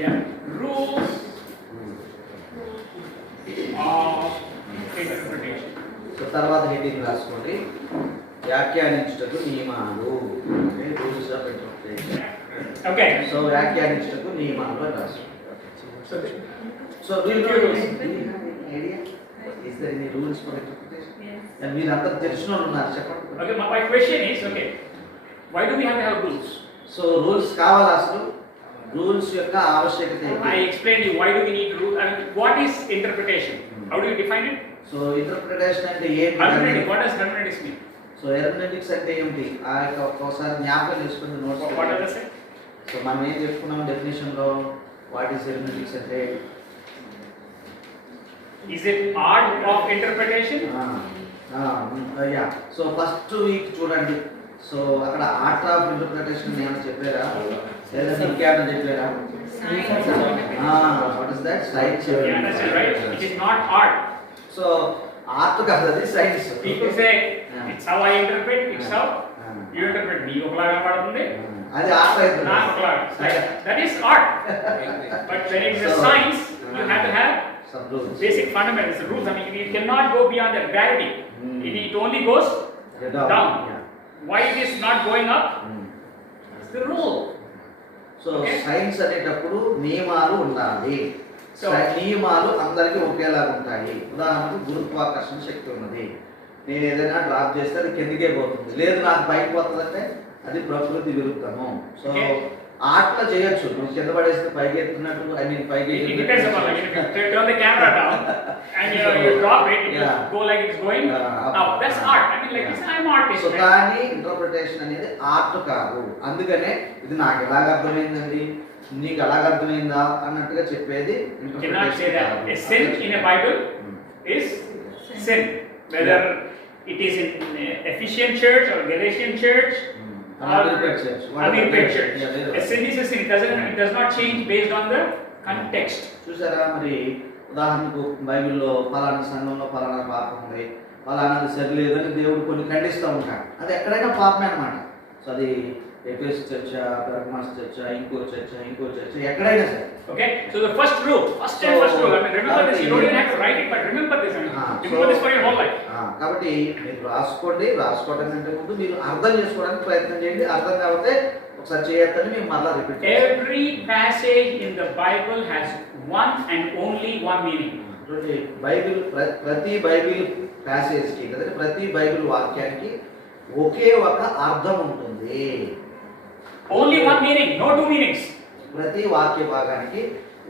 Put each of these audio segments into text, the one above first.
Yeah. Rules of interpretation. So తర్వాత heading రాసుకోండి, వ్యాఖ్యానించుటకు నియమాలు. Rules of interpretation. Okay. So వ్యాఖ్యానించుటకు నియమాలు అని రాసుకోండి. So is there any rules for interpretation? Yes. And మీరంతా తెలిసిన వాళ్ళు ఉన్నారు, చెప్పండి. Okay, my question is, okay, why do we have to have rules? So rules కావాలా అసలు? రూల్స్ యొక్క ఆవశ్యకత ఏంటి? I explained you why do we need rules. I mean, what is interpretation? How do you define it? So interpretation అంటే ఏంటి? Hermeneutics. What does hermeneutics mean? So hermeneutics అంటే ఏమిటి? ఆ యొక్క ఒకసారి జ్ఞాపకం చేసుకుని notes. What does it say? So మనం ఏం చెప్పుకున్నాం డెఫినేషన్ లో? వాట్ ఈస్ హెర్మెనెటిక్స్ అంటే? Is it art of interpretation? Yeah. So first week చూడండి. సో అక్కడ ఆర్ట్ ఆఫ్ ఇంటర్ప్రిటేషన్ ఏమైనా చెప్పారా? లేదా ఇంకేమైనా చెప్పారా? What is that? Science. You understand, right? It is not art. So art కాదు, అది science. People say it's how I interpret, it's how you interpret. Me ఒకలాగా కనబడుతుంది, అది ఆర్ట్ అయితే నాకు ఒకలాగా. That is art. But when it is a science, you have to have some rules. basic fundamentals, rules. I mean, it cannot go beyond that. Gravity. It only goes down. Yeah. Why it is not going up? It's the rule. So science అనేటప్పుడు నియమాలు ఉండాలి. So- నియమాలు అందరికీ ఒకేలాగా ఉంటాయి. ఉదాహరణకు గురుత్వాకర్షణ శక్తి ఉన్నది. నేను ఏదైనా డ్రాప్ చేస్తే అది కిందకే పోతుంది. లేదు నాకు పైకి పోతుందంటే అది ప్రకృతి విరుద్ధము. So Okay. ఆర్ట్లో చేయొచ్చు. నువ్వు కింద పడేస్తే పైకి ఎత్తున్నట్టు, ఐ మీన్ పైకి It depends upon, like, if you turn the camera down and you drop it, it Yeah. will go like it's going up. That's art. I mean, like, it's, I'm artist. So Right? కానీ interpretation అనేది art కాదు. అందుకనే ఇది నాకు ఎలాగ అర్థమైందండి, నీకు ఎలాగ అర్థమైందా అన్నట్టుగా చెప్పేది You cannot say interpretation that. కాదు. A sin in a Bible is sin. Whether it is in Ephesian church or Galatian church or unrepentant church. A sin is a sin. It does not change based on the context. చూసారా? మరి ఉదాహరణకు బైబిల్లో ఫలానా సంఘంలో ఫలానా పాపం ఉంది, ఫలానాది సరిలేదని దేవుడు కొన్ని ఖండిస్తూ ఉంటాడు. అది ఎక్కడైనా పాపమే అనమాట. సో అది ఎఫెస్ చర్చ, పెర్గమస్ చర్చ, ఇంకో చర్చ, ఎక్కడైనా సరే. Okay? So the first rule, first rule. I mean, remember this. You don't even have to write it, but remember this. I mean, remember this for your whole life. కాబట్టి మీరు రాసుకోవడం కంటే ముందు మీరు అర్థం చేసుకోవడానికి ప్రయత్నం చేయండి. అర్థం కాకపోతే ఒకసారి చేయొద్దని మేము మళ్ళీ రిపీట్ చేస్తాం. Every passage in the Bible has one and only one meaning. చూడండి, ప్రతి బైబిల్ ప్యాసేజ్కి, కదండి, ప్రతి బైబిల్ వాక్యానికి ఒకే ఒక అర్థం ఉంటుంది. Only one meaning, no two meanings. ప్రతి వాక్య భాగానికి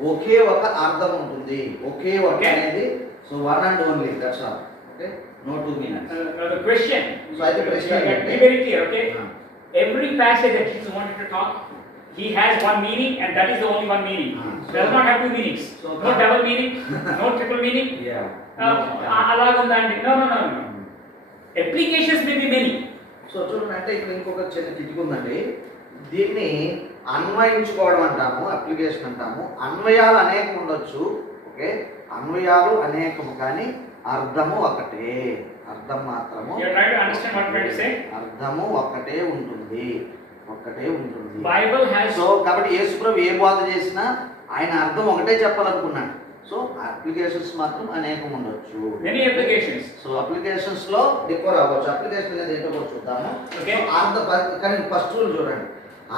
ఒకే ఒక అర్థం ఉంటుంది. ఒకే ఒక అనేది, so one and only, that's all. Okay, no two meanings. The question. So I think question Be very clear, okay? Every passage that Jesus wanted to talk, he has one meaning, and that is the only one meaning. Does not have two meanings. No double meaning, no triple meaning. Alagundandi. No. Applications may be many. So చూడండి, అంటే ఇక్కడ ఇంకొక చిన్న కిటికీ ఉందండి. దీన్ని అన్వయించుకోవడం అంటాము, application అంటాము. అన్వయాలు అనేకం ఉండొచ్చు. ఓకే, అన్వయాలు అనేకము, కానీ అర్థము ఒకటే. అర్థం మాత్రము, You are trying to understand what I'm trying to say? అర్థము ఒక్కటే ఉంటుంది. Bible has. సో కాబట్టి యేసుప్రభు ఏ బోధ చేసినా ఆయన అర్థం ఒకటే చెప్పాలనుకున్నాడు. సో అప్లికేషన్స్ మాత్రం అనేకం ఉండొచ్చు. Many applications. సో అప్లికేషన్స్ లో డిఫర్ అవ్వచ్చు. అప్లికేషన్ అనేది ఏంటో కూడా చూద్దాము. Okay. కానీ ఫస్ట్ రూల్ చూడండి,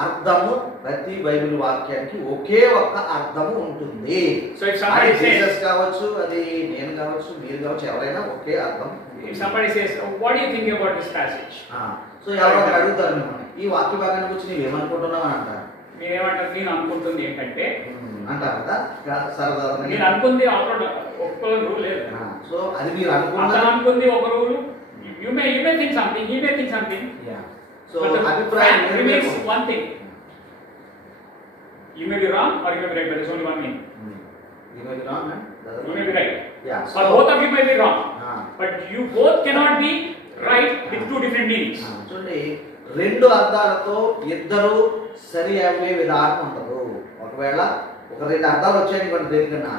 అర్థము ప్రతి బైబిల్ వాక్యానికి ఒకే ఒక్క అర్థము ఉంటుంది. So if somebody says, Jesus కావచ్చు, అది నేను కావచ్చు, మీరు కావచ్చు, ఎవరైనా ఒకే అర్థం. if somebody says, what do you think about this passage? So ఎవరో ఒకరు అడుగుతారు మిమ్మల్ని, ఈ వాక్య భాగాన్ని గురించి నువ్వేమనుకుంటున్నావు అని అంటారు. మీరేమంటారు? నేను అనుకుంటుంది ఏంటంటే అంటారు కదా సరదా. నేను అనుకుంది ఒక్క రూల్ లేదు. సో అది మీరు అతను అనుకుంది ఒక rule. You may think something, he may think something. So But the అభిప్రాయం fact remains one thing. You may be wrong or you may be right, but there's only one meaning. You may be wrong, man. You may be right. Yeah. Or both of you may be wrong. But But you both cannot be right with two different meanings. చూడండి, రెండు అర్థాలతో ఇద్దరు సరి అయ్యే విధానం ఉండదు. ఒకవేళ ఒక రెండు అర్థాలు వచ్చాయనుకోండి, దేనికన్నా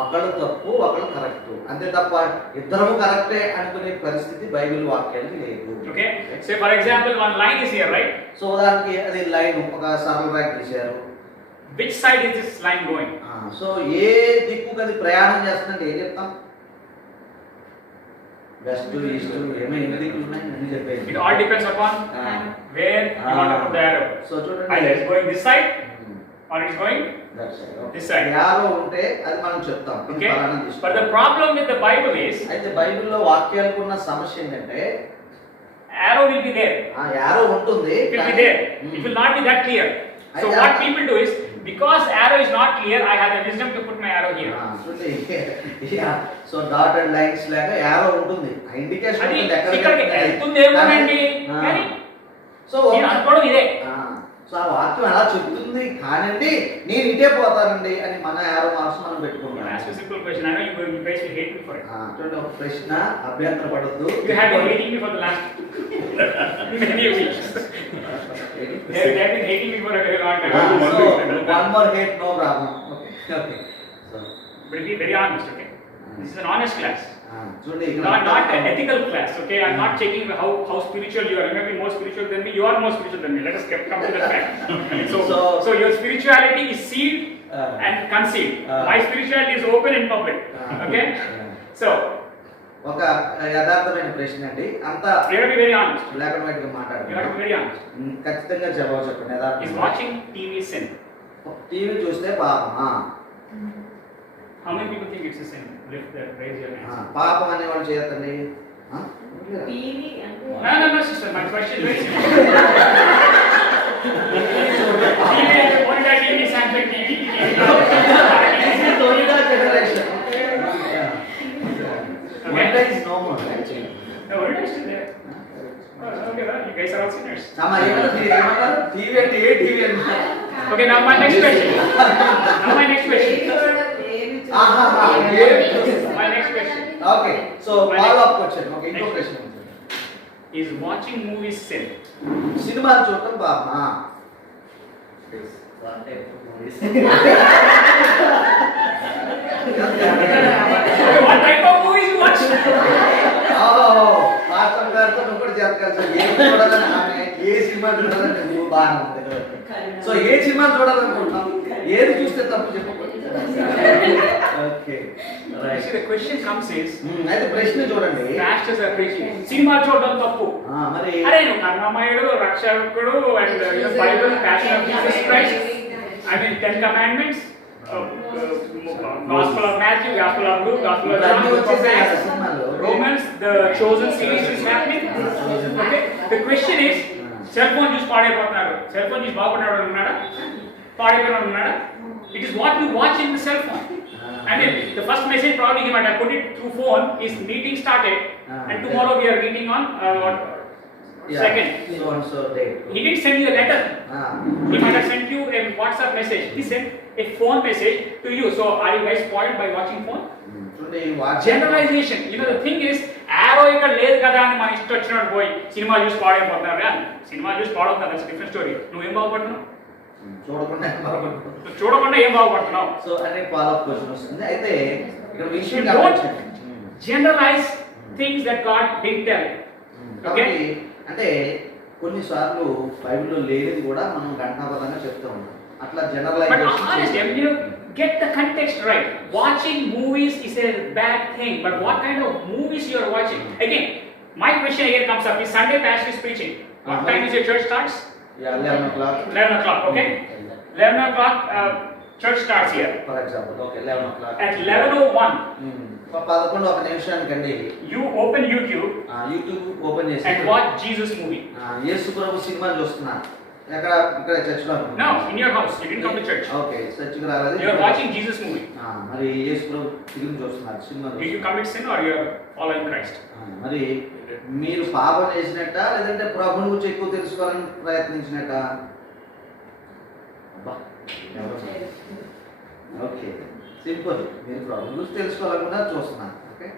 ఒకళ్ళు తప్పు ఒకళ్ళు కరెక్ట్, అంతే తప్ప ఇద్దరము కరెక్టే అనుకునే పరిస్థితి బైబిల్ వాక్యానికి లేదు. Okay? Say for example, one line is here, right? So ఉదాహరణకి అది లైన్ ఒక సరళ రేఖ తీశారు. which side is this line going? So ఏ దిక్కుకు అది ప్రయాణం చేస్తుందంటే ఏం చెప్తాం? వెస్ట్, ఈస్ట్, ఎన్ని దిక్కులు ఉన్నాయి అని చెప్పేది. It all depends upon where you want to put the arrow. So చూడండి, Either it's going this side or it's going that side. this side. Arrow ఉంటే అది మనం చెప్తాం. ఇది Okay. ఫలానా దిక్కు. But the problem with the Bible is అయితే బైబిల్లో వాక్యాలకు ఉన్న సమస్య ఏంటంటే arrow will be there. ఆ యారో ఉంటుంది, It will be there. It will not be that clear. So what people do is, because arrow is not clear, I have the wisdom to put my arrow here. So dotted lines లాగా arrow ఉంటుంది, ఆ indication అది ఉంటుంది ఎక్కడ ఇక్కడికి వెళ్తుందేమోనండి కానీ so నేను అనుకోవడం ఇదే. సో ఆ వాక్యం అలా చెప్తుంది కానండి నేను ఇటే పోతానండి అని మన యారో మార్క్స్ మనం పెట్టుకుంటాం. Ask a simple question. I know you guys will hate me for it. చూడండి, ఒక ప్రశ్న, అభ్యంతర పడద్దు. You have been hating me for the last many weeks. They have been hating me for a very long time. So one more hate, no problem. Okay. So But be very honest, okay? This is an honest class. చూడండి, Not an ethical class, okay? I'm not checking how spiritual you are. You may be more spiritual than me. You are more spiritual than me. Let us come to that fact. So your spirituality is sealed and concealed. My spirituality is open in public. Okay? So ఒక యథార్థమైన ప్రశ్న అండి, అంత you have to be very honest. Black and white గా You have to మాట్లాడుతున్నాం. be very honest. ఖచ్చితంగా జవాబు చెప్పండి. Is యథార్థం. watching TV sin? టీవీ చూస్తే పాపమా? How many people think it's a sin? Raise your hands. పాపం అనే వాళ్ళు చేయొద్దండి. టీవీ అంటే No, sister. My question is very simple. TV is only that TV, Samsung TV. Generation. Okay. No more. No, what is there? Okay, well, you guys are all sinners. ఏమన్నారు? TV అంటే ఏ TV అంటే? Okay, now my next question. My next question. Okay, so follow up question. Okay, ఇంకో ప్రశ్న. Is watching movies sin? సినిమాలు చూడటం పాపమా? Okay, what type of movies you watch? Pastor గారితో నువ్వు కూడా చెప్పగలరు. ఏం చూడాలని ఆమె, ఏ సినిమా చూడాలని నువ్వు బాగా ఉంది. సో ఏ సినిమా చూడాలనుకుంటున్నావు? ఏది చూస్తే తప్పు చెప్పు. Okay, Actually, the question comes is, అయితే ప్రశ్న చూడండి. pastors are preaching. సినిమా చూడడం తప్పు. మరి అరే నువ్వు కర్మమయుడు, రక్షకుడు, and Bible, passion of Jesus Christ, I mean 10 commandments, Gospel of Matthew, Gospel of Luke, Gospel of John, అన్నీ Book of వచ్చేసాయి Acts, సినిమాలు. Romans, the chosen series is happening. Okay, the question is, cell phone చూసి పాడైపోతున్నారు. Cell phone చూసి బాగుపడినాడు ఉన్నాడా, పాడైపోయినాడు ఉన్నాడా? It is what you watch in the cell phone. I mean, the first message probably he might have put it through phone. His meeting started, and tomorrow we are meeting on second. So day. He didn't send you a letter. He might have sent you a WhatsApp message. He sent a phone message to you. So are you guys spoiled by watching phone? Generalization. You know, the thing is, arrow ఇక్కడ లేదు కదా అని మన ఇష్టం వచ్చినట్టు పోయి cinema చూసి పాడైపోతున్నారు. Cinema చూసి పాడవుతున్నారు, దట్స్ డిఫరెంట్ స్టోరీ. నువ్వేం బాగుపడుతున్నావు? చూడకుండా ఏం బాగుపడుతున్నావు? సో అనే ఫాలో అప్ క్వశ్చన్ వస్తుంది. అయితే ఇక్కడ విషయం don't generalize things that God didn't tell. Okay? అంటే కొన్నిసార్లు బైబిల్లో లేనిది కూడా మనం ఘటనాపరంగా చెప్తూ ఉంటాం. అట్లా But generalisation honestly, I mean, you get the context right. Watching movies is a bad thing, but what kind of movies you are watching? Again, my question again comes up: is Sunday pastor is preaching? What time is your church starts? 11 o'clock. 11 o'clock. Okay. 11 o'clock. Church starts here. For example, okay 11 o'clock. At 11:01, 11 నిమిషానికండి you open YouTube YouTube open చేసి and watch Jesus movie. Yesu Prabhu cinema చూస్తున్నా. ఇక్కడ చర్చిలో No, in your house. You didn't come to church. Okay, చర్చికి రాలేదు. You are watching Jesus movie. మరి యేసు ప్రభు film చూస్తున్నారు, cinema Did you commit sin or you are following Christ? మరి మీరు పాపం చేసినట్ట లేదంటే ప్రభుని గురించి ఎక్కువ తెలుసుకోవాలని ప్రయత్నించినట్ట? Okay, simple. మీరు ప్రభుని గురించి తెలుసుకోవాలనుకున్నా చూస్తున్నారు. Okay,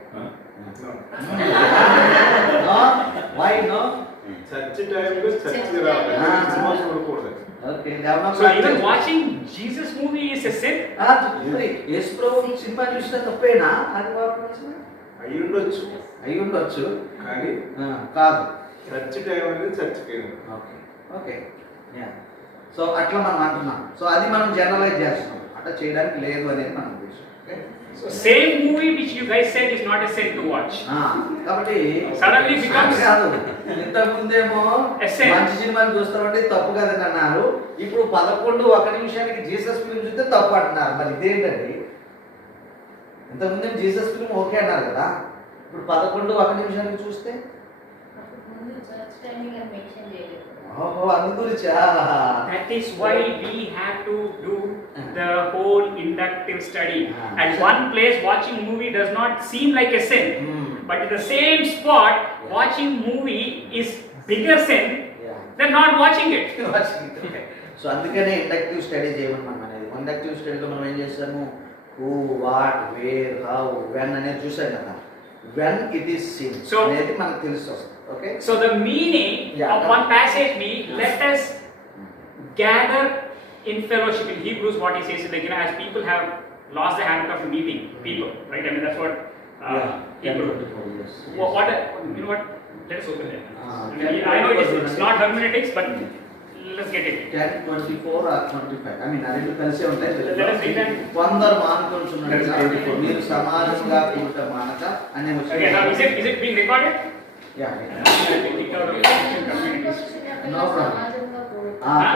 why no? చర్చి టైంలో చర్చికి రావాలి, సినిమా చూడకూడదు. Okay, So even watching Jesus movie is a sin? Yesu Prabhu cinema చూసిన తప్పేనా? అది పాపం అయి ఉండొచ్చు, అయి ఉండొచ్చు కానీ కాదు. చర్చి టైం అనేది చర్చికి. ఓకే ఓకే, సో అట్లా మనం అంటున్నాం. సో అది మనం జనరలైజ్ చేస్తున్నాం, అట్లా చేయడానికి లేదు అనేది మన ఉద్దేశం. Okay, So same movie which you guys said is not a sin to watch. కాబట్టి Suddenly becomes కాదు, ఇంతకు ముందేమో a sin. మంచి సినిమాలు చూస్తామంటే తప్పు కదని అన్నారు, ఇప్పుడు 11 నిమిషానికి జీసస్ ఫిల్మ్ చూస్తే తప్పు అంటున్నారు. మరి ఇదేంటండి? ఇంతకుముందే జీసస్ ఫిల్మ్ ఓకే అన్నారు కదా, ఇప్పుడు 11 నిమిషానికి చూస్తే ఓహో అందు గురించా? That is why we have to do the whole inductive study. At one place watching movie does not seem like a sin, but at the same spot watching movie is bigger sin than not watching it. So అందుకనే inductive study చేయమని మనం అనేది. Inductive స్టడీలో మనం ఏం చేస్తాము, who, what, where, how, when అనేది చూసాం కదా. వెన్ ఇట్ ఈస్ సీన్ అనేది మనకు తెలిసి వస్తుంది. Okay, So the meaning of one passage be, let us gather in fellowship. In Hebrews what he says is like, as people have lost the habit of meeting people, right? I mean that's what people. What you know what? Let us open it. I know it's not hermeneutics, but let's get it. 10, 24 or 25. I mean, రెండు కలిసే ఉంటాయి. Let us read that. కొందరు మానుకొనుచున్నారు, మీరు సమాజంగా కూడుట మానక అనే Okay, now is it being recorded? Yeah. No problem.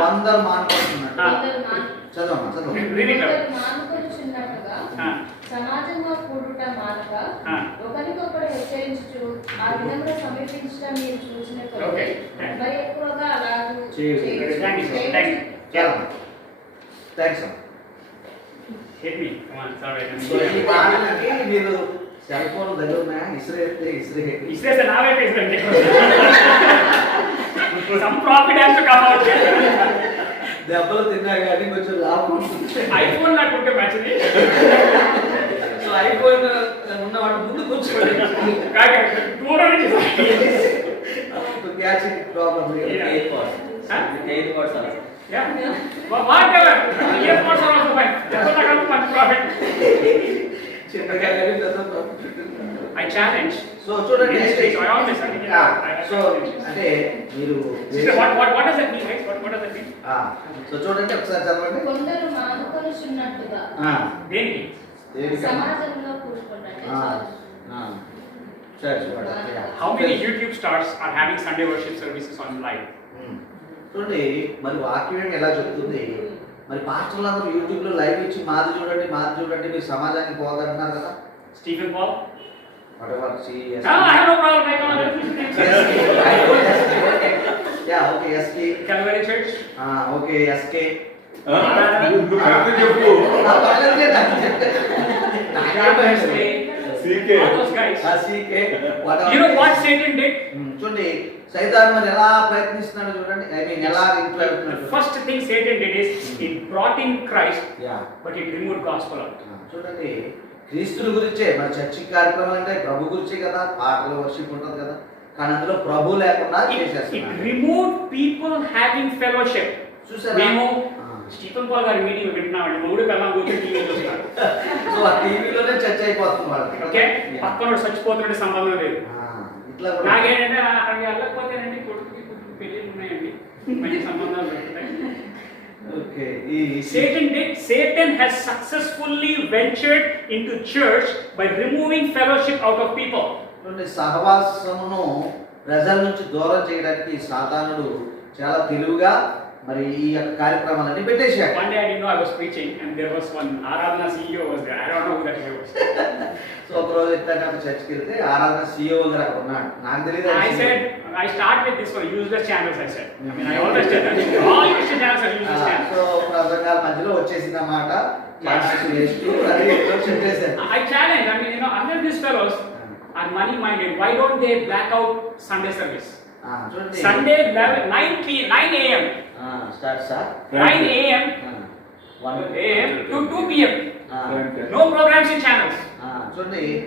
కొందరు మానుకొనుచున్నారు. చదవమ్మా, చదవ. మానుకొనుచున్నట్టుగా సమాజంగా కూడుట మానక ఒకరికొకరు హెచ్చరించుచు ఆ దినమున సమీపించడం మీరు చూసినట్టు మరి ఎక్కువగా అలాగూ thanks. Hit me. Come on, sorry. So ఈ మాటలకి మీరు సెల్ ఫోన్ దగ్గర ఉన్నాయా? ఇస్రేతే Israel is now it is some profit has to come out. దెబ్బలు తిన్నా కానీ కొంచెం లాభం ఉంటుంది. iPhone not put మంచిది. సో ఐఫోన్ ఉన్నవాడు ముందు కూర్చోండి. దూరం నుంచి catching problem. Yeah. Whatever. Earphones are also fine. That's what I got much profit. చిన్నగా కానీ పెద్ద ప్రాబ్లం. I challenge. సో చూడండి, I always సో అంటే మీరు what does that mean, guys? What does that mean? So చూడండి ఒకసారి చదవండి. కొందరు మానుకొనుచున్నట్టుగా దేనికి? సమాజంలో కూడుకున్నట్టు. సరే చూడండి. How many YouTube stars are having Sunday worship services on live? చూడండి, మరి వాక్యం ఎలా చెప్తుంది? మరి పాస్టర్లు అందరూ యూట్యూబ్లో లైవ్ ఇచ్చి మాది చూడండి మీరు సమాజానికి పోదంటున్నారు కదా. Stephen Paul? Whatever, I have no problem. I come okay, SK. Calvary Church? Okay, SK. All those guys. CK. You know what Satan did? చూడండి, సైతాన్ మరి ఎలా ప్రయత్నిస్తున్నాడు చూడండి. ఐ మీన్ ఎలా The first thing Satan did is he brought in Christ, but he removed gospel out. చూడండి, క్రీస్తుని గురించే మరి చర్చి కార్యక్రమాలు అంటే ప్రభు గురించే కదా, పాటలు వర్షిప్ ఉంటుంది కదా, కానీ అందులో ప్రభు లేకుండా It చేసేస్తున్నారు. removed people having fellowship. చూసారా? మేము స్టీఫెన్ పాల్ గారి మీటింగ్ పెట్టినామండి, మూడు కన్నా కూర్చొని టీవీ చూస్తున్నారు. సో ఆ టీవీలోనే చర్చ అయిపోతుంది వాళ్ళకి. ఓకే, పక్కన చచ్చిపోతుంటే సంబంధం లేదు. ఇట్లా కూడా నాకేంటంటే అక్కడికి వెళ్ళకపోతేనండి కొడుకుకి పెళ్ళిళ్ళు ఉన్నాయండి, మంచి సంబంధాలు పెట్టుకుంటాయి. Okay, Satan has successfully ventured into church by removing fellowship out of people. సహవాసమును ప్రజల నుంచి దూరం చేయడానికి సాతానుడు చాలా తెలివిగా మరి ఈ యొక్క కార్యక్రమాలన్నీ పెట్టేశాడు. One day I didn't know I was preaching and there was one Aradhana CEO was there. I don't know who that guy was. So ఒక రోజు ఇట్లా చర్చికి వెళ్తే ఆరాధన CEO గారు అక్కడ ఉన్నాడు. నాకు తెలియదు. I said I start with this for useless channels. I said. I mean I always tell them all Christian channels are useless channels. So ప్రజల మధ్యలో వచ్చేసింది అన్నమాట. I challenge. I mean, you know, under these fellows are money minded. Why don't they black out Sunday service? Sunday 9 a.m. Starts at 9 a.m. 1 a.m. to 2 p.m. No programs in channels.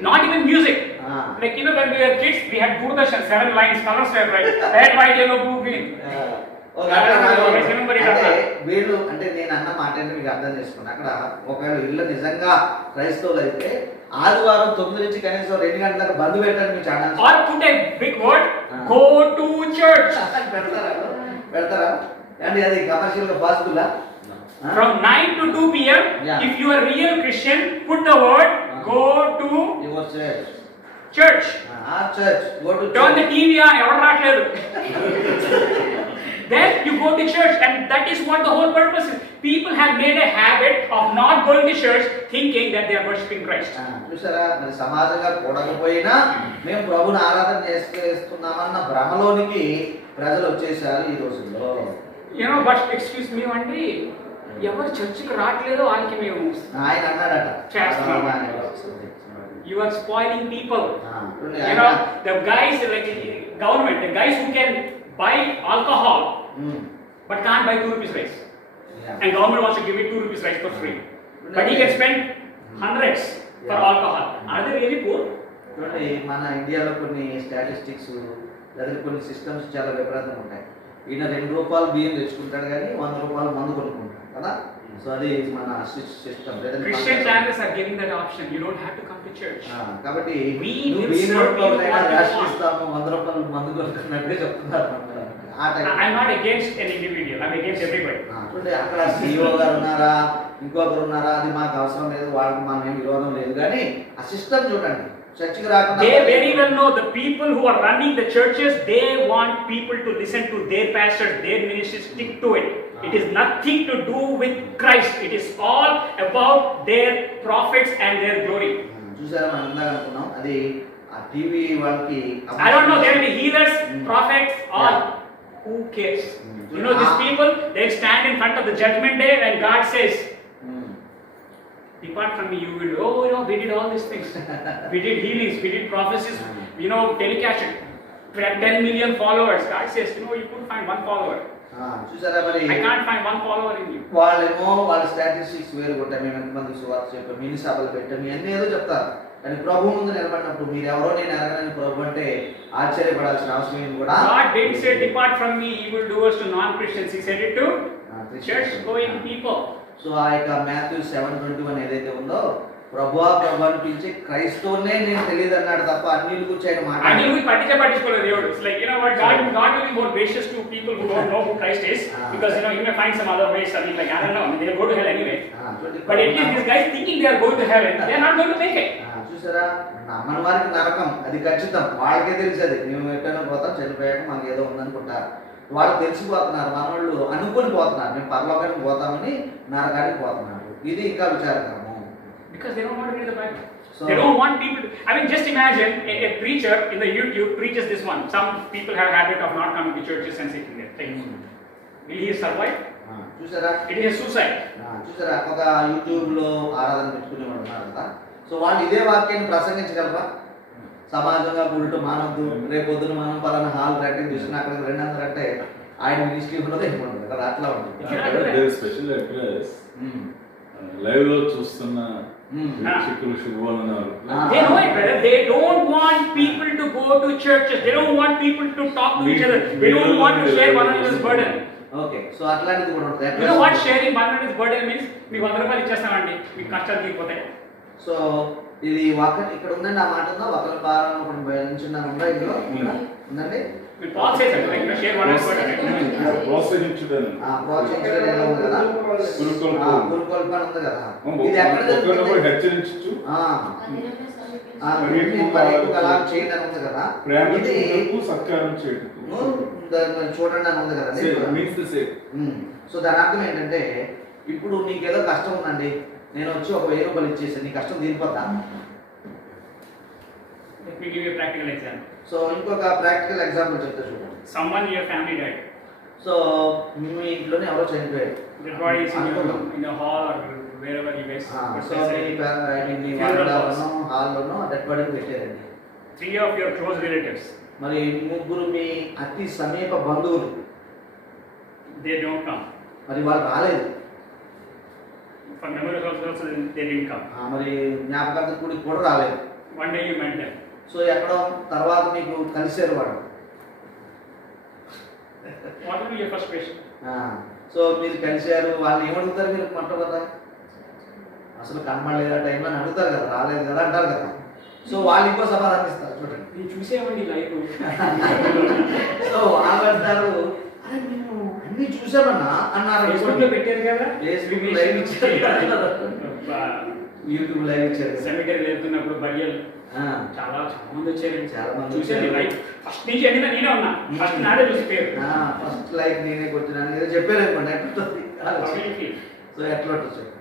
Not even music. Like, you know, when we were kids, we had Doordarshan, 7 lines, colors were right. Red, white, yellow, blue, green. వీళ్ళు అంటే నేను అన్న మాట మీకు అర్థం చేసుకున్నా. అక్కడ ఒకవేళ ఇల్లు నిజంగా క్రైస్తవులు అయితే ఆదివారం 9 నుంచి కనీసం 2 గంటల దాకా బంద్ పెట్టండి మీ channel. Or put a big word, go to church. పెడతారా? అండి అది కమర్షియల్ గా possible From 9 to 2 p.m. Yeah. If you are real Christian, put the word. Go to your church church. ఆ church go to Turn the TV on. ఎవరు రాట్లేదు. Then you go to church, and that is what the whole purpose is. People have made a habit of not going to church, thinking that they are worshiping Christ. చూసారా మరి సమాజంగా కూడకపోయినా మేము ప్రభుని ఆరాధన చేస్తున్నామన్న భ్రమలోనికి ప్రజలు వచ్చేసారు ఈ రోజుల్లో. You know, but excuse me, అండి ఎవరు చర్చికి రావట్లేదో వాళ్ళకి మేము ఆయన అన్నాడట చేస్తున్నాం. You are spoiling people. You know, the guys like government, the guys who can buy alcohol but can't buy 2 rupees rice. And government wants to give it 2 rupees rice for free. But he can spend hundreds for alcohol. Are they really poor? చూడండి మన ఇండియాలో కొన్ని statistics లేదా కొన్ని systems చాలా విపరీతంగా ఉంటాయి. ఈయన 2 రూపాయలు బియ్యం తెచ్చుకుంటాడు కానీ 100 రూపాయలు మందు కొనుక్కుంటాడు కదా. సో అది మన system. Christian channels are giving that option. You don't have to come to church. కాబట్టి We నువ్వు will 1000 serve రూపాయలు you what you ration want. ఇస్తాము 100 రూపాయలు మందు కొనుక్కున్నట్టుగా చెప్తున్నారు మనకు. ఆ time I'm not against an individual. I'm against everybody. చూడండి అక్కడ CEO గారు ఉన్నారా ఇంకొకరు ఉన్నారా అది మాకు అవసరం లేదు, వాళ్ళకి మనం ఏం విరోధం లేదు, కానీ ఆ సిస్టమ్ చూడండి చర్చికి రాకుండా They very well know the people who are running the churches, they want people to listen to their pastors, their ministries, stick to it. It is nothing to do with Christ. It is all about their prophets and their glory. చూసారా మనం ఇందాక అనుకున్నాం అది ఆ TV వాళ్ళకి I don't know, there will be healers, prophets, or who cares? You know, these people, they stand in front of the judgment day when God says, depart from me, you will, oh, you know, we did all these things. We did healings, we did prophecies, you know, telecasted. We had 10 million followers. God says, you know, you couldn't find one follower. చూసారా మరి I can't find one follower in you. వాళ్ళేమో వాళ్ళ statistics వేరు కొట్టాం, మేము ఎంతమంది సువార్త చెప్పాం, మినీ సభలు పెట్టాం, ఇవన్నీ ఏదో చెప్తారు. కానీ ప్రభు ముందు నిలబడినప్పుడు మీరు ఎవరో నేను ఎరగని ప్రభు అంటే ఆశ్చర్యపడాల్సిన అవసరం ఏమి కూడా. God didn't say, depart from me, evil doers to non-Christians. He said it to church going people. So ఆ యొక్క మాథ్యూ 7:21 ఏదైతే ఉందో ప్రభువా ప్రభు అని పిలిచి క్రైస్తవునే నేను తెలియదు అన్నాడు తప్ప అన్ని కూర్చొని మాట And you will పట్టించుకోలేదు దేవుడు. It's like, you know what, God will be more gracious to people who don't know who Christ is, because you know he may find some other ways. I mean, like, I don't know, they will go to hell anyway. But at least these guys thinking they are going to heaven, they are not going to make it. చూసారా నమ్మని వారికి నరకం అది ఖచ్చితం, వాళ్ళకే తెలిసేది. మేము ఎక్కడైనా పోతాం, చనిపోయాక మనకి ఏదో ఉందనుకుంటారు. వాళ్ళు తెలిసిపోతున్నారు, మన వాళ్ళు అనుకుని పోతున్నారు మేము పరలోకానికి పోతామని నరకానికి పోతున్నారు. ఇది ఇంకా విచారకరము. Because they don't want to read the Bible. So, they don't want people to, I mean, just imagine a preacher in the YouTube preaches this one. Some people have a habit of not coming to churches and sitting there. Will he survive? చూసారా It is a suicide. చూసారా ఒక YouTube లో ఆరాధన పెట్టుకునేవాడు ఉన్నారు కదా. So వాళ్ళు ఇదే వాక్యాన్ని ప్రసంగించగలరా? సమాజంగా గుడితో మానవద్దు, రేపు పొద్దున మనం పలానా హాల్ రెంట్ తీసుకుని అక్కడ 200 అంటే ఆయన మినిస్ట్రీ ఉండదు ఏముండదు కదా, అట్లా ఉంటుంది. స్పెషల్ అడ్రస్ లైవ్ లో చూస్తున్న వీక్షకులు శుభవన్నారు. They know it, brother. They don't want people to go to churches. They don't want people to talk to each other. They don't want to share one another's burden. Okay, so అట్లాంటిది కూడా ఉంటుంది. You know what sharing one another's burden means? మీకు 100 రూపాయలు ఇచ్చేస్తామండి, మీకు కష్టాలు తీరిపోతాయి. So ఇది ఇక్కడ ఉందండి, ఆ మాట ఉందా? ఒకరి భారం ఒకటి భరించున్నాను ఉందా? ఇందులో ఉందండి. Paul says it, like, share one another's burden. ప్రోత్సహించడం ప్రోత్సహించడం ఎలా ఉంది కదా, గురుకొల్పన ఉంది కదా. ఇది ఎక్కడ జరుగుతుంది? హెచ్చరించు అలా చేయండి అని ఉంది కదా. ఇది సత్కారం చేయడం చూడండి అని ఉంది కదా. సో దాని అర్థం ఏంటంటే ఇప్పుడు నీకేదో కష్టం ఉందండి, నేను వచ్చి ఒక 1000 రూపాయలు ఇచ్చేసి నీ కష్టం తీరిపోతా. Let me give you a practical example. So ఇంకొక ప్రాక్టికల్ ఎగ్జాంపుల్ చెప్తా చూడండి. Someone in your family died. So మీ ఇంట్లోనే ఎవరో చనిపోయారు. The body is in the hall or wherever you guys. So మీ వాళ్ళలోనో హాల్లోనో డెడ్ బాడీని పెట్టారండి. 3 of your close relatives. మరి 3 మీ అతి సమీప బంధువులు, They don't come. మరి వాళ్ళు రాలేదు. For memories also they didn't come. మరి జ్ఞాపకార్థ కూడా రాలేదు. One day you met them. So ఎక్కడో తర్వాత మీకు కలిసారు వాడు. What will be your first question? So మీరు కలిసారు, వాళ్ళు ఏమడుగుతారు మీరు మొట్టమొదట? అసలు కనబడలేదు ఆ టైంలో అని అడుగుతారు కదా, రాలేదు కదా అంటారు కదా. సో వాళ్ళు ఇంకో సమాధానం ఇస్తారు చూడండి. నేను చూసేవాడిని లైఫ్. సో వాళ్ళు అంటారు, అరే మేము అన్ని అన్ని చూసామన్నా అన్నారు ఫేస్బుక్ లో పెట్టారు కదా, ఫేస్బుక్ లైవ్ ఇచ్చారు, యూట్యూబ్ లైవ్ ఇచ్చారు. సెమిటరీ వెళ్తున్నప్పుడు బరియల్ ఆ, చాలా మంది వచ్చారండి. చాలా మంది చూసాను వచ్చారు. లైవ్ ఫస్ట్ నుంచి ఎండిన నేనే ఉన్నా, ఫస్ట్ నాడే చూసి పేరు. ఫస్ట్ లైక్ నేనే కొట్టినాను ఏదో చెప్పారు అనుకోండి ఎట్లుంటుంది సో ఎట్లా ఉంటుంది చెప్పండి.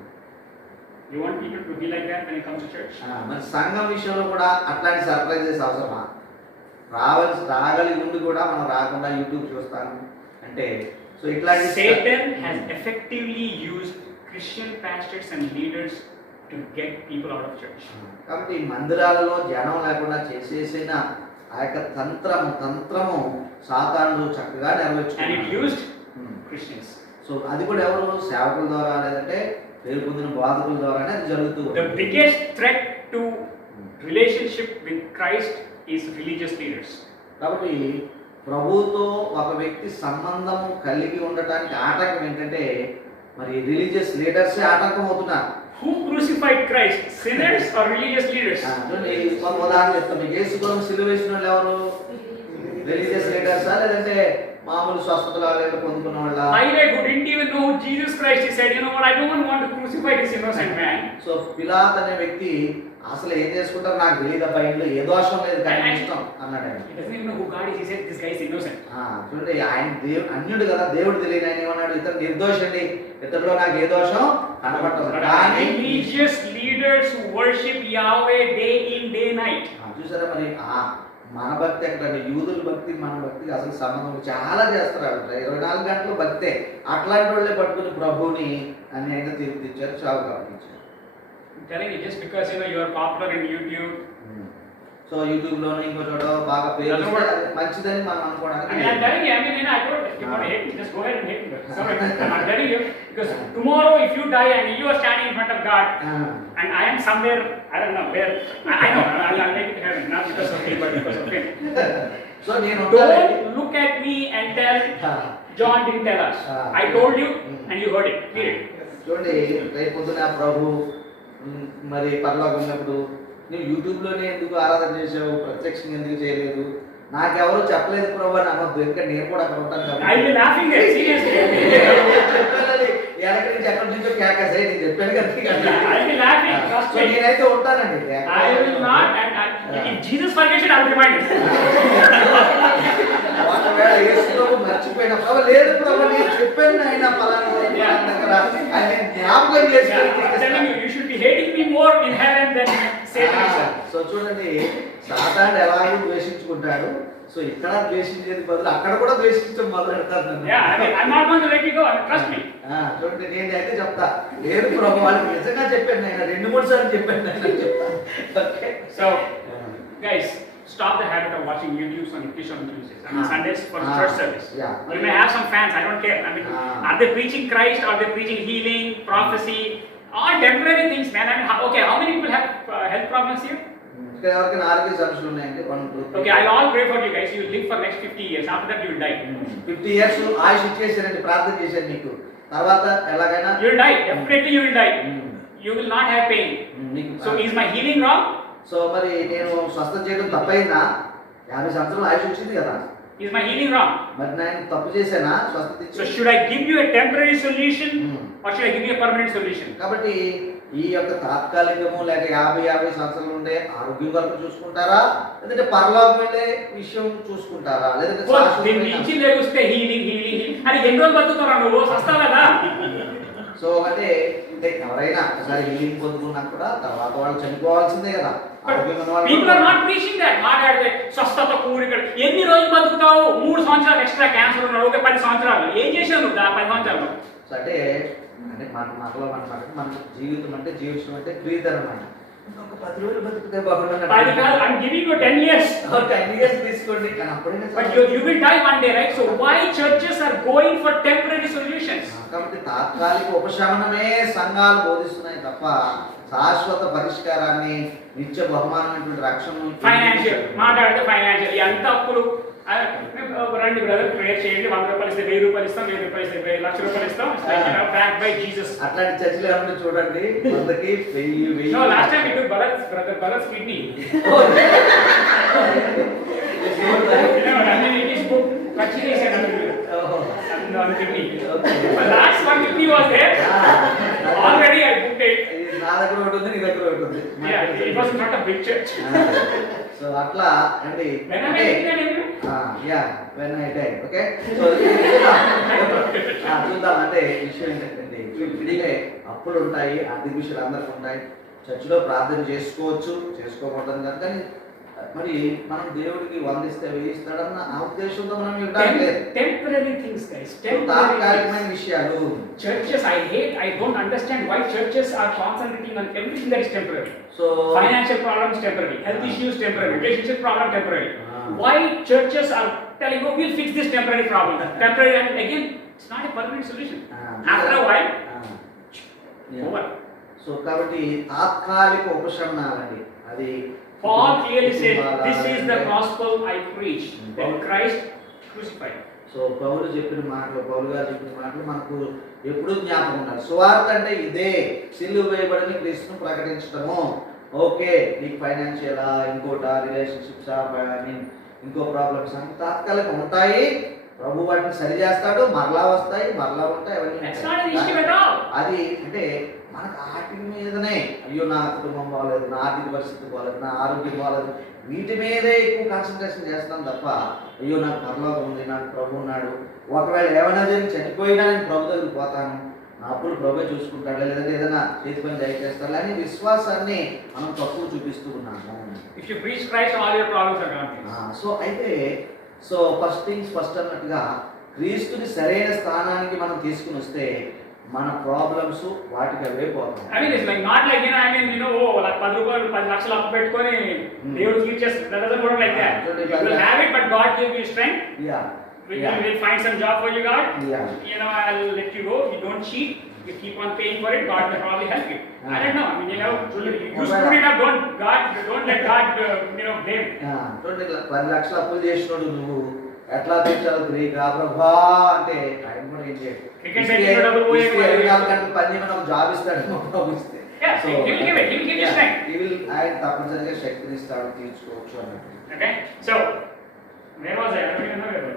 You want people to be like that when it comes to church? మరి సంఘం విషయంలో కూడా అట్లాంటి సర్ప్రైజెస్ అవసరమా? రాగలిగి ఉండి కూడా మనం రాకుండా యూట్యూబ్ చూస్తాను అంటే సో ఇట్లాంటి Satan has effectively used Christian pastors and leaders to get people out of church. కాబట్టి ఈ మందిరాలలో జనం లేకుండా చేసేసిన ఆ యొక్క తంత్రము సాతానుడు చక్కగా And it నెరవేర్చుకున్నాడు. used Christians. So అది కూడా ఎవరు సేవకుల ద్వారా లేదంటే పేరు పొందిన బాధకుల ద్వారానే అది జరుగుతూ The ఉంటుంది. biggest threat to relationship with Christ is religious leaders. కాబట్టి ప్రభువుతో ఒక వ్యక్తి సంబంధం కలిగి ఉండటానికి ఆటంకం ఏంటంటే మరి రిలీజియస్ లీడర్స్ ఆటంకం అవుతున్నారు. Who crucified Christ? Sinners or religious leaders? కొంత ఉదాహరణ చెప్తాం. మీకు యేసు కోసం సిలువ వేసిన వాళ్ళు ఎవరు? రిలీజియస్ లీడర్సా లేదంటే మామూలు స్వస్థతలు లేదా పొందుకున్న వాళ్ళ? Pilate, who didn't even know Jesus Christ, he said, you know what, I don't want to crucify this innocent man. So Pilate అనే వ్యక్తి అసలు ఏం చేసుకుంటారు నాకు తెలియదబ్బా, ఇంట్లో ఏ దోషం లేదు కానీ నాకు ఇష్టం అన్నాడు ఆయన. He doesn't even know who God is. He said, this guy is innocent. చూడండి ఆయన అన్యుడు కదా, దేవుడు తెలియని ఆయన ఏమన్నాడు, ఇతను నిర్దోషండి, ఇతరులో నాకు ఏ దోషం కనబడదు. But కానీ religious leaders who worship Yahweh day in, day night. చూసారా మరి మన భక్తి ఎక్కడండి, యూదుల భక్తి మన భక్తికి అసలు సంబంధం చాలా చేస్తారు. 24 గంటలు భక్తే. అట్లాంటి వాళ్ళే పట్టుకుని ప్రభువుని అన్యాయంగా తీర్చిదిద్దారు, చావు కాపించారు. I'm telling you, just because you are popular in YouTube. So YouTube లోనే ఇంకో చోట బాగా పేరు వస్తే అది మంచిదని మనం అనుకోవడానికి I mean, I'm telling you, I don't, if you want to hate me, just go ahead and hate me. Sorry, I'm telling you, because tomorrow if you die and you are standing in front of God, and I am somewhere, I don't know where, I know, I'll make it heaven, not because of me, but because of him. So నేను Don't look at me and tell, John didn't tell us. I told you and you heard it. Period. చూడండి రేపు పొద్దున ప్రభు మరి పరలోకం ఉన్నప్పుడు నువ్వు యూట్యూబ్లోనే ఎందుకు ఆరాధన చేసావు, ప్రత్యక్షంగా ఎందుకు చేయలేదు, నాకెవరు చెప్పలేదు ప్రభు అని అనొద్దు. ఎందుకంటే నేను కూడా అక్కడ ఉంటాను కాబట్టి. I'll be laughing there, seriously. చెప్పాను ఎక్కడి నుంచి ఎక్కడి నుంచో కేకసే నేను చెప్పాను కదా. I'll be laughing, trust so me. నేనైతే ఉంటానండి. I will not, and if Jesus forgets it, I will remind him. ఒకవేళ యేసు ప్రభు మర్చిపోయిన ప్రభు లేదు ప్రభు నేను చెప్పాను ఆయన పలానా దగ్గర ఆయన జ్ఞాపకం I'm చేసుకుని telling you, you should be hating me more in heaven than Satan himself. So చూడండి సాతానుడు ఎలాగో ద్వేషించుకుంటాడు, సో ఇక్కడ ద్వేషించేది బదులు అక్కడ కూడా ద్వేషించడం మొదలు పెడతారు నన్ను. Yeah, I mean, I'm not going to let you go. Trust me. చూడండి నేను అయితే చెప్తా, లేదు ప్రభు వాళ్ళకి నిజంగా చెప్పాను ఆయన 2-3 సార్లు చెప్పాను ఆయన చెప్తా. Okay So, guys, stop the habit of watching YouTube's on English on Tuesdays. I mean, Sundays for church service. Yeah. You may have some fans. I don't care. I mean, are they preaching Christ? Are they preaching healing, prophecy? All temporary things, man. I mean, okay, how many people have health problems here? ఇక్కడ ఎవరికైనా ఆరోగ్య సమస్యలు ఉన్నాయండి? 1, 2, 3. Okay, I'll all pray for you guys. You will live for next 50 years. After that, you will die. 50 years ఆయుష్ ఇచ్చేసారండి, ప్రార్థన చేశాను మీకు. తర్వాత ఎలాగైనా You will die. Definitely, you will die. You will not have pain. So, is my healing wrong? So మరి నేను స్వస్థత చేయడం తప్పైందా? 50 సంవత్సరాలు ఆయుష్ వచ్చింది కదా, Is my healing wrong? మరి నేను తప్పు చేశానా స్వస్థత So, ఇచ్చి? should I give you a temporary solution or should I give you a permanent solution? కాబట్టి ఈ యొక్క తాత్కాలికము లేక 50 సంవత్సరాలు ఉండే ఆరోగ్యం వరకు చూసుకుంటారా, లేదంటే పరలోకం వెళ్ళే విషయం చూసుకుంటారా, లేదంటే శాశ్వతమైన- నుంచి లేకొస్తే హీలింగ్ అని ఎన్ని రోజులు బతుకుతారా నువ్వు? వస్తావు కదా. సో అంటే ఎవరైనా ఒకసారి హీలింగ్ పొందుకున్నా కూడా తర్వాత వాళ్ళు చనిపోవాల్సిందే కదా. ఆరోగ్యం ఉన్న వాళ్ళు people are not preaching that. మాట్లాడితే స్వస్థత కూడిక ఎన్ని రోజులు బతుకుతావు? 3 సంవత్సరాలు ఎక్స్ట్రా క్యాన్సర్ ఉన్నాడు, ఒక 10 సంవత్సరాలు ఏం చేసావు నువ్వు 10 సంవత్సరాలు? సో అంటే మనలో మన జీవితం అంటే జీవితం అంటే ప్రియతరం అని ఒక 10 రోజులు బతికితే బాగుంటుంది. అది కాదు, I'm giving you 10 years. 10 years తీసుకోండి కానీ అప్పుడైనా But you will die one day, right? So why churches are going for temporary solutions? కాబట్టి తాత్కాలిక ఉపశమనమే సంఘాలు బోధిస్తున్నాయి తప్ప శాశ్వత పరిష్కారాన్ని నిత్య బహుమానమైనటువంటి రక్షణ ఫైనాన్షియల్ మాట్లాడితే ఫైనాన్షియల్ ఎంత అప్పులు. రండి బ్రదర్, ప్రేయర్ చేయండి. 100 రూపాయలు ఇస్తే 1000 రూపాయలు ఇస్తాం, 1000 రూపాయలు ఇస్తే 1 లక్ష రూపాయలు ఇస్తాం. Back by Jesus. అట్లాంటి చర్చలు ఏమన్నా చూడండి, 100కి 1000. No, last time we took Bharat's kidney. I mean, it is book. Actually, One kidney. The last one kidney was there. Already I booked it. నా దగ్గర ఒకటి ఉంది, నీ దగ్గర ఒకటి ఉంది. Yeah, it was not a big church. So అట్లా అండి When am I taking an interview? Yeah when I die okay. So చూద్దాం అంటే విషయం ఏంటంటే విడిగా అప్పులు ఉంటాయి, ఆర్థిక విషయాలు అందరికీ ఉంటాయి. చర్చిలో ప్రార్థన చేసుకోవచ్చు, చేసుకోకూడదు కాదు. కానీ మరి మనం దేవుడికి వందిస్తే వేయిస్తాడన్న ఆ ఉద్దేశంతో మనం ఇవ్వడం లేదు. Temporary things, guys. తాత్కాలికమైన విషయాలు. Churches, I don't understand why churches are concentrating on everything that is temporary. So Financial problems temporary, health issues temporary, relationship problem temporary. Why churches are telling, oh, we'll fix this temporary problem. Temporary, and again, it's not a permanent solution. After a while, over. So కాబట్టి తాత్కాలిక ఉపశమనాలండి. అది Paul clearly said, this is the gospel I preach, that Christ crucified. So Paul గారు చెప్పిన మాటలు మనకు ఎప్పుడూ జ్ఞాపకం ఉండాలి. సువార్త అంటే ఇదే, సిలువ వేయబడిన క్రీస్తును ప్రకటించడము. ఓకే, నీకు ఫైనాన్షియలా, ఇంకోటా, రిలేషన్షిప్సా, ఇంకో ప్రాబ్లమ్స్ అని తాత్కాలిక ఉంటాయి. ప్రభు వాటిని సరి చేస్తాడు, మరలా వస్తాయి, మరలా ఉంటాయి. అవన్నీ అది అంటే మనకు వాటి మీదనే, అయ్యో నా కుటుంబం బాగలేదు, నా ఆర్థిక పరిస్థితి బాగలేదు, నా ఆరోగ్యం బాగలేదు, వీటి మీదే ఎక్కువ కాన్సన్ట్రేషన్ చేస్తాం తప్ప, అయ్యో నాకు పరలోకం ఉంది, నాకు ప్రభు ఉన్నాడు, ఒకవేళ ఏమైనా జరిగి చనిపోయినా నేను ప్రభు దగ్గరికి పోతాను, నా అప్పుడు ప్రభు చూసుకుంటాడు, లేదంటే ఏదైనా చేతి పని దయచేస్తాడు అని విశ్వాసాన్ని మనం తక్కువ చూపిస్తూ ఉన్నాము. If you preach Christ, all your problems are gone. So అయితే ఫస్ట్ థింగ్స్ ఫస్ట్ అన్నట్టుగా క్రీస్తుని సరైన స్థానానికి మనం తీసుకుని వస్తే మన ప్రాబ్లమ్స్ వాటికి అవే పోతాయి. I mean, it's like not like, oh, like 10 రూపాయలు 10 లక్షలు అప్పు పెట్టుకొని దేవుడు తీర్చేస్తాడు. That doesn't work like that. You will have it, but God give you strength. We'll find some job for you, God. I'll let you go. You don't cheat. You keep on paying for it. God will probably help you. I don't know. I mean, you screw it up. Don't let God, blame. 10 లక్షలు అప్పులు చేసినోడు నువ్వు ఎట్లా తెచ్చావు గ్రీకా ప్రభా అంటే ఆయన కూడా ఏం చేయడు. 24 గంటలు పని చేయమని ఒక జాబ్ ఇస్తాడు, ఇస్తే ఆయన తప్పనిసరిగా శక్తిని ఇస్తాడు, తీర్చుకోవచ్చు అన్నట్టు. Okay, so where was I? I don't even know where was I.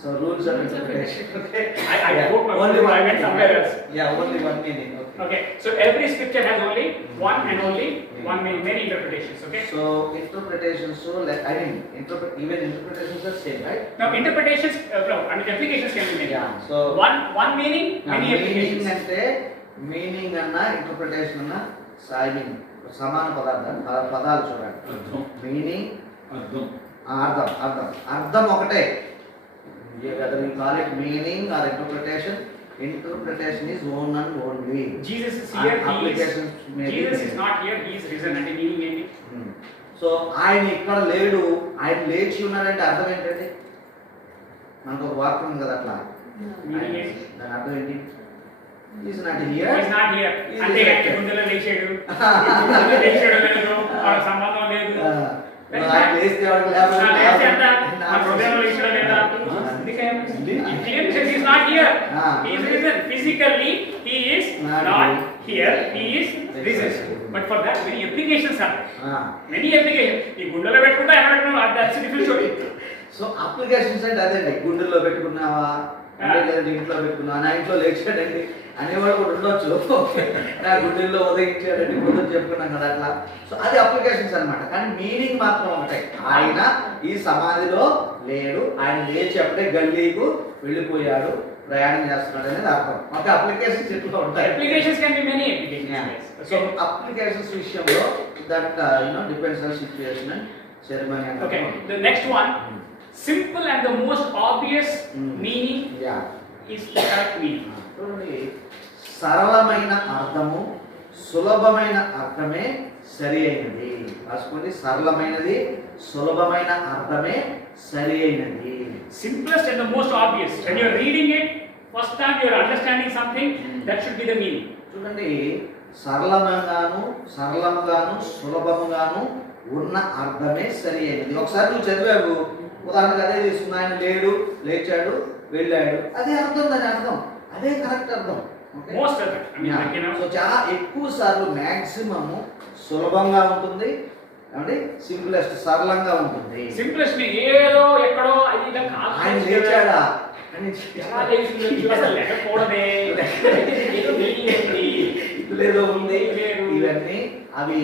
So rules and interpretation. Okay. I hope I went somewhere else. Only one meaning. Okay, so every scripture has only one and only one meaning, many interpretations. Okay. So interpretations, even interpretations are same, right? Now interpretations, applications can be many. So one meaning, many applications. అంటే meaning అన్న interpretation అన్న సాయిమింగ్ సమాన పదాలు చూడండి. Meaning, అర్థం ఒకటే. Whether you call it meaning or interpretation is one and only. Jesus is here. Jesus is not here. He is risen. అంటే meaning ఏంటి? సో ఆయన ఇక్కడ లేడు, ఆయన లేచి ఉన్నాడంటే అర్థం ఏంటండి? మనకు ఒక వాక్యం ఉంది కదా అట్లా, దాని అర్థం ఏంటి? He is not here. He is not here. అంటే గుండెలో లేచాడు, లేచాడు లేదు, సంబంధం లేదు. ఆయన లేస్తే ఎవరికి He is not here. He is risen. Physically, he is not here. He is risen. But for that, many applications are there. Many applications. ఈ గుండెలో పెట్టుకుంటా ఎలా పెట్టుకున్నా, that's a different story. So applications అంటే అదేండి, గుండెల్లో పెట్టుకున్నావా, ఇంట్లో పెట్టుకున్నా, నా ఇంట్లో లేచాడండి అనేవాడు కూడా ఉండొచ్చు. నా గుండెల్లో ఉదయించాడండి ముందు చెప్పుకున్నాం కదా అట్లా. సో అది అప్లికేషన్స్ అనమాట. కానీ మీనింగ్ మాత్రం ఉంటాయి. ఆయన ఈ సమాధిలో లేడు, ఆయన లేచి అప్పుడే గల్లీకు వెళ్ళిపోయాడు, ప్రయాణం చేస్తున్నాడు అనేది అర్థం. ఒక అప్లికేషన్స్ ఎట్లా ఉంటాయి. Applications can be many applications. So applications విషయంలో that depends on situation and ceremony. Okay, the next one, simple and the most obvious meaning is the correct meaning. సరళమైన అర్థము, సులభమైన అర్థమే సరి అయినది. రాసుకోండి, సరళమైనది, సులభమైన అర్థమే సరి అయినది. Simplest and the most obvious. When you are reading it, first time you are understanding something, that should be the meaning. చూడండి, సరళముగాను సులభముగాను ఉన్న అర్థమే సరి అయినది. ఒకసారి నువ్వు చదివావు, ఉదాహరణకు అదే తీసుకున్నా, ఆయన లేడు, లేచాడు, వెళ్ళాడు, అదే అర్థం, దాని అర్థం అదే కరెక్ట్ అర్థం. సో చాలా ఎక్కువ సార్లు మాక్సిమం సులభంగా ఉంటుంది, సింపులెస్ట్ సరళంగా ఉంటుంది. సింప్లెస్ట్ ఏదో ఎక్కడో ఆయన లేచాడా, అని ఎలా లేచిండొచ్చు? అసలు లేకపోవడమే. ఏదో meaning ఉంది. లేదో ఉంది లేదు. ఇవన్నీ అవి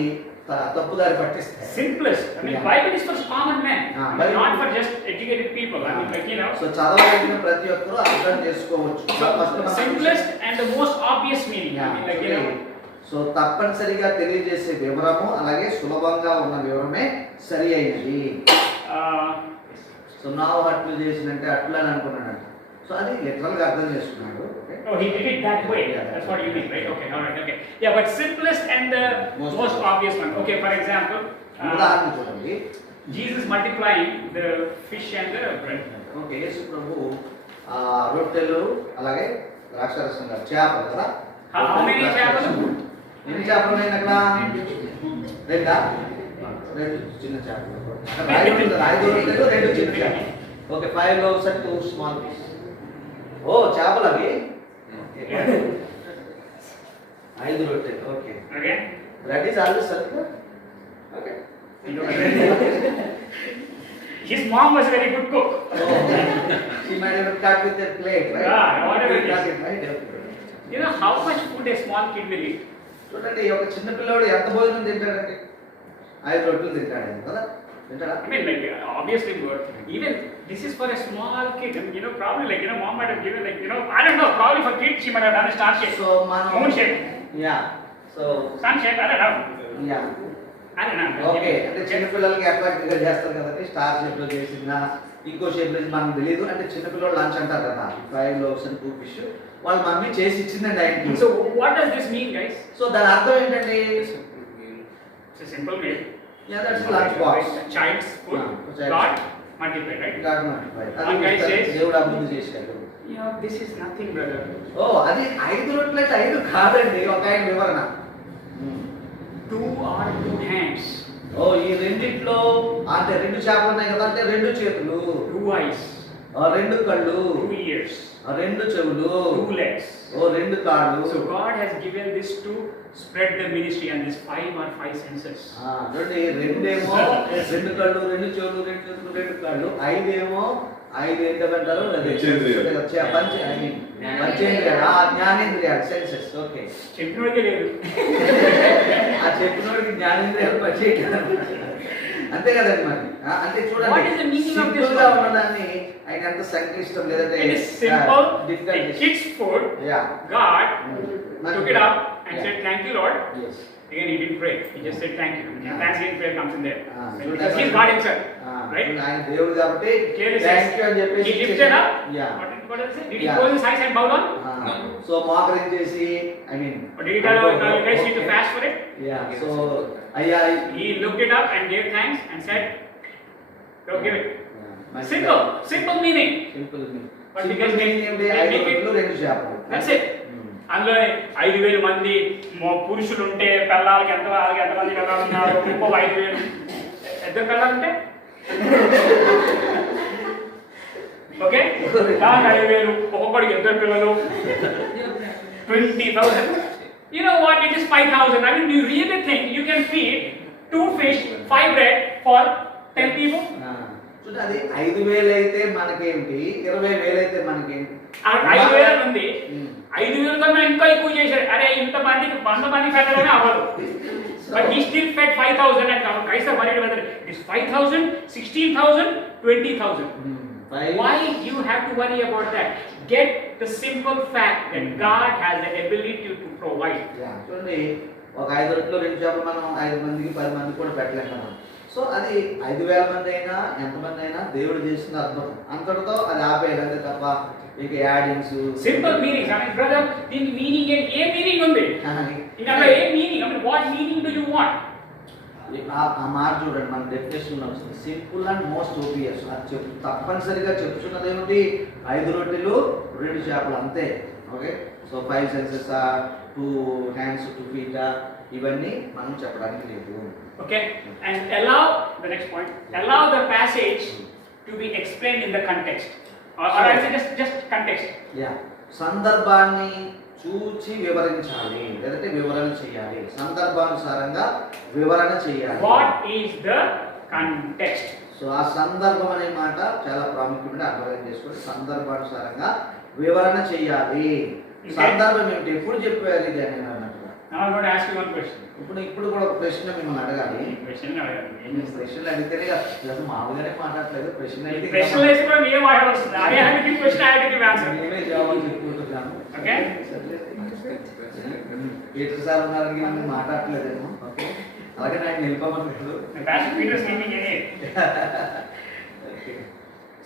తప్పుదారి పట్టిస్తాయి. Simplest. I mean, Yeah. Bible is for common man, Bible- not for just educated people. I mean, like, you know. So చదవగలిగిన ప్రతి ఒక్కరూ అర్థం చేసుకోవచ్చు. So, ఫస్ట్ మనం simplest and the most obvious meaning. I mean, like, you know. So తప్పనిసరిగా తెలియజేసే వివరము అలాగే సులభంగా ఉన్న వివరమే సరి అయినది. Uh, సో నావు అట్లు చేసినంటే అట్లా అని అనుకున్నాడంట. సో అది లిటరల్ గా అర్థం చేసుకున్నాడు. oh, he did it that way. Yeah. That's what you mean, right? Okay, all right, okay. Yeah, but simplest and the most obvious one. Okay, for example, ఉదాహరణ చూడండి. Jesus multiplying the fish and the bread. Okay, యేసు ప్రభు రొట్టెలు అలాగే ద్రాక్షరసం చేపలు కదా. How many చేపలు? ఎన్ని చేపలు ఉన్నాయి అక్కడ? రెండా? రెండు చిన్న చేపలు. ఐదు రొట్టెలు రెండు చిన్న చేపలు. Okay, 5 loaves and 2 small fish. ఓ చేపలు అవి 5 రొట్టెలు. Okay, Okay. That is always సరిగ్గా. Okay, His mom was a very good cook. she might have cut with a plate, right? Yeah, whatever it is. Cut it, right? You know how much food a small kid will eat? చూడండి, ఒక చిన్న పిల్లవాడు ఎంత భోజనం తింటాడండి? 5 రొట్టెలు తింటాడు కదా. తింటాడా? I mean, like, obviously, but even this is for a small kid. And, you know, probably, like, you know, mom might have given, like, you know, I don't know, probably for kids, she might have done a star shape. So మనం Moon shape. Yeah so Sun shape, I don't know. Yeah I don't know. Okay, అంటే చిన్న పిల్లలకి attractive గా చేస్తారు కదండి. Star shape లో చేసిందా ఇంకో షేప్ లో మనకు తెలియదు. అంటే చిన్న పిల్లలు లంచ్ అంటారు కదా, 5 loaves and 2 fish వాళ్ళ మమ్మీ చేసి ఇచ్చిందండి ఆయనకి. So, what does this mean, guys? So దాని అర్థం ఏంటండి? It's a simple meal. Yeah that's lunch box. Child's food. Yeah, God multiplied, right? One guy says- దేవుడు అభివృద్ధి చేశాడు. You know, this is nothing, brother. ఓ అది 5 రొట్టెలు అంటే 5 కాదండి, ఒక ఆయన వివరణ. 2 or 2 hands, ఓ ఈ రెండిట్లో అంటే 2 చేపలు ఉన్నాయి కదా, అంటే 2 చేతులు, 2 eyes, 2 కళ్ళు, 2 ears, 2 చెవులు, 2 legs. 2 కాళ్ళు. So God has given this to spread the ministry and this 5 or 5 senses. చూడండి, 2 ఏమో 2 కళ్ళు, 2 చెవులు, 2 చేతులు, 2 కాళ్ళు. 5 ఏమో 5 ఏంటంటారు? పంచేంద్రియాలు, జ్ఞానేంద్రియాలు, సెన్సెస్. ఓకే, చెప్పినోడికే లేదు. ఆ చెప్పినోడికి జ్ఞానేంద్రియాలు పనిచేయగలరు. అంతే కదండి మరి. అంటే What చూడండి, is the meaning of this simple గా word? ఉన్నదాన్ని ఆయన ఎంత సంక్లిష్టం లేదంటే It is simple. A difficult. kid's food. Yeah God took it up and Yeah. said, "Thank you, Lord." Yes. Again, he didn't pray. He just said, "Thank you." Yeah. Thanksgiving prayer comes in there. So Because that's he's why- God himself, right? ఆయన దేవుడు కాబట్టి Clearly thank you says, అని చెప్పేసి he lifted up. Yeah What does it say? Did he Yeah. close his eyes and bow down? So మోకరింగ్ చేసి I mean Or did he tell you guys need to fast for it? Yeah so అయ్యా He looked it up and gave thanks and said, "Don't give it." Simple meaning. Simple But simple because meaning ఏంటి? they 5 make it- రొట్టెలు 2 చేపలు. That's it. అందులో 5,000 మంది పురుషులు ఉంటే పిల్లలకి ఎంతమంది పిల్లలు ఉన్నారు? 5,000. ఇద్దరు పిల్లలు ఉంటే ఓకే, 5,000, ఒక్కొక్కడికి 2 పిల్లలు, 20,000. You know what? It is 5,000. I mean, do you really think you can feed 2 fish, 5 bread for 10 people? చూడండి, అది 5,000 అయితే మనకేంటి, 20,000 అయితే మనకేంటి? 5,000 ఉంది. Hmm. 5,000 కన్నా ఇంకా ఎక్కువ చేశాడు. అరే ఇంతమందికి 100 పెట్టడమే అవ్వదు. But he still fed 5,000 and guys are worried whether it is 5,000, 16,000, 20,000. Why you have to worry about that? Get the simple fact that God has the ability to provide. చూడండి, ఒక 5 రొట్టెలు 2 చేపలు మనం 5 మందికి 10 మందికి కూడా పెట్టలేం కదా. సో అది 5,000 మంది అయినా ఎంతమంది అయినా దేవుడు చేసిన అద్భుతం. అంతటితో అది ఆపేయాలి అంతే తప్ప ఇక addings Simple meanings. I mean, brother, దీని మీనింగ్ ఏ మీనింగ్ ఉంది? ఇంకా a meaning? I mean, what meaning do you want? ఆ మాట చూడండి, మన డెఫినేషన్ వస్తుంది. Simple and most obvious. అది తప్పనిసరిగా చెప్తున్నది ఏమిటి? 5 రొట్టెలు 2 చేపలు అంతే. Okay, so 5 senses, 2 hands, 2 feet, ఇవన్నీ మనం చెప్పడానికి లేదు. Okay, and allow the next point. Allow the passage to be explained in the context, or I say just context. Yeah, సందర్భాన్ని చూచి వివరించాలి, లేదంటే వివరణ చేయాలి. సందర్భానుసారంగా వివరణ చేయాలి. What is the context? So ఆ సందర్భం అనే మాట చాలా ప్రాముఖ్యమైన అర్థం చేసుకొని సందర్భానుసారంగా వివరణ చేయాలి. సందర్భం ఏమిటి, ఎప్పుడు చెప్పారు ఇది అని అన్నట్టుగా. Now I'm going to ask you one question. ఇప్పుడు కూడా ఒక ప్రశ్న మిమ్మల్ని అడగాలి. Question అడగాలి. ప్రశ్నలు అడిగితేనే అసలు మామూలుగానే మాట్లాడలేదు. ప్రశ్న అడిగితే ప్రశ్నలు వేసుకోవడం ఏం మాట్లాడుతుంది? I have to give question, I have to give answer. నేనే జవాబు చెప్పుకుంటున్నాను. Okay? పీటర్ సార్ ఉన్నారని నేను మాట్లాడలేదేమో. ఓకే, అలాగే నాకు నిలపమన్నారు. Pastor Peter is speaking in it.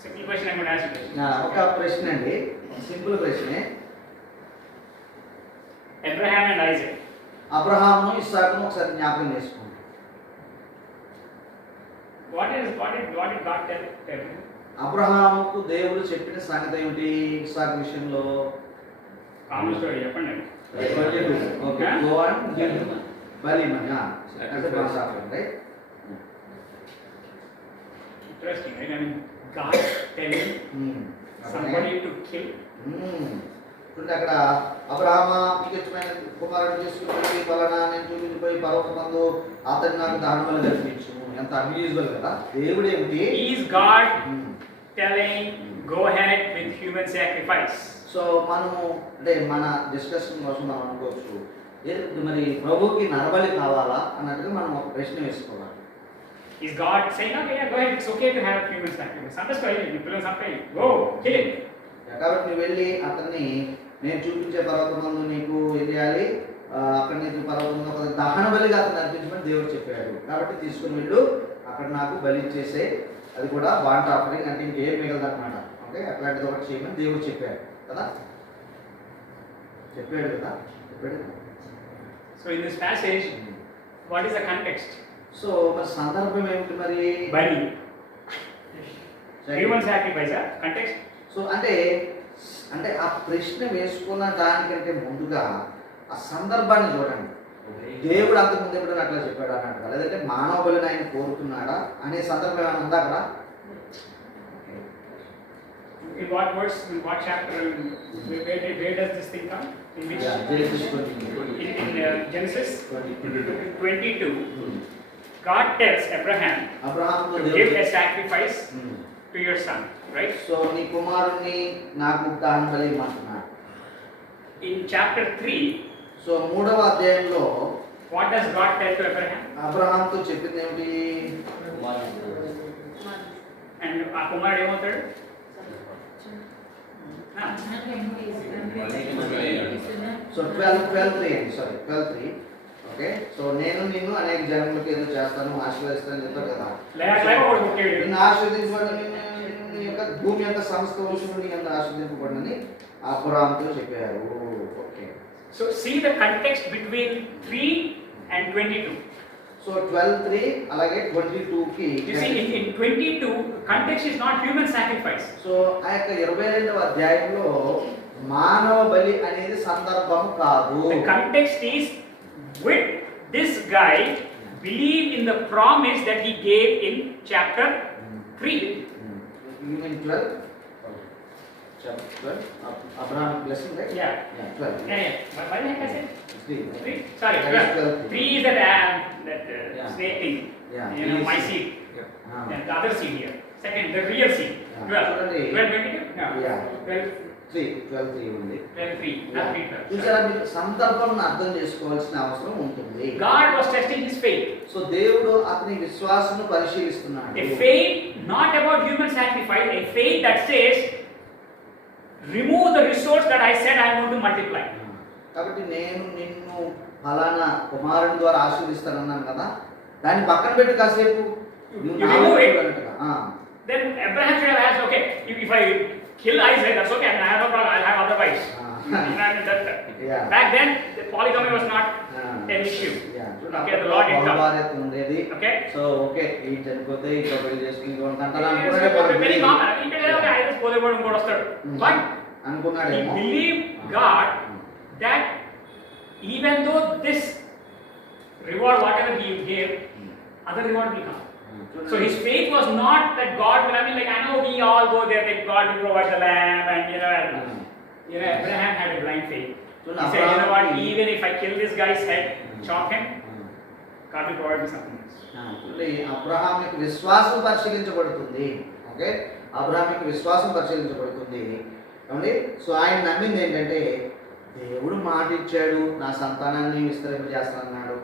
Simple question I'm going to ask you. ఒక ప్రశ్న అండి, సింపుల్ ప్రశ్నే. Abraham and Isaac. అబ్రహామును ఇస్సాకును ఒకసారి జ్ఞాపకం చేసుకోండి. What did God tell them? అబ్రహాముకు దేవుడు చెప్పిన సంగతి ఏమిటి ఇస్సాకు విషయంలో? Common story చెప్పండి. ఓకే, గో ఆన్ బలిమని. Right, Interesting, right? I mean, God telling somebody to kill. చూడండి అక్కడ అబ్రహామా మీకు ఇష్టమైన కుమారుడు చేసుకుని పలానా నేను చూపించిపోయి పర్వతమందు అతను నాకు దానబలి జరిపించు. ఎంత అన్యూజువల్ కదా. దేవుడు ఏమిటి? He is God telling, go ahead with human sacrifice. So మనము అంటే మన డిస్కషన్ కోసం మనం అనుకోవచ్చు, మరి ప్రభుకి నరబలి కావాలా అన్నట్టుగా మనం ఒక ప్రశ్న వేసుకోవాలి. Is God saying, okay, yeah, go ahead, it's okay to have human sacrifice. Understand? You put something, go, kill him. కాబట్టి నువ్వు వెళ్ళి అతన్ని నేను చూపించే పర్వతమందు నీకు ఏం చేయాలి, అక్కడ నీకు పర్వతంలో ఒక దహన బలిగా అతను అర్పించమని దేవుడు చెప్పాడు. కాబట్టి తీసుకుని వెళ్ళు, అక్కడ నాకు బలి చేసే, అది కూడా వాంట్ ఆఫరింగ్ అంటే ఇంకేం మిగలదు అనమాట. ఓకే, అట్లాంటిది ఒకటి చేయమని దేవుడు చెప్పాడు కదా. చెప్పాడు. So in this passage, what is the context? So మరి సందర్భం ఏమిటి మరి? Bali. Human sacrifice, context? So అంటే ఆ ప్రశ్న వేసుకున్న దానికంటే ముందుగా ఆ సందర్భాన్ని చూడండి. దేవుడు అంతకుముందు ఎప్పుడైనా అట్లా చెప్పాడు అన్నట్టుగా, లేదంటే మానవ బలిని ఆయన కోరుతున్నాడా అనే సందర్భం ఏమైనా ఉందా అక్కడ? In what verse, in what chapter, where does this thing come? In which? In Genesis 22. God tells Abraham to give a sacrifice to your son, right? So నీ కుమారుణ్ణి నాకు దాన బలి ఇవ్వమంటున్నాడు. In chapter 3, సో 3వ అధ్యాయంలో what does God tell to Abraham? అబ్రహాంతో చెప్పింది ఏమిటి? And ఆ కుమారుడు ఏమవుతాడు? So 12:3 okay. సో నేను నిన్ను అనేక జనములకు ఏదో చేస్తాను, ఆశీర్వదిస్తాను చెప్తాడు కదా. నిన్ను ఆశీర్వదించబడి నీ యొక్క భూమి యొక్క సమస్త వంశములు నీ యొక్క ఆశీర్వదింపబడినని అబ్రహాముతో చెప్పారు. Okay. So see the context between 3 and 22. So 12:3 అలాగే 22కి. You see, in 22, context is not human sacrifice. So ఆ యొక్క 22వ అధ్యాయంలో మానవ బలి అనేది సందర్భం కాదు. The context is with this guy believe in the promise that he gave in chapter 3. You mean 12? Chapter 12. Abraham blessing, right? Yeah. 12. Yeah. But why did I say 3. 3? Sorry, That is 12. 3 is that Yeah. snake thing. Yeah. You know, my seed. And the other seed here. Second, the real seed. 12. 22? No. Yeah. 12 ఉంది. 3, not 3. చూసారా, మీరు సందర్భం అర్థం చేసుకోవాల్సిన అవసరం ఉంటుంది. God was testing his faith. So దేవుడు అతని విశ్వాసను పరిశీలిస్తున్నాడు. A faith not about human sacrifice, a faith that says, remove the resource that I said I want to multiply. కాబట్టి నేను నిన్ను ఫలానా కుమారుని ద్వారా ఆశీర్వదిస్తానన్నాను కదా, దాన్ని పక్కన పెట్టి కాసేపు You remove it. అన్నట్టుగా. Then Abraham should have asked, okay, if I kill Isaac, that's okay, I have no problem, I'll have other wives. Yeah. Back then, the polygamy was not an issue. Okay, the Lord didn't come. ఉండేది. Okay? So okay, ఈ చనిపోతే ఇంకా పెళ్లి చేసుకుని Very common. I just పోతే కూడా ఇంకోటి వస్తాడు. But he అనుకున్నాడేమో. believed God that even though this reward, whatever he gave, other reward will come. So his faith was not that God will, I mean, like I know we all go there, like God will provide the lamb, and Abraham had a blind faith. He said, you know what, even if I kill this guy's head, chop him, God will provide me something else. చూడండి, Abraham యొక్క విశ్వాసం పరిశీలించబడుతుంది. Okay, Abraham యొక్క విశ్వాసం పరిశీలించబడుతుంది. ఏమండి, so ఆయన నమ్మింది ఏంటంటే దేవుడు మాట ఇచ్చాడు, నా సంతానాన్ని విస్తరింపజేస్తానన్నాడు.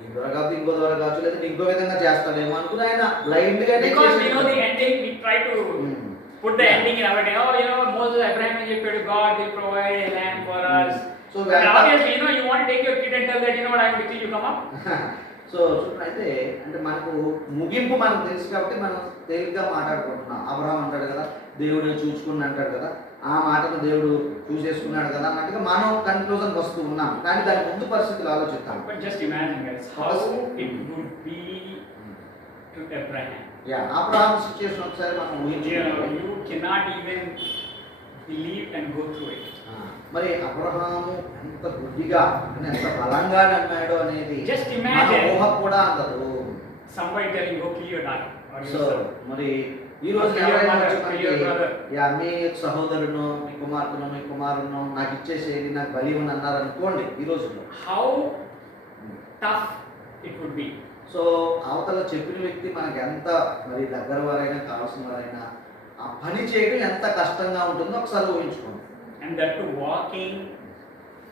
ఈ ద్వారా కాదు ఇంకో ద్వారా కావచ్చు, లేదా ఇంకో విధంగా చేస్తాడేమో అనుకుని ఆయన బ్లైండ్ గా Because we know the ending, we try to put the ending in our day. Oh, you know, Moses, Abraham and Jacob, God will provide a lamb for us. So and obviously, you know, you want to take your kid and tell that, you know what, I'm with you, you come up. So చూడండి, అంటే మనకు ముగింపు మనకు తెలుసు కాబట్టి మనం తేలిగ్గా మాట్లాడుకుంటున్నాం. అబ్రహాం అంటాడు కదా, దేవుడు చూసుకుని అంటాడు కదా, ఆ మాటను దేవుడు చూసేసుకున్నాడు కదా అన్నట్టుగా మనం కన్క్లూజన్కి వస్తూ ఉన్నాం. కానీ దాని ముందు పరిస్థితులు ఆలోచిస్తాం. But just imagine, guys, how it would be to Abraham. Abraham situation ఒకసారి మనం ఊహించుకుంటాం. You cannot even believe and go through it. మరి అబ్రహాము ఎంత గుడ్డిగా అంటే ఎంత బలంగా నమ్మాడు అనేది Just మన imagine ఊహ కూడా అందదు. somebody telling, go kill your daughter or your so son. మరి ఈ రోజు Kill your ఎవరైనా mother, వచ్చి kill your brother. మనకి, మీ సహోదరును, మీ కుమార్తెను, మీ కుమారును నాకు ఇచ్చేసేది, నాకు బలి ఇవ్వని అన్నారు అనుకోండి ఈ రోజుల్లో. How tough it would be. So అవతల చెప్పిన వ్యక్తి మనకి ఎంత మరి దగ్గర వారైనా కావాల్సిన వారైనా ఆ పని చేయడం ఎంత కష్టంగా ఉంటుందో ఒకసారి ఊహించుకోండి. And that to walking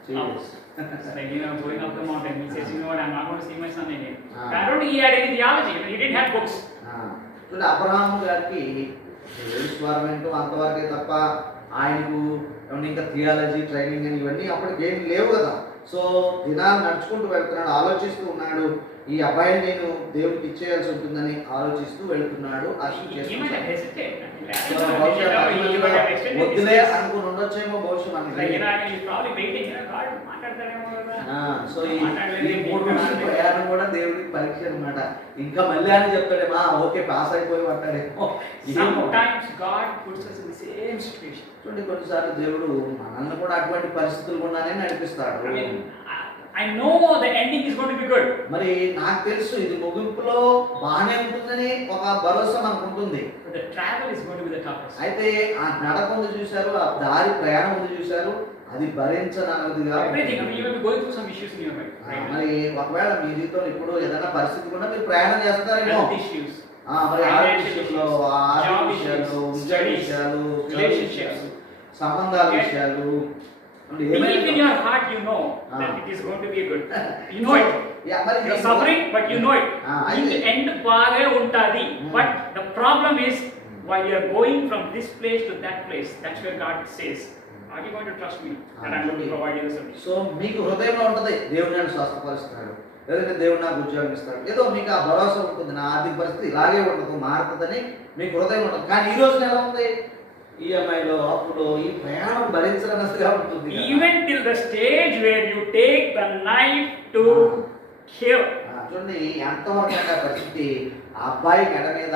Serious. It's like, you know, going up the mountain. He says, you know what, I'm not going to see my son again. Ah. I don't think he had any theology. He didn't have books. చూడండి, అబ్రహాము గారికి స్వరం ఏంటో అంతవరకే తప్ప ఆయనకు ఏమన్నా ఇంకా theology training అని ఇవన్నీ అప్పటికి ఏం లేవు కదా. సో దినాలు నడుచుకుంటూ వెళ్తున్నాడు, ఆలోచిస్తూ ఉన్నాడు, ఈ అబ్బాయిని నేను దేవుడికి ఇచ్చేయాల్సి ఉంటుందని ఆలోచిస్తూ వెళ్తున్నాడు. He might have hesitated. వద్దులే అనుకుని ఉండొచ్చేమో బహుశా మనకి. Like, you know, I mean, he's probably waiting. You know, God, మాట్లాడతారేమో కదా. సో ఈ 3 నిమిషాల ప్రయాణం కూడా దేవుడికి పరీక్ష అనమాట. ఇంకా మళ్ళీ అని చెప్తాడేమో, ఓకే పాస్ అయిపోయి పట్టాడేమో. Sometimes God puts us in the same situation. చూడండి, కొన్నిసార్లు దేవుడు మనల్ని కూడా అటువంటి పరిస్థితులు గుండానే నడిపిస్తాడు. I mean, I know the ending is going to be good. మరి నాకు తెలుసు ఇది ముగింపులో బాగానే ఉంటుందని ఒక భరోసా మనకు ఉంటుంది. But the travel is going to be the toughest. అయితే ఆ నడక ఉంది చూశారు, ఆ దారి ప్రయాణం ఉంది చూశారు, అది భరించనదిగా. Everything. I mean, you will be going through some issues in your life. Right? మరి ఒకవేళ మీ జీవితంలో ఇప్పుడు ఏదైనా పరిస్థితి కూడా మీరు ప్రయాణం చేస్తారేమో. Health issues. మరి ఆరోగ్య విషయంలో, ఆర్థిక విషయాలు, విద్యా విషయాలు, relationships, సంబంధాల విషయాలు. Deep in your heart, you know that it is going to be good. You know it. మరి You're suffering, but you know it. In the end, baage untadi. But the problem is, while you're going from this place to that place, that's where God says, are you going to trust me that I'm going to provide you the solution? So మీకు హృదయంలో ఉంటుంది, దేవుడు నన్ను స్వస్థపరుస్తున్నాడు, లేదంటే దేవుడు నాకు ఉద్యోగం ఇస్తాడు, ఏదో మీకు ఆ భరోసా ఉంటుంది, నా ఆర్థిక పరిస్థితి ఇలాగే ఉంటుంది, మారుతుందని మీకు హృదయం ఉంటుంది. కానీ ఈ రోజున ఎలా ఉంది? ఈఎంఐలో, అప్పులో ఈ ప్రయాణం భరించలేనట్టుగా ఉంటుంది. Even till the stage where you take the knife to kill. చూడండి, ఎంతవరకు అంటే పరిస్థితి ఆ అబ్బాయి మెడ మీద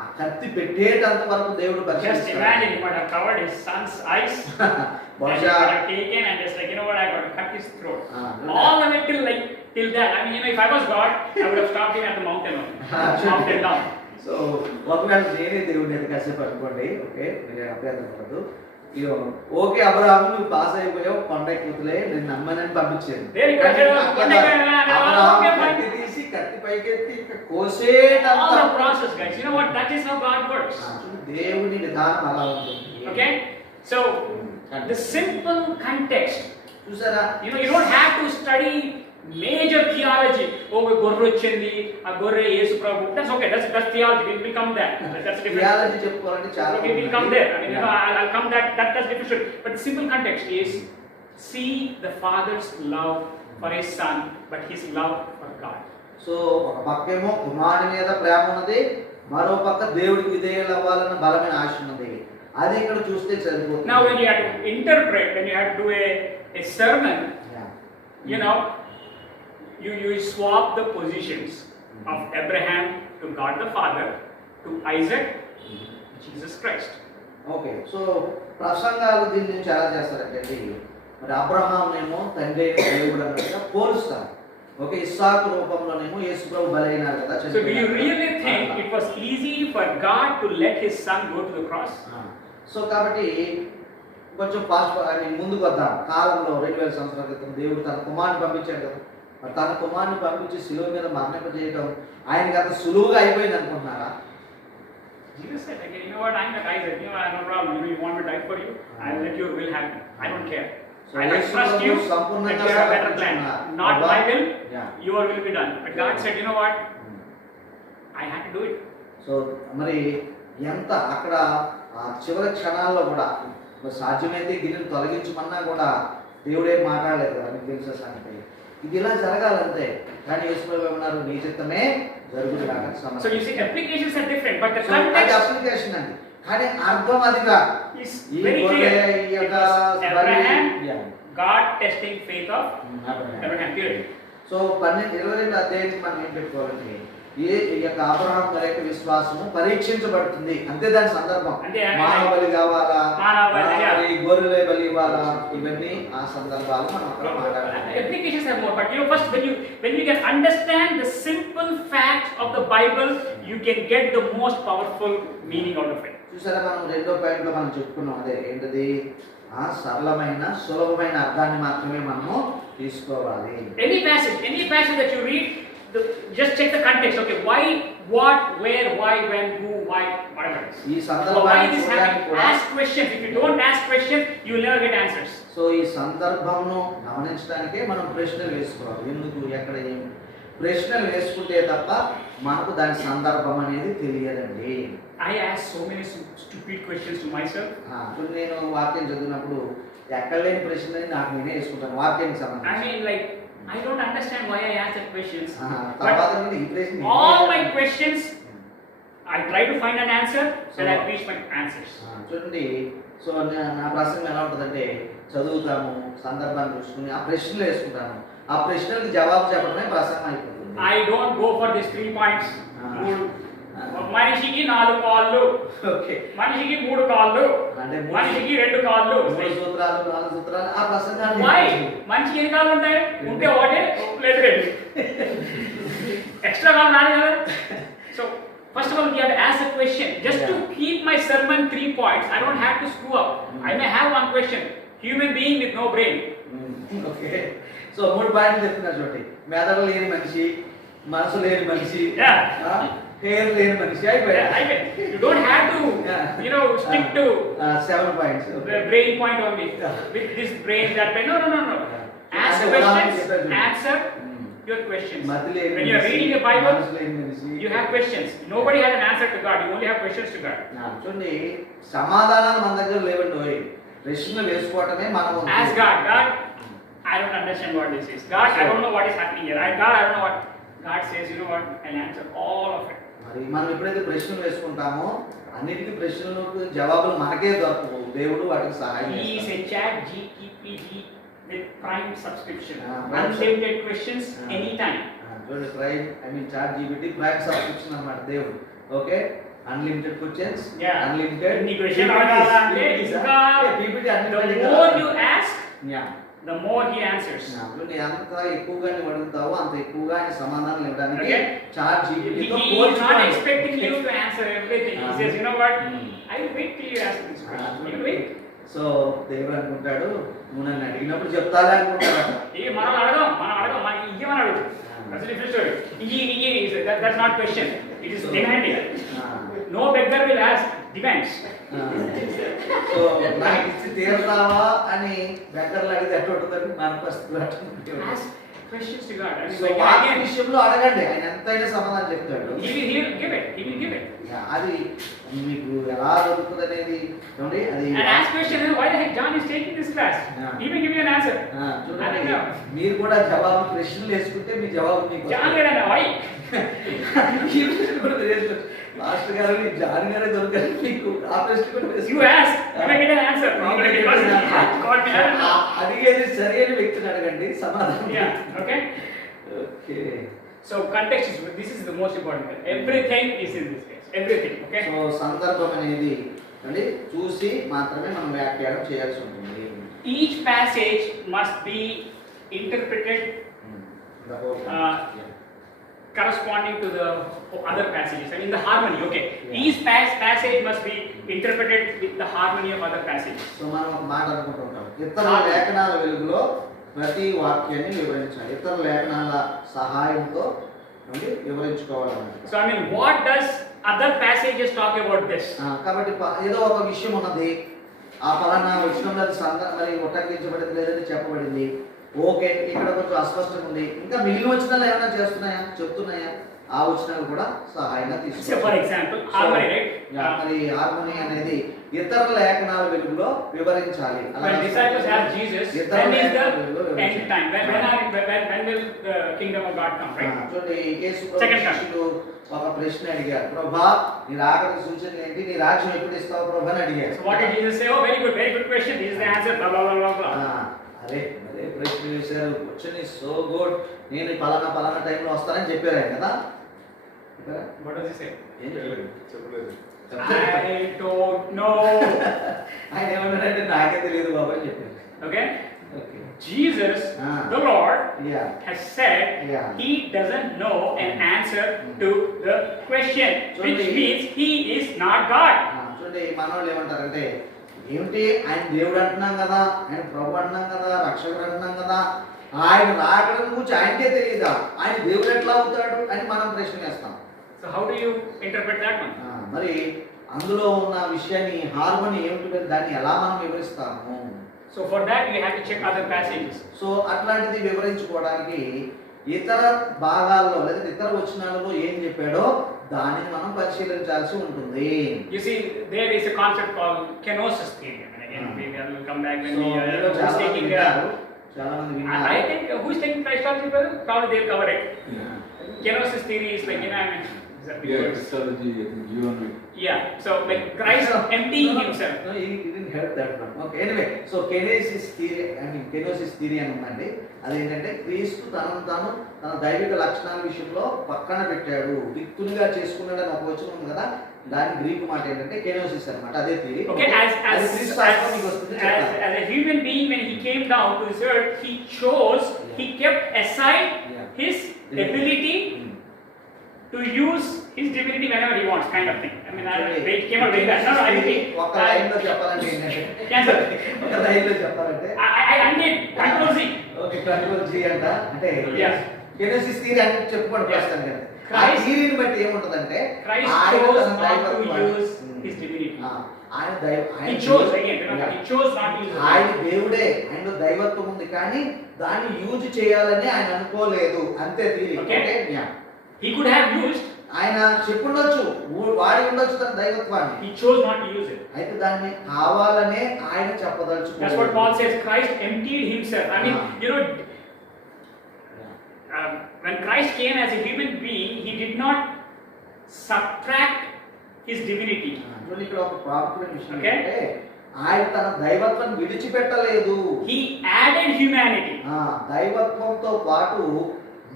ఆ కత్తి పెట్టేటంత వరకు దేవుడు Just పరిశీలిస్తాడు. imagine, he might have covered his son's eyes. And he బహుశా would have taken and just like, you know what, I got to cut his throat. All the way till that. I mean, you know, if I was God, I would have stopped him at the mountain only. Mountain down. So ఒకవేళ నేనే దేవుడిని అయితే కాసేపు అనుకోండి, okay, మీరు అభ్యర్థం పడదు. Okay Abraham, నువ్వు pass అయిపోయావు, కొండ ఎక్కుతులే, నేను నమ్మనని పంపించాను. కత్తి తీసి కత్తి పైకెత్తి కోసేటంత All the process, guys. You know what? That is how God works. దేవుని విధానం అలా ఉంటుంది. Okay? So, the simple context. చూసారా? You know, you don't have to study major theology. Oh, gorre vachindi, aa gorre Yesu Prabhu. That's okay. That's theology. We will come there. That's different. Theology చెప్పుకోవాలంటే చాలా We will come there. I mean, you know, I'll come that's different. But the simple context is see the Father's love for His Son, but His love for God. So ఒక పక్కేమో కుమారుని మీద ప్రేమ ఉన్నది, మరో పక్క దేవుడికి విధేయులు అవ్వాలన్న బలమైన ఆశ ఉన్నది. అది ఇక్కడ చూస్తే సరిపోతుంది. Now, when you have to interpret, when you have to do a sermon, you know, you swap the positions of Abraham to God the Father, to Isaac, Jesus Christ. Okay, so ప్రసంగాలు దీని నుంచి ఎలా చేస్తారంటే మరి అబ్రహాంనేమో తండ్రి అయిన దేవుడు అన్నట్టుగా పోలుస్తారు. ఓకే, ఇస్సాకు రూపంలోనేమో యేసు ప్రభు బలైనారు కదా. So do you really think it was easy for God to let His Son go to the cross? So కాబట్టి కొంచెం ముందుకు వద్దాం. కాలంలో 2000 సంవత్సరాల క్రితం దేవుడు తన కుమారుని పంపించాడు కదా. మరి తన కుమారుని పంపించి శిలువ మీద మరణింపజేయడం ఆయనకి అంత సులువుగా అయిపోయింది అనుకుంటున్నారా? Jesus said, again, you know what, I'm the guy that, no problem, you want me to die for you, I'll let your will happen. I don't care. So, I trust you that you have a better plan. Not my will, your will be done. But God said, you know what, I had to do it. So మరి ఎంత అక్కడ చివరి క్షణాల్లో కూడా మరి సాధ్యమైతే గిన్నెను తొలగించమన్నా కూడా దేవుడే మాట్లాడలేదు కదా, మీకు తెలిసిన సంగతి. ఇది ఇలా జరగాలంతే. కానీ యేసుప్రభు ఏమన్నారు, నీ చిత్తమే జరుగుతుంది కాక. So you see, applications are different, but the అది context అప్లికేషన్ అండి, కానీ అర్థం అదిగా is very clear. It was Abraham, God testing faith of Abraham. Period. So 12-22 అధ్యాయానికి మనం ఏం పెట్టుకోవాలండి, ఈ యొక్క అబ్రహాం గారి యొక్క విశ్వాసము పరీక్షించబడుతుంది అంతే. దాని సందర్భం మానవ బలి కావాలా, గొర్రెల బలి ఇవ్వాలా, ఇవన్నీ ఆ సందర్భాలు మనం అక్కడ మాట్లాడాలి. Applications are more, but first when you can understand the simple facts of the Bible, you can get the most powerful meaning out of it. చూసారా, మనం రెండో పాయింట్ లో మనం చెప్పుకున్నాం, అదే ఏంటది, సరళమైన సులభమైన అర్థాన్ని మాత్రమే మనము తీసుకోవాలి. Any passage that you read, just check the context. Okay, why, what, where, why, when, who, why, whatever it is. ఈ సందర్భాన్ని చూడడానికి కూడా ask questions. If you don't ask questions, you will never get answers. So ఈ సందర్భంను గమనించడానికే మనం ప్రశ్నలు వేసుకోవాలి. ఎందుకు, ఎక్కడ, ఏమి ప్రశ్నలు వేసుకుంటే తప్ప మనకు దాని సందర్భం అనేది తెలియదండి. I ask so many stupid questions to myself. ఇప్పుడు నేను వాక్యం చదివినప్పుడు ఎక్కడ లేని ప్రశ్నని నాకు నేనే వేసుకుంటాను వాక్యానికి సంబంధించి. I mean, like, I don't understand why I ask that questions. తర్వాత నుండి ఈ ప్రశ్న All my questions, I try to find an answer, and I reach my answers. చూడండి, సో నా ప్రశ్న ఎలా ఉంటుందంటే, చదువుతాము, సందర్భాన్ని చూసుకుని ఆ ప్రశ్నలు వేసుకుంటాను, ఆ ప్రశ్నలకు జవాబు చెప్పడమే ప్రసంగం అయిపోతుంది. I don't go for these 3 points. మనిషికి 4 కాళ్ళు, ఓకే, మనిషికి 3 కాళ్ళు, అంటే మనిషికి 2 కాళ్ళు. 3 సూత్రాలు 4 సూత్రాలు ఆ ప్రసంగాన్ని. Why? మనిషికి ఎన్ని కాళ్ళు ఉంటాయి? ఉంటే ఒకటే, లేదు 2. ఎక్స్ట్రా కాళ్ళు రాదు కదా. So first of all, we have to ask a question. Just to keep my sermon 3 points, I don't have to screw up. I may have one question. Human being with no brain. Okay, so 3 పాయింట్లు చెప్తున్నారు చూడండి. మెదడు లేని మనిషి, మనసు లేని మనిషి, hair లేని మనిషి అయిపోయాయి. You don't have to, stick to 7 points. the brain point only. With this brain, that brain. No. Ask questions, answer your questions. When you are reading the Bible, you have questions. Nobody has an answer to God. You only have questions to God. చూడండి, సమాధానాలు మన దగ్గర లేవండి, ప్రశ్నలు వేసుకోవటమే మనం. Ask God, I don't understand what this is. God, I don't know what is happening here. God, I don't know what. God says, you know what? I'll answer all of it. మరి మనం ఎప్పుడైతే ప్రశ్నలు వేసుకుంటామో అన్నిటికీ ప్రశ్నలకు జవాబులు మనకే దొరకవు, దేవుడు వాటికి సహాయం చేస్తాడు. He is a ChatGPT with Prime subscription. Unlimited questions anytime. చూడండి, ChatGPT ప్రైమ్ సబ్స్క్రిప్షన్ అన్నమాట దేవుడు. Okay, unlimited questions, unlimited the more you ask, the more he answers. నువ్వు ఎంత ఎక్కువగా నువ్వు అడుగుతావో అంత ఎక్కువగా ఆయన సమాధానాలు ఇవ్వడానికి ChatGPT తో He is not expecting you to answer everything. He says, you know what? I will wait till you ask this question. You will wait. So దేవుడు అనుకుంటాడు, నువ్వు నన్ను అడిగినప్పుడు చెప్తాలే అనుకుంటాడు. మనం అడగం మనకి ఇయ్యమని అడుగు. That's a different story. That's not question. It is demanding. No beggar will ask demands. So నాకు ఇచ్చి తీరుతావా అని బెగ్గర్లు అడిగితే ఎట్లా ఉంటుందని మన పరిస్థితి. Ask questions to God. So వాక్య విషయంలో అడగండి, ఆయన ఎంతైనా సమాధానం చెప్తాడు. He will give it. అది మీకు ఎలా దొరుకుతుంది అనేది చూడండి. అది and ask question, why the heck John is taking this class? He will give you an answer. చూడండి, మీరు కూడా జవాబు ప్రశ్నలు వేసుకుంటే మీ జవాబు మీకు John గారు why? లాస్ట్ గారు జాన్ గారే దొరకారు మీకు, ఆ ప్రశ్న కూడా you ask, you may get an answer. అడిగేది సరైన వ్యక్తిని అడగండి, సమాధానం. Okay. So context is, this is the most important thing. Everything is in this case. Everything. Okay. So సందర్భం అనేది అంటే చూసి మాత్రమే మనం వ్యాఖ్యానం చేయాల్సి ఉంటుంది. Each passage must be interpreted corresponding to the other passages. I mean the harmony. Okay. Each passage must be interpreted with the harmony of other passages. So మనం ఒక మాట అనుకుంటుంటాం, ఇతర లేఖనాల వెలుగులో ప్రతి వాక్యాన్ని వివరించాలి, ఇతర లేఖనాల సహాయంతో వివరించుకోవాలన్నమాట. So I mean, what does other passages talk about this? కాబట్టి ఏదో ఒక విషయం ఉన్నది, ఆ పలానా వచనంలో మరి ఉటంకించబడింది లేదంటే చెప్పబడింది, ఓకే ఇక్కడ కొంచెం అస్పష్టంగా ఉంది, ఇంకా మిగిలిన వచనాలు ఏమైనా చేస్తున్నాయా చెప్తున్నాయా, ఆ వచనాలు కూడా సహాయంగా తీసుకోవాలి. For example, harmony, right? మరి హార్మోని అనేది ఇతర లేఖనాల వెలుగులో వివరించాలి. When disciples ask Jesus, when is the end time? When will the kingdom of God come, right? చూడండి, యేసు శిష్యులు ఒక ప్రశ్న అడిగారు, ప్రభా నీ రాకడ సూచన ఏంటి, నీ రాజ్యం ఎప్పుడు ఇస్తావు ప్రభా అని అడిగారు. So what did Jesus say? Oh, very good question. This is the answer. Blah blah blah blah. అరే ప్రశ్న వేశారు, క్వశ్చన్ ఇస్ సో గుడ్, నేను పలానా టైంలో వస్తానని చెప్పారు ఆయన కదా. What does he say? చెప్పలేదు. I don't know. ఆయన ఏమన్నారంటే నాకే తెలియదు బాబా అని చెప్పారు. Okay? Jesus, the Lord, has said he doesn't know an answer to the question, which means he is not God. చూడండి, మనోళ్ళు ఏమంటారంటే ఏమిటి ఆయన దేవుడు అంటున్నాం కదా, ఆయన ప్రభు అంటున్నాం కదా, రక్షకుడు అంటున్నాం కదా, ఆయన రాకడం గురించి ఆయనకే తెలియదా, ఆయన దేవుడు ఎట్లా అవుతాడు అని మనం ప్రశ్న వేస్తాం. So how do you interpret that one? మరి అందులో ఉన్న విషయాన్ని హార్మోని ఏమిటి, దాన్ని ఎలా మనం వివరిస్తాము? So for that we have to check other passages. So అట్లాంటిది వివరించుకోవడానికి ఇతర భాగాల్లో లేదా ఇతర వచనాలలో ఏం చెప్పాడో దానిని మనం పరిశీలించాల్సి ఉంటుంది. You see, there is a concept called kenosis theory. And again, we will come back when we are taking చాలా మంది విన్నారు. I think who is taking Christology, brother? Probably they'll cover it. Kenosis theory is like, I mentioned. Christology, Yeah, so like Christ emptying himself. No, he didn't have that one. Okay, anyway, so kenosis theory అని ఉందండి. అదేంటంటే క్రీస్తు తనను తాను తన దైవిక లక్షణాల విషయంలో పక్కన పెట్టాడు, రిక్తునిగా చేసుకున్నాడు అని ఒక వచనం ఉంది కదా, దాని గ్రీకు మాట ఏంటంటే కెనోసిస్ అన్నమాట. అదే theory. Okay, as a human being, when he came down to this earth, he kept aside his ability to use his divinity whenever he wants, kind of thing. I mean, I came out like that. No, I think ఒక లైన్లో చెప్పాలంటే ఏంటంటే ఒక లైన్లో చెప్పాలంటే I did control Z. Okay, control Z అంటే kenosis theory అని చెప్పుకోండి ప్రస్తుతం కదా. ఆ థియరీని బట్టి ఏముంటదంటే Christ chose not to use his divinity. He chose not to use it. ఆయన దేవుడే, ఆయన దైవత్వం ఉంది, కానీ దాన్ని యూజ్ చేయాలని ఆయన అనుకోలేదు, అంతే theory. Okay? He could have used. ఆయన చెప్పుండొచ్చు, వాడి ఉండొచ్చు తన దైవత్వాన్ని. He chose not to use it. అయితే దాన్ని కావాలనే ఆయన చెప్పదలుచుకున్నాడు. That's what Paul says. Christ emptied himself. I mean, when Christ came as a human being, he did not subtract his divinity. ఇక్కడ ఒక ప్రాముఖ్యమైన విషయం ఏంటంటే ఆయన తన దైవత్వాన్ని విడిచిపెట్టలేదు. He added humanity. దైవత్వంతో పాటు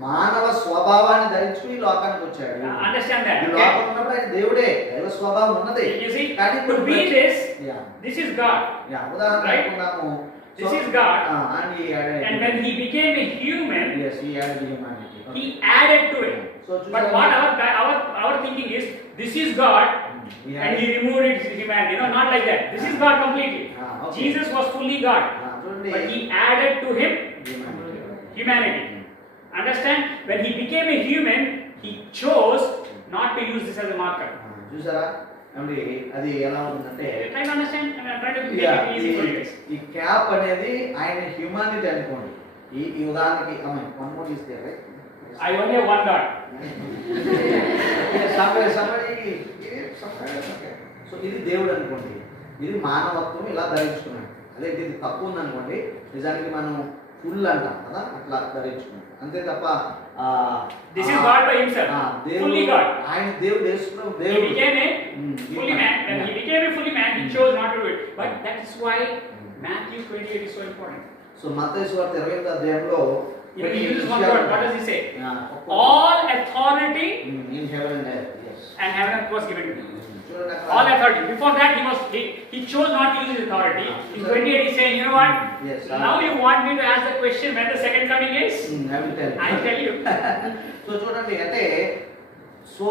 మానవ స్వభావాన్ని ధరించుకుని లోకానికి వచ్చాడు. Understand that. ఈ లోకంలో ఉన్నప్పుడు ఆయన దేవుడే, దైవ స్వభావం ఉన్నది. You see, కానీ to be this is God. ఉదాహరణ అనుకున్నాము, this is God. And when he became a human, yes, he added humanity. He added to it. But what our thinking is, this is God, and he removed his humanity. No, not like that. This is God completely. Jesus was fully God, but he added to him humanity. Understand? When he became a human, he chose not to use this as a marker. చూసారా అంటే అది ఎలా ఉంటుందంటే, try to understand. I'm trying to make it easy for you guys. ఈ cap అనేది ఆయన humanity అనుకోండి. ఈ ఉదాహరణకి వన్ మోర్ ఇస్తే I only have one dot. So ఇది దేవుడు అనుకోండి, ఇది మానవత్వం ఇలా ధరించుకున్నాడు. అదే ఇది తప్పు ఉంది అనుకోండి, నిజానికి మనం ఫుల్ అంటాం కదా, అట్లా ధరించుకున్నాడు అంతే తప్ప this is God by himself, fully God. ఆయన దేవుడు యేసుప్రభు దేవుడు. He became a fully man. When he became a fully man, he chose not to do it. But that is why Matthew 28 is so important. So మత్తయి సువార్త 28వ అధ్యాయంలో he uses one word. What does he say? All authority in heaven and earth. Yes. And heaven was given to him. All authority. Before that, he chose not to use his authority. In 28, he's saying, you know what? Yes. Now you want me to ask the question when the second coming is? I will tell you. I'll tell you. So చూడండి, అంటే so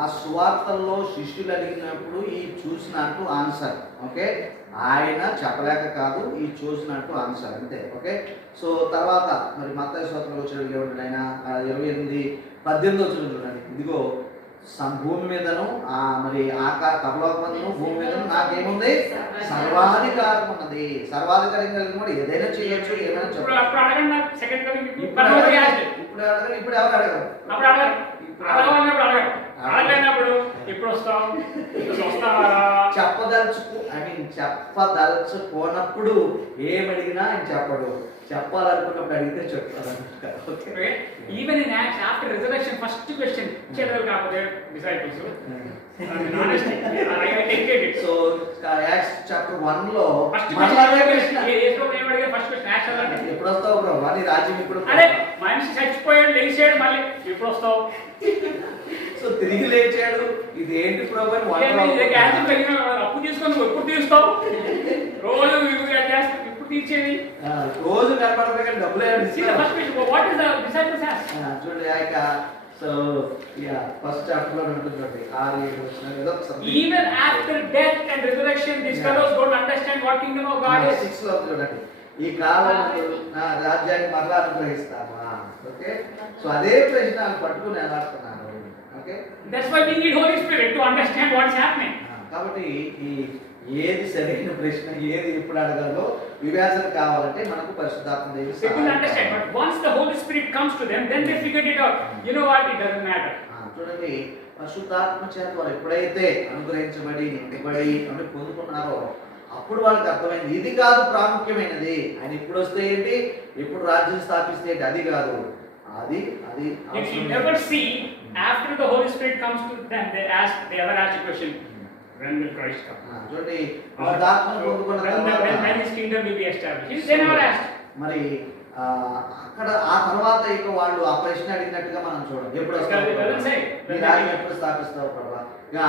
ఆ సువార్తల్లో శిష్యులు అడిగినప్పుడు ఈ చూసినట్టు answer, okay, ఆయన చెప్పలేక కాదు, ఈ చూసినట్టు ఆన్సర్ అంతే, ఓకే. సో తర్వాత మరి మత్తయి సువార్తలో వచ్చేది ఏమంటాడు ఆయన 28:18 వచ్చిన చూడండి, ఇదిగో భూమి మీదను మరి పరలోకమందును భూమి మీదను నాకేముంది సర్వాధికారం ఉన్నది. సర్వాధికారం కలిగిన వాడు ఏదైనా చేయొచ్చు, ఏమైనా చెప్పచ్చు. ఇప్పుడు ఎవరు అడగరు. చెప్పదలుచుకోనప్పుడు ఏమడిగినా ఆయన చెప్పడు, చెప్పాలనుకున్నప్పుడు అడిగితే చెప్తాడు. Even in Acts, after resurrection, first question, children got their disciples. Honestly, I take it. So, Acts chapter 1 లో first మళ్ళీ ప్రశ్న, ఫస్ట్ క్వశ్చన్ యాక్స్ అవ్వాలి. ఎప్పుడు వస్తావు బ్రో, వాడి రాజ్యం ఇప్పుడు. అరే మనిషి చచ్చిపోయాడు, లేచాడు, మళ్ళీ ఎప్పుడు వస్తావు? సో తిరిగి లేచాడు, ఇది ఏంటి ప్రభు అని అప్పు తీసుకొని ఎప్పుడు తీస్తావు? రోజు ఇప్పుడు తీర్చేది రోజు కనపడతాయి కానీ డబ్బులే. చూడండి ఆయక. సో ఫస్ట్ చాప్టర్ లో ఉంటుంది 6-7 వచ్చిన ఏదో even after death and resurrection these fellows don't understand what kingdom of God is. 6 లో చూడండి, ఈ కాలం నా రాజ్యాన్ని మరలా అనుగ్రహిస్తామా, ఓకే. సో అదే ప్రశ్న పట్టుకుని ఎలాడుతున్నారు, okay. That's why we need Holy Spirit to understand what's happening. కాబట్టి ఈ ఏది సరైన ప్రశ్న, ఏది ఎప్పుడు అడగాలో వివేచన కావాలంటే మనకు పరిశుద్ధాత్మ దేవుడు They couldn't understand, but once the Holy Spirit comes to them, then they figured it out. You know what? It doesn't matter. చూడండి, పరిశుద్ధాత్మ చేత వారు ఎప్పుడైతే అనుగ్రహించబడి నింపబడి అంటే పొందుకున్నారో అప్పుడు వాళ్ళకి అర్థమైంది ఇది కాదు ప్రాముఖ్యమైనది. ఆయన ఇప్పుడు వస్తే ఏంటి, ఎప్పుడు రాజ్యం స్థాపిస్తే ఏంటి, అది కాదు. అది అది You never see after the Holy Spirit comes to them, they ever ask a question, when will Christ come? చూడండి, పరిశుద్ధాత్మను పొందుకున్న తర్వాత when his kingdom will be established. They never asked. మరి అక్కడ ఆ తర్వాత ఇక వాళ్ళు ఆ ప్రశ్న అడిగినట్టుగా మనం చూడండి, ఎప్పుడు వస్తావు, ఎప్పుడు స్థాపిస్తావు ప్రభా. ఇంకా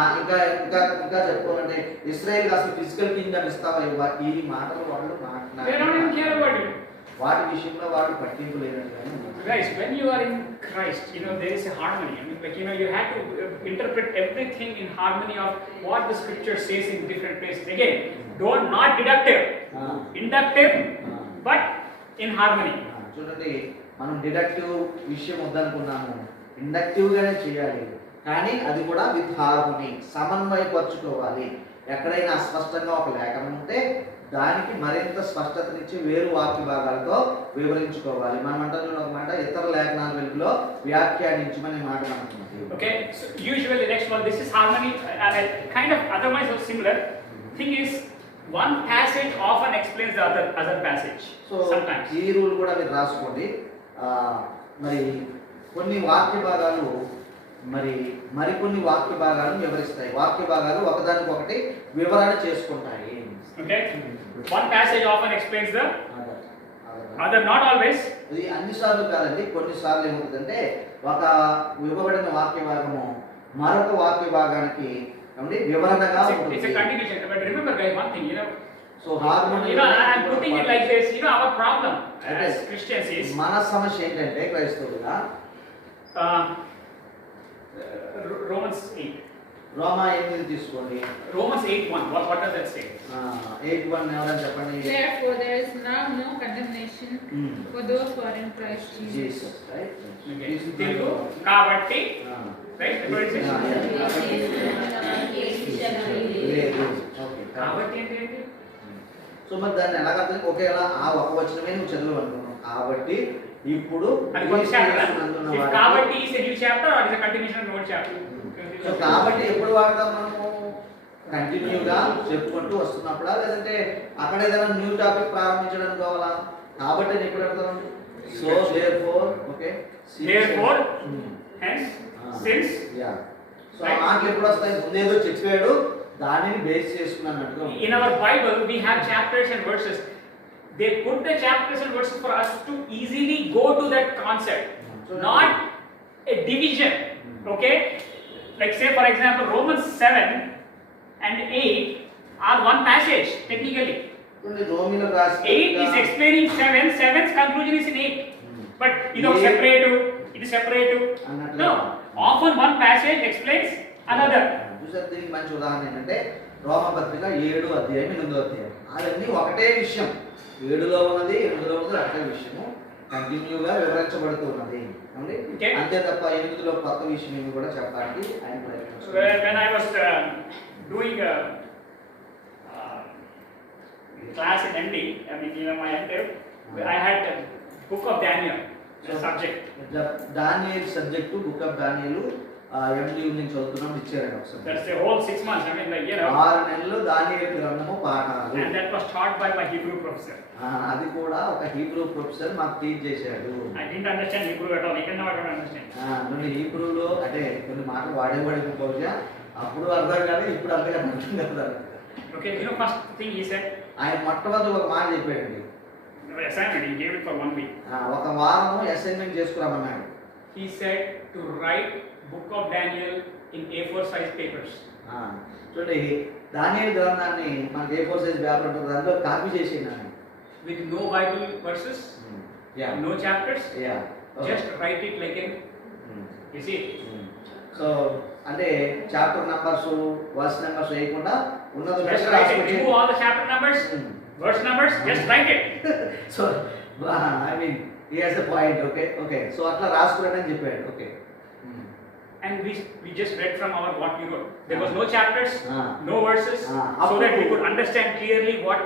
ఇంకా ఇంకా చెప్పుకోవాలంటే ఇశ్రాయేల్ అసలు ఫిజికల్ కింగ్డమ్ ఇస్తావా, ఈ మాటలు వాళ్ళు మాట్లాడారు. వాటి విషయంలో వాళ్ళు పట్టింపు లేనట్టుగానే. Guys, when you are in Christ, there is a harmony. I mean, you have to interpret everything in harmony of what the scripture says in different places. Again, not deductive, inductive, but in harmony. చూడండి, మనం deductive విషయం వద్దనుకున్నాము, inductive గానే చేయాలి, కానీ అది కూడా with harmony, సమన్వయపరచుకోవాలి. ఎక్కడైనా అస్పష్టంగా ఒక లేఖనం ఉంటే దానికి మరింత స్పష్టతనిచ్చి వేరు వాక్య భాగాలతో వివరించుకోవాలి. మనం అంటాం చూడండి ఒక మాట, ఇతర లేఖనాల వెలుగులో వ్యాఖ్యానించమనే మాట మనకు. Okay, so usually next one, this is harmony, kind of otherwise or similar. Thing is, one passage often explains the other passage. So sometimes ఈ రూల్ కూడా మీరు రాసుకోండి. మరి కొన్ని వాక్య భాగాలు మరికొన్ని వాక్య భాగాలను వివరిస్తాయి. వాక్య భాగాలు ఒకదానికొకటి వివరణ చేసుకుంటాయి. Okay, one passage often explains the other, not always. ఇది అన్నిసార్లు కాదండి, కొన్నిసార్లు ఏమవుతుందంటే ఒక ఇవ్వబడిన వాక్య భాగము మరొక వాక్య భాగానికి వివరణగా ఉంటుంది. It's a continuation. But remember guys, one thing, so harmony, I'm putting it like this, our problem as Christians is, మన సమస్య ఏంటంటే క్రైస్తవులుగా Romans 8. రోమా 8 తీసుకోండి. Romans 8:1. What does that say? 8:1 ఎవరైనా చెప్పండి. Therefore there is now no condemnation for those who are in Christ Jesus. Right? Telugu కాబట్టి right కాబట్టి ఏంటి? సో మరి దాన్ని ఎలా అర్థం, ఒకేలా ఆ ఒక వచనమే నువ్వు చదువు అనుకున్నావు కాబట్టి ఇప్పుడు కాబట్టి is a new chapter or is a continuation of old chapter? So కాబట్టి ఎప్పుడు వాడతాం మనము, కంటిన్యూగా చెప్పుకుంటూ వస్తున్నప్పుడా, లేదంటే అక్కడ ఏదైనా న్యూ టాపిక్ ప్రారంభించడం కావాలా? కాబట్టి నేను ఎప్పుడు అర్థం, so therefore, okay, therefore, hence, since, yeah. So ఆ మాటలు ఎప్పుడు వస్తాయి, ముందేదో చెప్పాడు దానిని బేస్ చేసుకున్నట్టుగా. In our Bible we have chapters and verses. They put the chapters and verses for us to easily go to that concept, not a division. Okay, like say for example Romans 7 and 8 are one passage technically. 8 is explaining 7, 7's conclusion is in 8. But separate ఇది separate. అన్నట్లు. No, often one passage explains another. చూసారు, దీనికి మంచి ఉదాహరణ ఏంటంటే రోమపత్రిక 7వ అధ్యాయం 8వ అధ్యాయం. అవన్నీ ఒకటే విషయం, 7లో ఉన్నది 8లో ఉన్నది ఒకటే విషయము కంటిన్యూగా వివరించబడుతున్నది. Okay. అంతే తప్ప 8లో కొత్త విషయం ఏమి కూడా చెప్పడానికి ఆయన When I was doing a class in MD, I mean, my MD, I had a book of Daniel, the subject. దానియేలు సబ్జెక్టు బుక్ ఆఫ్ దానియేలు ఎండి నుంచి చదువుతున్నాం ఇచ్చారండి ఒకసారి. That's the whole 6 months. I mean, like, 6 నెలలు దానియేలు గ్రంథము పాఠాలు. And that was taught by my Hebrew professor. అది కూడా ఒక హీబ్రూ ప్రొఫెసర్ మాకు టీచ్ చేశాడు. I didn't understand Hebrew at all. Even now I don't understand. నుండి హీబ్రూలో అంటే కొన్ని మాటలు వాడేవాడి బహుశా అప్పుడు అర్థం కాదు, ఇప్పుడు అర్థం కదా. Okay, first thing he said, ఆయన మొట్టమొదటి ఒక మాట చెప్పాడండి. assignment, he gave it for 1 week. ఒక వారము assignment చేసుకురామన్నాడు. He said to write book of Daniel in A4 size papers. చూడండి, దానియేలు గ్రంథాన్ని మనకి A4 సైజ్ పేపర్ ఉంటుంది, దాంట్లో కాపీ చేసేయండి. With no Bible verses, no chapters, just write it like in, you see. So అంటే చాప్టర్ నంబర్స్ వర్స్ నెంబర్స్ వేయకుండా ఉన్నది Just write it, remove all the chapter numbers, verse numbers, just write it. So I mean he has a point. Okay so అట్లా రాసుకురాడని చెప్పాడు. Okay. And we just read from our what we wrote. There was no chapters, no verses, Ah. so that we could understand clearly what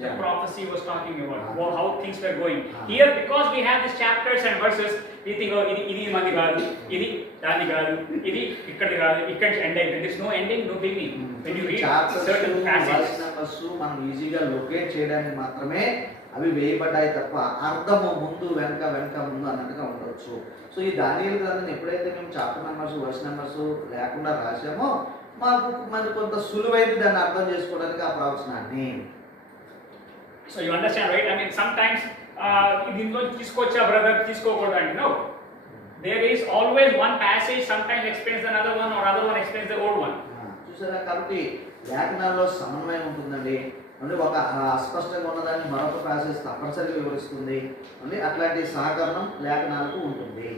the Yeah. prophecy was talking about, Ah. how things were going. Ah. Here, because we have these chapters and verses, we think, oh, ఇది మంది కాదు, ఇది దాని కాదు, ఇది ఇక్కడి కాదు, ఇక్కడ ఎండ్ అయిపోయింది. There's no ending, no beginning. When you read certain passages, numbers మనం ఈజీగా లొకేట్ చేయడానికి మాత్రమే అవి వేయబడ్డాయి తప్ప అర్థము ముందు వెనక ముందు అన్నట్టుగా ఉండొచ్చు. సో ఈ దానియేలు గ్రంథాన్ని ఎప్పుడైతే మేము చాప్టర్ నెంబర్స్ వర్స్ నెంబర్స్ లేకుండా రాసామో మనకు కొంత సులువైంది దాన్ని అర్థం చేసుకోవడానికి ఆ ప్రవచనాన్ని. so you understand, right? I mean, sometimes దీంట్లో తీసుకోవచ్చా బ్రదర్, తీసుకోకూడదు. No, there is always one passage sometimes explains another one or other one explains the old one. చూసారా, కాబట్టి లేఖనాల్లో సమన్వయం ఉంటుందండి. అంటే ఒక అస్పష్టంగా ఉన్నదాన్ని మరొక ప్యాసేజ్ తప్పనిసరిగా వివరిస్తుంది. అంటే అట్లాంటి సహకరణం లేఖనాలకు ఉంటుంది.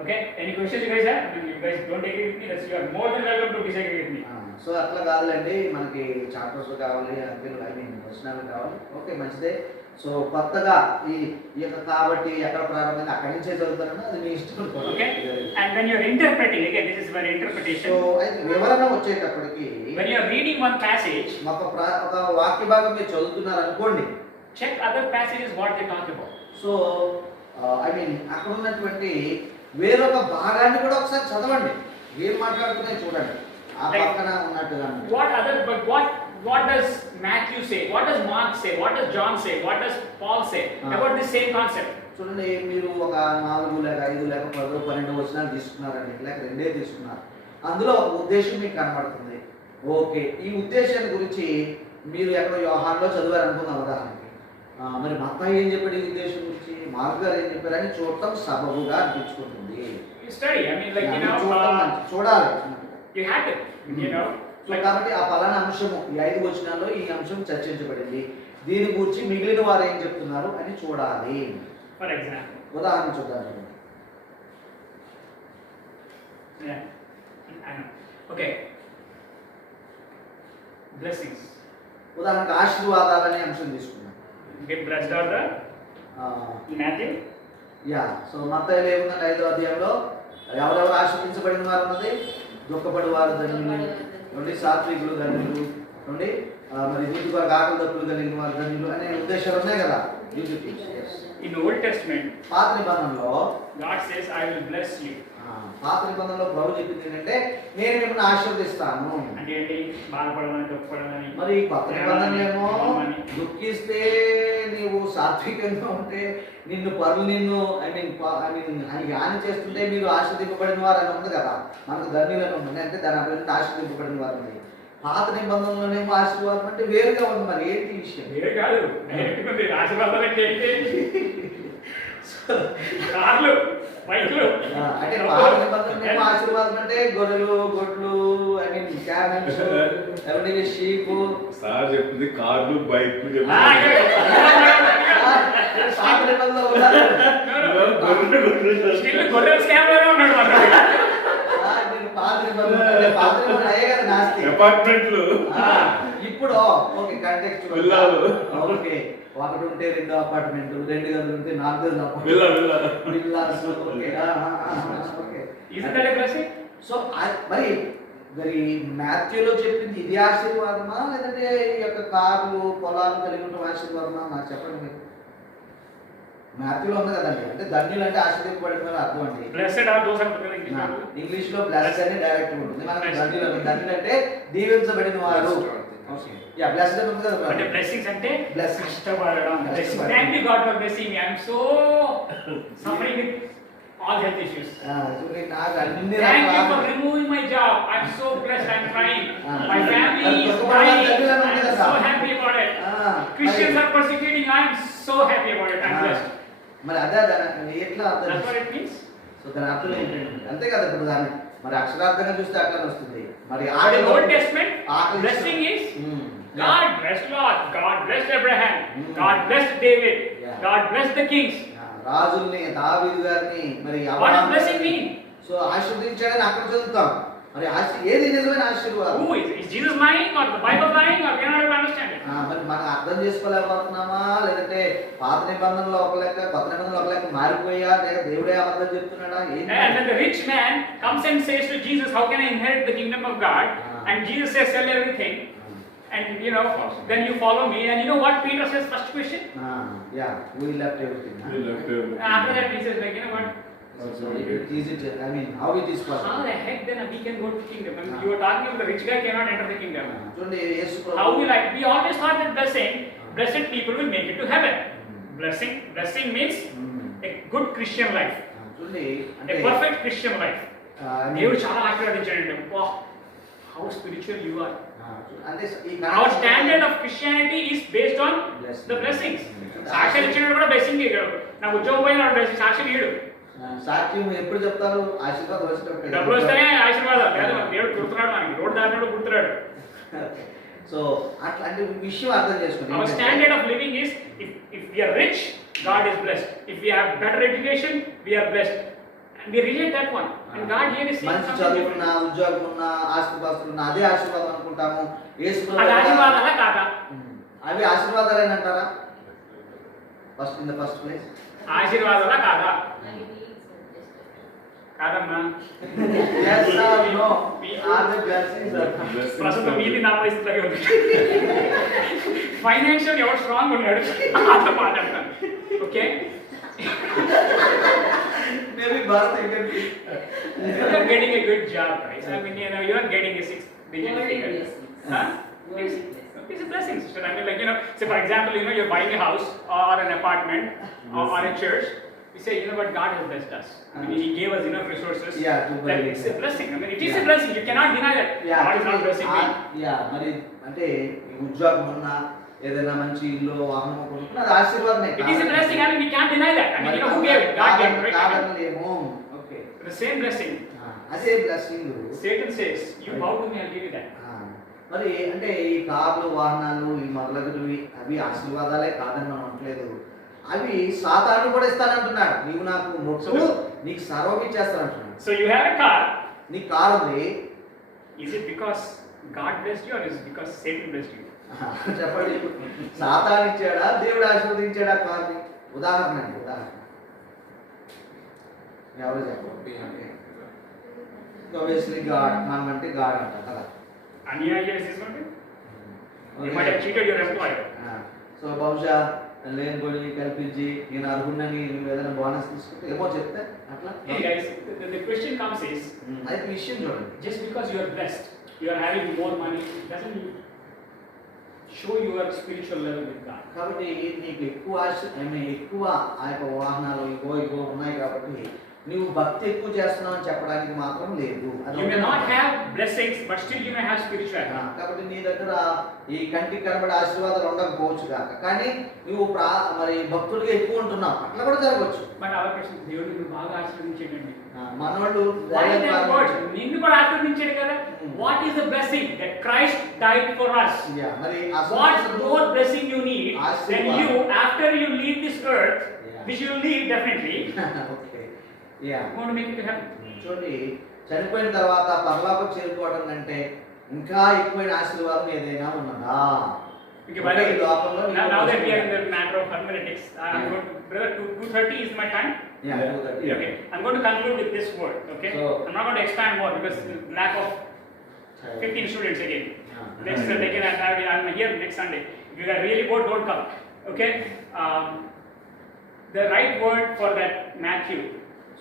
Okay, any questions you guys have? I mean, you guys don't agree with me, that's you are more than welcome to disagree with me. So అట్లా కాదులేండి, మనకి చాప్టర్స్ కావాలి, ఐ మీన్ వచనాలు కావాలి. ఓకే, మంచిదే. సో కొత్తగా ఈ యొక్క కాబట్టి ఎక్కడ ప్రారంభంగా అక్కడి నుంచే చదువుతానని అది మీ ఇష్టం. Okay, and when you are interpreting, again this is where interpretation. So అయితే వివరణ వచ్చేటప్పటికి When you are reading one passage, ఒక వాక్య భాగం మీరు చదువుతున్నారు అనుకోండి, check other passages what they talk about. So I mean అక్కడ ఉన్నటువంటి వేరొక భాగాన్ని కూడా ఒకసారి చదవండి, ఏం మాట్లాడుతున్నాయి చూడండి ఆ పక్కన ఉన్నట్టుగా. What does Matthew say? What does Mark say? What does John say? What does Paul say about this same concept? చూడండి, మీరు ఒక 4 లేక 5 లేక 10 12 వచనాలు తీసుకున్నారండి, లేక 2 తీసుకున్నారు, అందులో ఒక ఉద్దేశం మీకు కనబడుతుంది. ఓకే, ఈ ఉద్దేశాన్ని గురించి మీరు ఎక్కడో యోహాన్లో చదివారు అనుకున్నాం ఉదాహరణకి, మరి మత్తాయి ఏం చెప్పాడు ఈ ఉద్దేశం గురించి, మార్కు గారు ఏం చెప్పారని చూడటం సబబుగా అనిపించుకుంటుంది. You study. I mean, like, చూడాలి. you have to, సో కాబట్టి ఆ పలానా అంశము ఈ 5 వచనాల్లో ఈ అంశం చర్చించబడింది, దీని గురించి మిగిలిన వారు ఏం చెప్తున్నారు అని చూడాలి. For example, ఉదాహరణ చూద్దాం. yeah, I know. Okay, blessings. ఉదాహరణకు ఆశీర్వాదాలనే అంశం తీసుకున్నాం. Get blessed are the Matthew. So మత్తయిలో ఏముందంటే 5వ అధ్యాయంలో ఎవరెవరు ఆశీర్వదించబడిన వారు ఉన్నది, దుఃఖపడి వారు ధన్యులు నుండి, సాత్వికులు ధన్యులు నుండి, మరి వీటి వారికి ఆకలి దప్పులు కలిగిన వారు ధన్యులు అనే ఉద్దేశాలు ఉన్నాయి కదా. In the Old Testament, పాత నిబంధనలో God says, I will bless you. పాత నిబంధనలో ప్రభు చెప్పింది ఏంటంటే నేను మిమ్మల్ని ఆశీర్వదిస్తాను. అంటే ఏంటి, బాధపడమని దుఃఖపడమని. మరి కొత్త నిబంధనలేమో దుఃఖిస్తే నీవు సాత్వికంగా ఉంటే నిన్ను ఐ మీన్ హాని చేస్తుంటే మీరు ఆశీర్వదింపబడిన వారు అని ఉంది కదా, మనకు ధన్యులను ఉంది అంటే దాని అభివృద్ధి ఆశీర్వదింపబడిన వారు ఉంది. పాత నిబంధనలోనేమో ఆశీర్వాదం అంటే వేరుగా ఉంది. మరి ఏంటి విషయం? వేరు కాదు, ఆశీర్వాదం అంటే ఏంటి, కార్లు బైక్లు. అంటే పాత నిబంధనలేమో ఆశీర్వాదం అంటే గొర్రెలు గొడ్లు, ఐ మీన్ క్యామెల్స్, ఎవరి షీపు. సార్ చెప్పింది కార్లు బైక్లు. పాత నిబంధనలో ఉన్నారు. స్టిల్ గొర్రెల స్కామ్ లోనే ఉన్నాడు మరి. నేను పాత నిబంధనలు అంటే పాత నిబంధనలు అయ్యే కదా నాస్తి. అపార్ట్మెంట్లు ఇప్పుడు ఓకే కంటెక్స్ట్ విల్లాలు. ఓకే, ఒకటి ఉంటే 2 అపార్ట్మెంట్లు, 2 గదులు ఉంటే 4 గదులు villa apartment villas. Okay okay. Isn't that a blessing? So మరి మరి మాథ్యూలో చెప్పింది ఇది ఆశీర్వాదమా లేదంటే ఈ యొక్క కార్లు పొలాలు కలిగి ఉండడం ఆశీర్వాదమా నాకు చెప్పండి మీరు. మాథ్యూలో ఉంది కదండి, అంటే ధన్యులు అంటే ఆశీర్వదింపబడిన అర్థం అండి. Blessed are those who are English. English లో బ్లెస్డ్ అని డైరెక్ట్ ఉంటుంది, మనకి ధన్యులు ధన్యులు అంటే దీవించబడిన వారు. యా బ్లెస్డ్ అని ఉంది కదా. అంటే బ్లెస్సింగ్స్ అంటే Blessing. కష్టపడడం. Thank you God for blessing me. I am so suffering with all health issues. నాకు అన్ని Thank you for removing my job. I am so blessed. I am crying. My family is crying. I am so happy about it. Christians are persecuting. I am so happy about it. I am blessed. మరి అదే ఎట్లా అర్థం? That's what it means. So దాని అర్థం ఏంటంటే అంతే కదా. ఇప్పుడు దాన్ని మరి అక్షరార్థంగా చూస్తే అట్లా వస్తుంది. మరి In the Old Testament, blessing is God blessed Lot. God blessed Abraham. God blessed David. Yeah. God blessed the kings. రాజుల్ని దావీదు గారిని మరి What does blessing mean? So ఆశీర్వదించాడని అక్కడ చదువుతాం. మరి ఏది నిజమైన ఆశీర్వాదం? Who is Jesus lying or the Bible lying or we are not able to understand it? మరి మనం అర్థం చేసుకోలేకపోతున్నామా లేదంటే పాత నిబంధనలో ఒక లెక్క కొత్త నిబంధనలో ఒక లెక్క మారిపోయా లేదా దేవుడే అబద్ధం చెప్తున్నాడా ఏంటి? And then the rich man comes and says to Jesus, how can I inherit the kingdom of God? And Jesus says, sell everything. And you know, then you follow me. And you know what Peter says first question? Yeah, we left everything. After that he says like, you know what? Is it, I mean, how it is possible? How the heck then we can go to kingdom? I mean, you are talking about the rich guy cannot enter the kingdom. చూడండి యేసు ప్రభు How will I? We always thought that blessed people will make it to heaven. Blessing means a good Christian life, చూడండి a అంటే perfect Christian life. దేవుడు చాలా ఆశీర్వదించాడండి. Wow, how spiritual you are. అంటే ఈ Our standard of Christianity is based on the blessings. సాక్ష్యం ఇచ్చినప్పుడు కూడా blessing ఇవ్వడు. నాకు ఉద్యోగం పోయిన బ్లెస్సింగ్ సాక్ష్యం ఇవ్వడు. సాక్ష్యం ఎప్పుడు చెప్తారు? ఆశీర్వాదం వచ్చేటప్పుడు. డబ్బులు వస్తేనే ఆశీర్వాదం. లేదా దేవుడు గుర్తున్నాడు, మనకి రోడ్డు దాటినప్పుడు గుర్తున్నాడు. సో అట్లాంటి విషయం అర్థం చేసుకోండి. Our standard of living is if we are rich, God is blessed. If we have better education, we are blessed. And we reject that one. And God here is saying మంచి something చదువు different. ఉన్నా ఉద్యోగం ఉన్నా ఆస్తిపాస్తులు ఉన్నా అదే ఆశీర్వాదం అనుకుంటాము. యేసు ప్రభు అది ఆశీర్వాదాలా కాదా? అవి ఆశీర్వాదాలేనంటారా? First in the first place ఆశీర్వాదాలా కాదా? కాదమ్మా. yes or no? Are the blessings or ప్రస్తుతం మీది నా పరిస్థితిలో ఉంది. ఫైనాన్షియల్ ఎవరు స్ట్రాంగ్ ఉన్నాడు అంత మాట్లాడతాను. Okay, maybe Bharat you are getting a good job, right? I mean, you are getting a 6-digit figure. Huh? It's a blessing, sister. I mean, like, say for example, you're buying a house or an apartment or a church. You say, but God has blessed us. I mean, He gave us enough resources. Yeah, to that believe it's a that. blessing. I mean, it is a blessing. You cannot deny that. God is not blessing me. మరి అంటే ఈ ఉద్యోగం ఉన్నా ఏదైనా మంచి ఇల్లు వాహనం కొనుక్కున్నా అది ఆశీర్వాదమే. It is a blessing. I mean, we can't deny that. I mean, who gave it? God gave it, right? కాదనలేము. Okay, The same blessing. అదే blessing. Satan says, you bow to me, I'll give you that. మరి అంటే ఈ కార్లు వాహనాలు ఈ మొదలగునవి అవి ఆశీర్వాదాలే కాదని మనం అనట్లేదు. అవి సాతాను కూడా ఇస్తానంటున్నాడు. నీవు నాకు మొక్కు నీకు సర్వం ఇచ్చేస్తానంటున్నాడు. So you have a car. నీ కారు ఉంది. Is it because God blessed you or is it because Satan blessed you? చెప్పండి, సాతాను ఇచ్చాడా దేవుడు ఆశీర్వదించాడా కార్ని? ఉదాహరణ అండి, ఉదాహరణ ఎవరు చెప్పండి. obviously గాడ్, మనం అంటే గాడ్ అంటాం కదా. Anya is this one? You might have cheated your employer. So బహుశా లేని కొని కల్పించి నేను అర్హున్నని నువ్వు ఏదైనా బోనస్ తీసుకుంటే ఏమో చెప్తే అట్లా. Hey guys, the question comes is, అయితే విషయం చూడండి, just because you are blessed, you are having more money, doesn't show your spiritual level with God. కాబట్టి నీకు ఎక్కువ ఎక్కువ ఆ యొక్క వాహనాలు ఇగో ఉన్నాయి కాబట్టి నువ్వు భక్తి ఎక్కువ చేస్తున్నావు అని చెప్పడానికి మాత్రం లేదు. అది You may ఒకటే not మాట. have blessings, but still you may have spirituality. కాబట్టి నీ దగ్గర ఈ కంటికి కనబడే ఆశీర్వాదాలు ఉండకపోవచ్చు కాక, కానీ నువ్వు మరి భక్తుడిగా ఎక్కువ ఉంటున్నావు, అట్లా కూడా జరగవచ్చు. But our question, దేవుడు నిన్ను బాగా ఆశీర్వదించేటండి. మనోళ్ళు Why that word? నిన్ను కూడా ఆశీర్వదించాడు కదా. What is the blessing? That Christ died for us. మరి What more blessing you need than ఆశీర్వాదం. you after you leave this earth, Yeah. which you will leave definitely. Okay yeah You want to make it happen. చూడండి, చనిపోయిన తర్వాత పరలోకం చేరుకోవడం కంటే ఇంకా ఎక్కువైన ఆశీర్వాదం ఏదైనా ఉన్నదా? Okay, by the way, ఈ లోకంలో now that we are in the matter of hermeneutics, I'm going to, brother, 2:30 is my time. Yeah. Okay, I'm going to conclude with this word. Okay, I'm not going to expand more because lack of 15 students again. Next Sunday again, I'm here next Sunday. If you are really bored, don't come. Okay, the right word for that Matthew.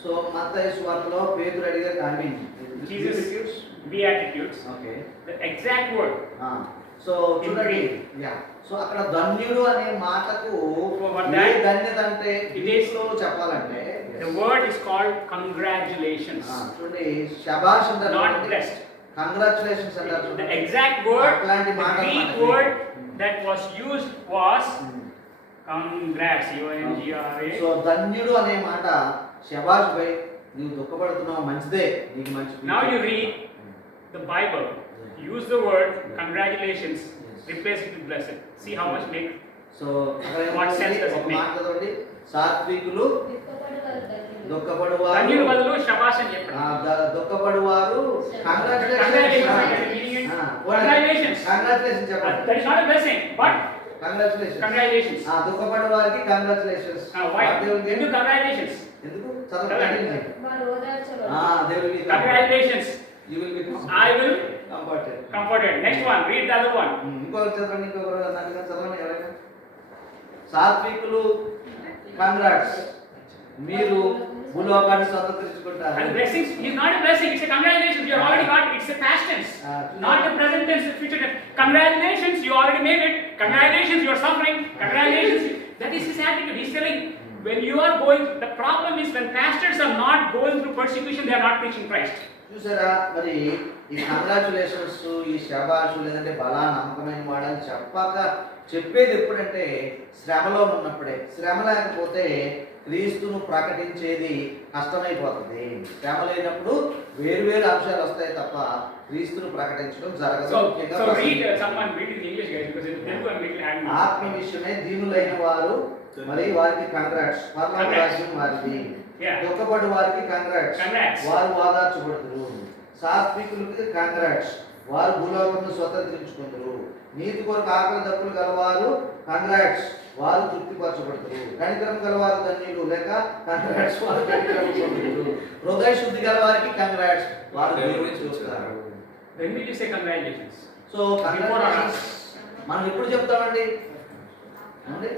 So మత్తయి సువార్తలో పేతురు అడిగారు, I mean Jesus Beatitudes. Okay The exact word. So చూడండి, yeah so అక్కడ ధన్యుడు అనే మాటకు For A that, ధన్యత అంటే it is- ఇంగ్లీష్లో చెప్పాలంటే The word is called congratulations, చూడండి శబాష్ not అంటారు, blessed. కంగ్రాచులేషన్స్ అంటారు The చూడండి. exact word, అట్లాంటి the మాట Greek మనకి. word that was used was congrats. C-O-N-G-R-A. So ధన్యుడు అనే మాట శబాష్ బై, నువ్వు దుఃఖపడుతున్నావు, మంచిదే, నీకు మంచి Now you read the Bible. Use the word congratulations. Replace it with blessed. See how much make. So అక్కడ What ఏముంది? sense does it ఒక make? మాట చదవండి, సాత్వికులు దుఃఖపడగలరు. దుఃఖపడువారు, ధన్యుల బదులు శబాష్ అని చెప్పండి. దుఃఖపడువారు Congratulations. Congratulations Congratulations. చెప్పండి, That is not a blessing, but congratulations. congratulations. దుఃఖపడే వారికి కంగ్రాచులేషన్స్. Why? ఎందుకు congratulations? ఎందుకు చదవండి. వారు ఓదార్చబడరు. దేవుడికి Congratulations. You will be I will comforted. comforted. Next one. Read the other one. ఇంకొకరు చదవండి, ఇంకొకరు నలుగురు చదవండి ఎవరైనా. సాత్వికులు కంగ్రాట్స్, మీరు భూలోకాన్ని స్వతంత్రించుకుంటారు. And blessings is not a blessing, it's a congratulations. You already got it. It's a past tense, not the present tense, the future tense. Congratulations, you already made it. Congratulations, you are suffering. Congratulations. That is his attitude. He's telling when you are going. The problem is when pastors are not going through persecution, they are not preaching Christ. చూసారా, మరి ఈ congratulations, ఈ శబాషు లేదంటే బలా నమ్మకమైన వాడని చెప్పేది ఎప్పుడంటే శ్రమలో ఉన్నప్పుడే. శ్రమ లేకపోతే క్రీస్తును ప్రకటించేది కష్టమైపోతుంది. శ్రమ లేనప్పుడు వేరు అంశాలు వస్తాయి తప్ప క్రీస్తును ప్రకటించడం జరగదు. So ముఖ్యంగా read someone read in English, guys, because in Telugu I'm little hanging. ఆత్మ విషయమే దీనులైన వారు మరి వారికి కంగ్రాట్స్, పరలోక రాజ్యం వారిది. Yeah. దుఃఖపడు వారికి కంగ్రాట్స్, Congrats. వారు ఓదార్చబడుదురు. సాత్వికులకి కంగ్రాట్స్, వారు భూలోకమును స్వతంత్రించుకుందరు. నీతి కొరకు ఆకలి దప్పులు గలవారు కంగ్రాట్స్, వారు తృప్తిపరచబడుతురు. కనికరం గలవారు ధన్యులు, లేక కంగ్రాట్స్, వారు కనికరం పొందుదురు. హృదయ శుద్ధి గలవారికి కంగ్రాట్స్, వారు దేవుని చూస్తారు. When will you say congratulations? So congrats మనం ఎప్పుడు చెప్తామండి? అంటే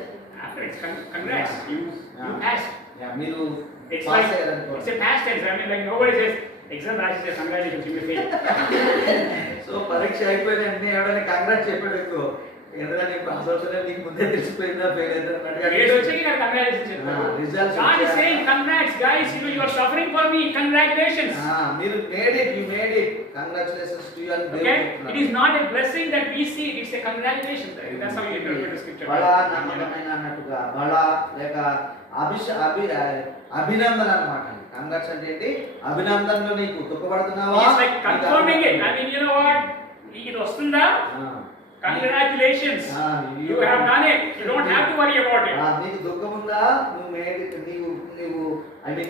After it's congrats. You passed. మీరు It's pass like అయ్యారనుకోండి. it's a past tense. I mean, like nobody says exam రాసి says congratulations, you may fail. So పరీక్ష అయిపోయిన వెంటనే ఎవరైనా కంగ్రాట్స్ చెప్పాడు ఎక్కువ, ఎందుకంటే పాస్ అవుతుంటే నీకు ముందే తెలిసిపోయిందా ఫెయిల్ Grade వచ్చాక ఇక్కడ congratulations చెప్పారు. Results God is saying congrats guys, you are suffering for me, congratulations. మీరు you made it, congratulations to you అని Okay, it is not a blessing that we see, it's a congratulations. That's how you interpret the scripture. బళ నమ్మకమైన అన్నట్టుగా, బళ లేక అభినందన అన్నమాట. Congrats అంటే ఏంటి? అభినందనలు. నీకు దుఃఖపడుతున్నావా? It's like confirming it. I mean, you know what? ఇది వస్తుందా? Congratulations. You have done it. You don't have to worry about it. నీకు దుఃఖం ఉందా?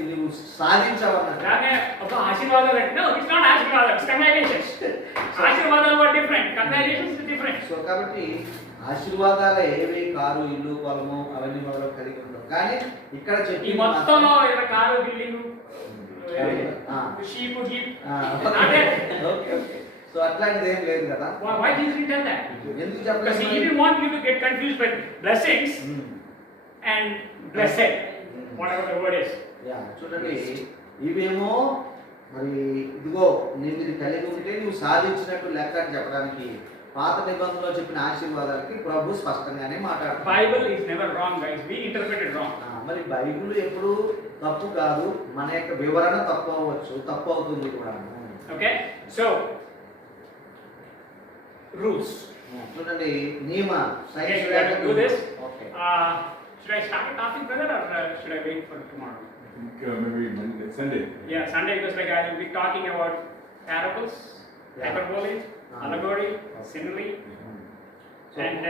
నువ్వు సాధించావన్నట్టు. అలాగే ఒక ఆశీర్వాదాలు అంటే no, it's not ఆశీర్వాదం, it's congratulations. ఆశీర్వాదాలు are different, congratulations is different. So కాబట్టి ఆశీర్వాదాలే ఏవి, కారు, ఇల్లు, పొలము అవన్నీ మొదలు కలిగి ఉండవు. కానీ ఇక్కడ ఈ చెప్పి మొత్తం ఇలా కారు, బిల్డింగ్, షీప్, గీప్, ఓకే ఓకే. సో అట్లాంటిది ఏం లేదు కదా. why did he tell that? ఎందుకు Because చెప్పలేదు? he didn't want you to get confused with blessings and blessed, whatever the word is. Yeah చూడండి, ఇవేమో మరి ఇదిగో నేను ఇది కలిగి ఉంటే నువ్వు సాధించినట్టు లెక్క అని చెప్పడానికి పాత నిబంధనలో చెప్పిన ఆశీర్వాదాలకి ప్రభు స్పష్టంగానే మాట్లాడుతాడు. Bible is never wrong, guys. We interpret it wrong. మరి బైబిల్ ఎప్పుడు తప్పు కాదు, మన యొక్క వివరణ తప్పు అవ్వచ్చు, తప్పు అవుతుంది కూడా. Okay, so rules. చూడండి నియమ. Okay, we have to do this. Okay. Should I start the topic, brother, or should I wait for tomorrow? I think maybe Monday, Sunday. Yeah, Sunday, because like I will be talking about parables, Yeah. hyperbole, allegory, simile, So, and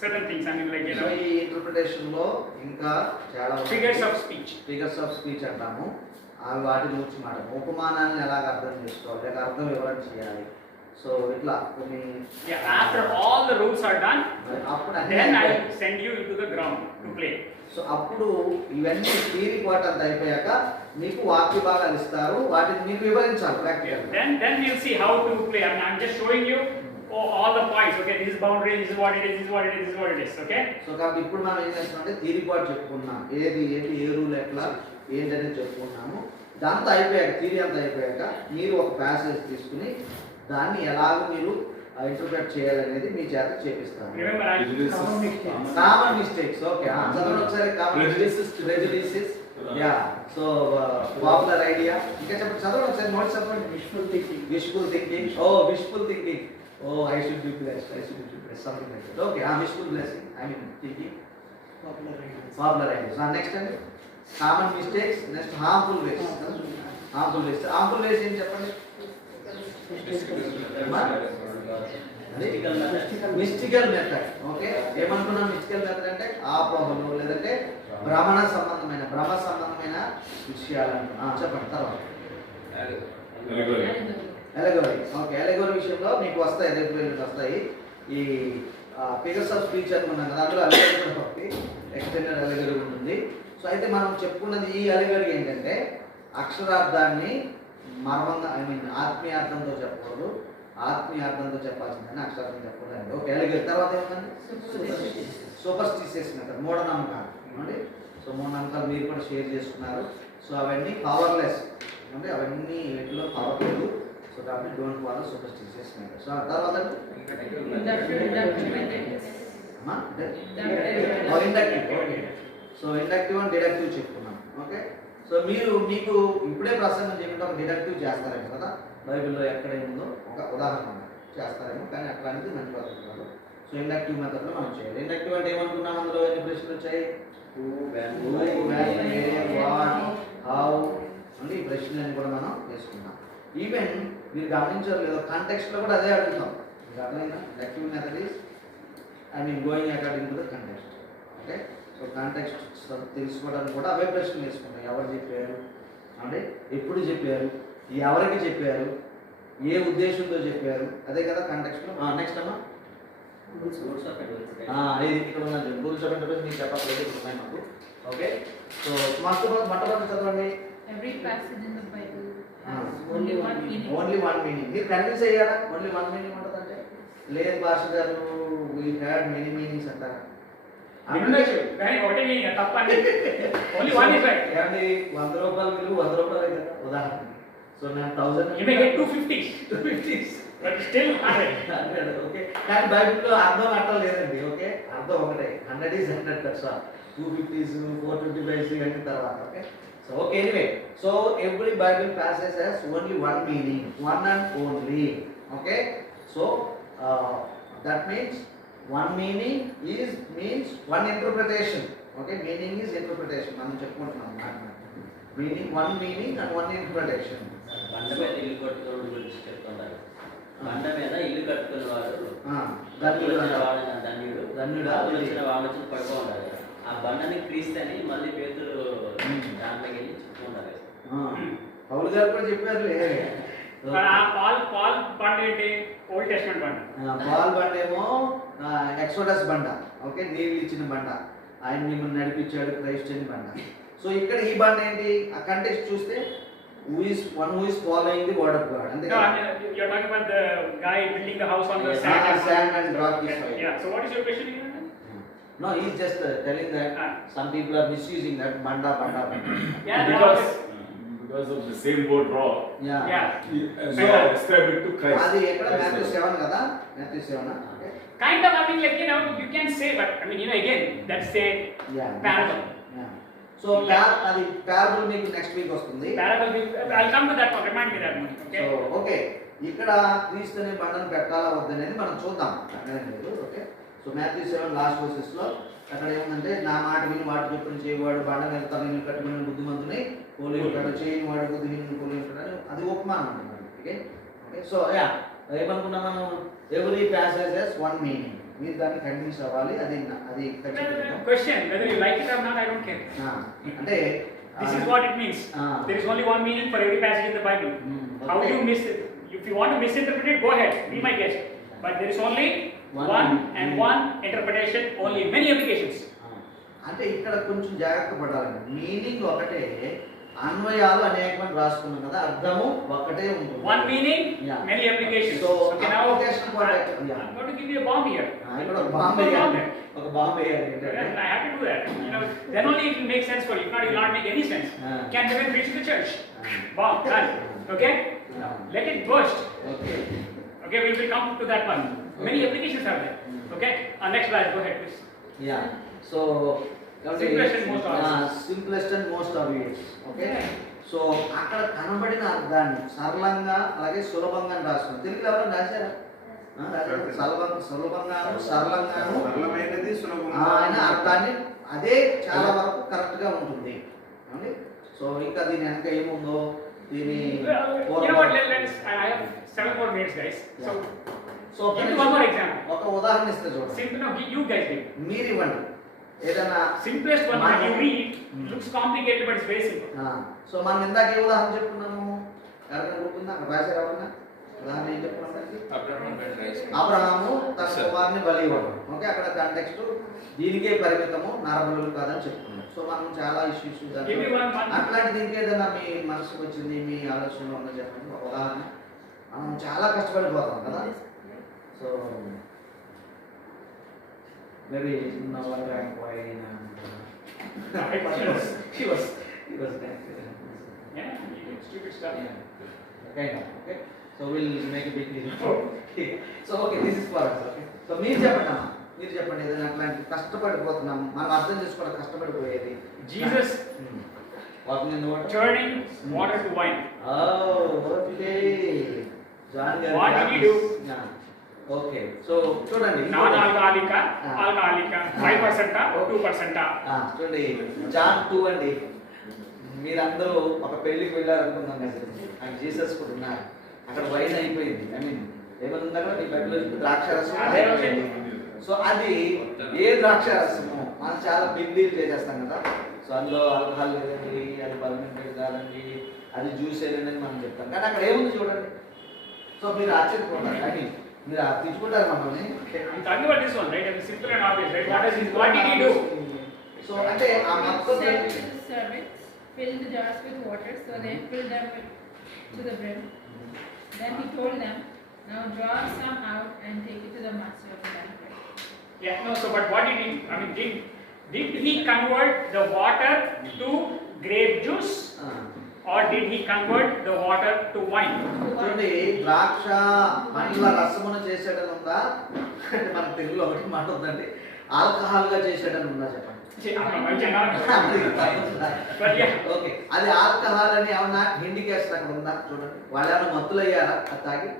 certain things. I mean, like you so know, ఈ interpretation లో ఇంకా చాలా figures of speech. Figures of speech అంటాము. అవి వాటి గురించి మాట ఉపమానాన్ని ఎలాగ అర్థం చేసుకోవాలి, లేక అర్థం వివరణ చేయాలి. సో ఇట్లా కొన్ని Yeah, after all the rules are done, అప్పుడు then I అన్ని will send you into the ground to play. So అప్పుడు ఇవన్నీ థియరీ పార్ట్ అంతా అయిపోయాక మీకు వాక్య భాగాలు ఇస్తారు, వాటిని మీకు వివరించాలి practical. Then we'll see how to play. I mean, I'm just showing you all the points. Okay, this is boundary. This is what it is. This is what it is. This is what it is. Okay. So కాబట్టి ఇప్పుడు మనం ఏం చేస్తున్నామంటే theory part చెప్పుకున్నాం, ఏది ఏంటి, ఏ rule ఎట్లా ఏంటనేది చెప్పుకున్నాము. దాంతో అయిపోయాక థియరీ అంతా అయిపోయాక మీరు ఒక ప్యాసేజ్ తీసుకుని దాన్ని ఎలాగ మీరు ఇంటర్ప్రెట్ చేయాలనేది మీ చేత చేపిస్తాను. Remember, common mistakes. ఓకే, చదవండి ఒకసారి. Common prejudices, yeah. So popular idea. ఇంకా చెప్పండి, చదవండి ఒకసారి, నోట్స్ చదవండి. Wishful thinking. ఓ విష్ఫుల్ థింకింగ్. ఓ I should be blessed, I should be blessed, something like that. Okay, wishful blessing, I mean thinking. Popular ideas. Next అండి common mistakes. Next harmful ways. Harmful ways ఏం చెప్పండి? Mystical method. Okay, ఏమనుకున్నాం? Mystical method అంటే ఆపోహలు లేదంటే భ్రమ సంబంధమైన విషయాలను చెప్పండి. తర్వాత ఎలగోరీ. ఓకే, ఎలగోరీ విషయంలో మీకు వస్తాయి, రేపు వస్తాయి. ఈ ఫిగర్స్ ఆఫ్ స్పీచ్ అనుకున్నాం కదా, అందులో ఎలగోరీ ఒకటి ఎక్స్టెండెడ్ ఎలగోరీ ఉంటుంది. సో అయితే మనం చెప్పుకున్నది ఈ ఎలగోరీ ఏంటంటే అక్షరార్థాన్ని మర్మంగా, ఐ మీన్ ఆత్మీయార్థంతో చెప్పకూడదు, ఆత్మీయార్థంతో చెప్పాల్సిందని అక్షరార్థం చెప్పకూడదు. ఓకే, ఎలగోరీ. తర్వాత ఏముందండి? సూపర్స్టిషియస్ మెథడ్, మూఢనమ్మకాలు. ఏమండి? సో మూఢనమ్మకాలు మీరు కూడా షేర్ చేసుకున్నారు. సో అవన్నీ పవర్లెస్, అంటే అవన్నీ వీటిలో పవర్ లేదు. సో కాబట్టి don't follow superstitious method. So తర్వాత inductive. Okay, so inductive and deductive చెప్పుకున్నాం. ఓకే, సో మీకు ఇప్పుడే ప్రసంగం చేయకుండా ఒక డిడక్టివ్ చేస్తారేమో కదా, బైబిల్లో ఎక్కడ ఉందో ఒక ఉదాహరణ చేస్తారేమో, కానీ అట్లాంటిది మంచి పద్ధతి కాదు. సో ఇండక్టివ్ మెథడ్లో మనం చేయాలి. ఇండక్టివ్ అంటే ఏమనుకున్నాం? అందులో ఎన్ని ప్రశ్నలు వచ్చాయి? Who, when, where, what, how అంటే ఈ ప్రశ్నలన్నీ కూడా మనం వేసుకున్నాం. ఈవెన్ మీరు గమనించారు లేదో, కాంటెక్స్ట్లో కూడా అదే అడుగుతాం. మీకు అర్థమైందా? Inductive method is I mean going according to the context. Okay, so context తెలుసుకోవడానికి కూడా అవే ప్రశ్నలు వేసుకుంటాం. ఎవరు చెప్పారు అంటే, ఎప్పుడు చెప్పారు, ఎవరికి చెప్పారు, ఏ ఉద్దేశంతో చెప్పారు, అదే కదా కాంటెక్స్ట్లో. నెక్స్ట్ అమ్మా, ఇది ఇక్కడ ఉన్నది రూల్స్ ఆఫ్ ఇంటర్ప్రిటేషన్. మీకు చెప్పలేదు, ఉన్నాయి మాకు. ఓకే, సో మొట్టమొదటి చదవండి. Every passage in the Bible has only one meaning. Only one meaning. మీరు కన్విన్స్ అయ్యారా ఓన్లీ వన్ మీనింగ్ ఉంటుందంటే? లేదు భాష గారు, వీ హ్యాడ్ మెనీ మీనింగ్స్ అంటారా? కానీ ఒకటే meaning, తప్పండి. Only one is right. ఏమండి, 100 రూపాయలు విలువ 100 రూపాయలే కదా ఉదాహరణ. సో నేను 1000 You may get 250s, but still 100. Okay, కానీ బైబిల్లో అర్థం అట్లా లేదండి. ఓకే, అర్థం ఒకటే, 100 is 100 that's all. 250s 425s ఇవన్నీ తర్వాత. Okay, so okay, anyway, so every Bible passage has only one meaning, one and only. Okay, so that means one meaning means one interpretation. Okay, meaning is interpretation. మనం చెప్పుకుంటున్నాం meaning, one meaning and one interpretation. బండ మీద ఇల్లు కట్టుకోవడం గురించి చెప్తున్నారు. బండ మీద ఇల్లు కట్టుకున్న వాడు ధన్యుడు ధన్యుడు వచ్చిన వాడు వచ్చి పడుకో ఉండాలి. ఆ బండని క్రీస్తు అని మళ్ళీ పేతురు దాంట్లోకి వెళ్ళి చెప్పుకుంటారు. పౌలు గారు కూడా చెప్పారు. పాల్ బండ ఏంటి? ఓల్డ్ టెస్ట్మెంట్ బండ. పాల్ బండ ఏమో ఎక్సోడస్ బండ. ఓకే, నీళ్ళు ఇచ్చిన బండ, ఆయన మిమ్మల్ని నడిపించాడు, క్రైస్ట్ అని బండ. సో ఇక్కడ ఈ బండ ఏంటి? ఆ కంటెక్స్ట్ చూస్తే who is following the word of God. And No, I mean, you're talking about the guy building the house on the sand and rock is fine. Yeah, so what is your question here? No, he's just telling that some people are misusing that banda. Yeah, because of the same word rock. Yeah. So ascribe it to Christ. అది ఎక్కడ? Matthew 7 కదా, Matthew 7. Okay, kind of, I mean, like, you know, you can say, but I mean, you know, again, that's a parable. Yeah. So అది parable మీకు next week వస్తుంది. Parable, I'll come to that one. Remind me that one. Okay. So okay, ఇక్కడ క్రీస్తు అనే బండను పెట్టాలా వద్దనేది మనం చూద్దాం. అక్కడే లేదు. Okay, so Matthew 7 last versus లో అక్కడ ఏముందంటే, నా మాట విని వాటి చొప్పున చేయవాడు బండ మీద తలని కట్టుకుని బుద్ధిమంతుని పోలి ఉంటాడు, చేయని వాడు బుద్ధిహీనుని పోలి ఉంటాడు. అది ఉపమానం అంటున్నాడు. ఓకే ఓకే, సో ఏమనుకున్నాం మనం, every passage has one meaning. మీరు దాన్ని కన్విన్స్ అవ్వాలి. అది Question, whether you like it or not, I don't care. అంటే This is what it means. There is only one meaning for every passage in the Bible. How okay. you miss it? If you want to misinterpret it, go ahead. Be my guest. But there is only one and one interpretation, only many applications. అంటే ఇక్కడ కొంచెం జాగ్రత్త పడాలండి. Meaning ఒకటే, అన్వయాలు అనేకమని రాసుకున్నాం కదా, అర్థము ఒకటే ఉంటుంది. One meaning, Yeah. many applications. So, okay, now application for that, yeah. I'm going to give you a bomb here. ఇక్కడ ఒక బాంబే ఒక Bombay And I have to do that. You know, then only it will make sense for you. If not, it will not make any sense. Can even preach in the church. Bomb, done. Okay? Let it burst. Okay. Okay, we will come to that one. Many applications are there. Okay? Next slide, go ahead, please. Yeah, so Simplest and most obvious. Simplest and most obvious. Okay, so అక్కడ కనబడిన అర్థాన్ని సరళంగా అలాగే సులభంగా రాసుకున్నాం. తెలుగులో ఎవరైనా రాశారా? సులభంగాను సరళంగాను సరళమైనది ఆయన అర్థాన్ని అదే చాలా వరకు కరెక్ట్ గా ఉంటుంది. సో ఇంకా దీని వెనక ఏముందో దీని You know what? I have 7 more minutes, guys. So, so give me one more example. ఒక ఉదాహరణ ఇస్తే చూడండి. Simple. No, you guys give. మీరు ఇవ్వండి ఏదైనా. Simplest one that you read looks complicated, but it's very simple. So మనం ఇందాక ఏ ఉదాహరణ చెప్పుకున్నాము? ఎవరైనా గుర్తుందా? అక్కడ రాశారు ఎవరన్నా? ఉదాహరణ ఏం చెప్పుకున్నాం దానికి? అబ్రహాము తన కుమారుని బలి ఇవ్వడం. ఓకే, అక్కడ కాంటెక్స్ట్ దీనికే పరిమితము, నరబలులు కాదని చెప్పుకున్నాం. సో మనం చాలా ఇష్యూస్ Give me one. అట్లాంటి దీనికి ఏదైనా మీ మనసుకు వచ్చింది, మీ ఆలోచనలో ఉన్న చెప్పండి ఒక ఉదాహరణ. మనం చాలా కష్టపడిపోతాం కదా. So maybe no one rank why he was Yeah, stupid stuff. kind of okay, so we'll make a big deal. So okay, this is for us. Okay, so మీరు చెప్పండి అమ్మా, మీరు చెప్పండి ఏదైనా అట్లాంటి కష్టపడిపోతున్నాం మనం అర్థం చేసుకోవడం కష్టపడిపోయేది. Jesus walking in the water, turning water to wine. oh okay, John గారు What did he do? Yeah. Okay, so చూడండి Non-alcoholic, alcoholic, 5% 2%. చూడండి జాన్ 2 అండి. మీరందరూ ఒక పెళ్లికి వెళ్ళారు అనుకుందాం కదా, అక్కడ జీసస్ కూడా ఉన్నారు, అక్కడ వైన్ అయిపోయింది. ఐ మీన్ ఏమన్నా మీ బైబిల్లో ద్రాక్ష అదే రసం. ఓకే. సో అది ఏ ద్రాక్ష రసము మనం చాలా బిగ్ డీల్ చేసేస్తాం కదా. సో అందులో ఆల్కహాల్ లేదండి, అది పర్మనెంట్ కాదండి, అది జ్యూస్ లేదని మనం చెప్తాం. కానీ అక్కడ ఏముంది చూడండి. సో మీరు ఆశ్చర్యపోతారు, ఐ మీన్ మీరు తెచ్చుకుంటారు మమ్మల్ని. I'm talking about this one, right? It's simple and obvious, right? What did he do? So అంటే ఆ మొత్తం Said to the servants, fill the jars with water, so they filled them to the brim. Then he told them, now draw some out and take it to the master of the banquet. Yeah, no, so but what did he, I mean, did he convert the water to grape juice? Or did he convert the water to wine? చూడండి, ద్రాక్ష పండ్ల రసమును చేసేయడం ఉందా అంటే మన తెలుగులో ఒకటి మాట ఉందండి, ఆల్కహాల్ గా చేసేయడం ఉందా చెప్పండి. See, I'm not but yeah. Okay, అది ఆల్కహాల్ అని ఏమన్నా ఇండికేషన్ అక్కడ ఉందా చూడండి. వాళ్ళు ఏమన్నా మత్తులయ్యారా అది తాగి?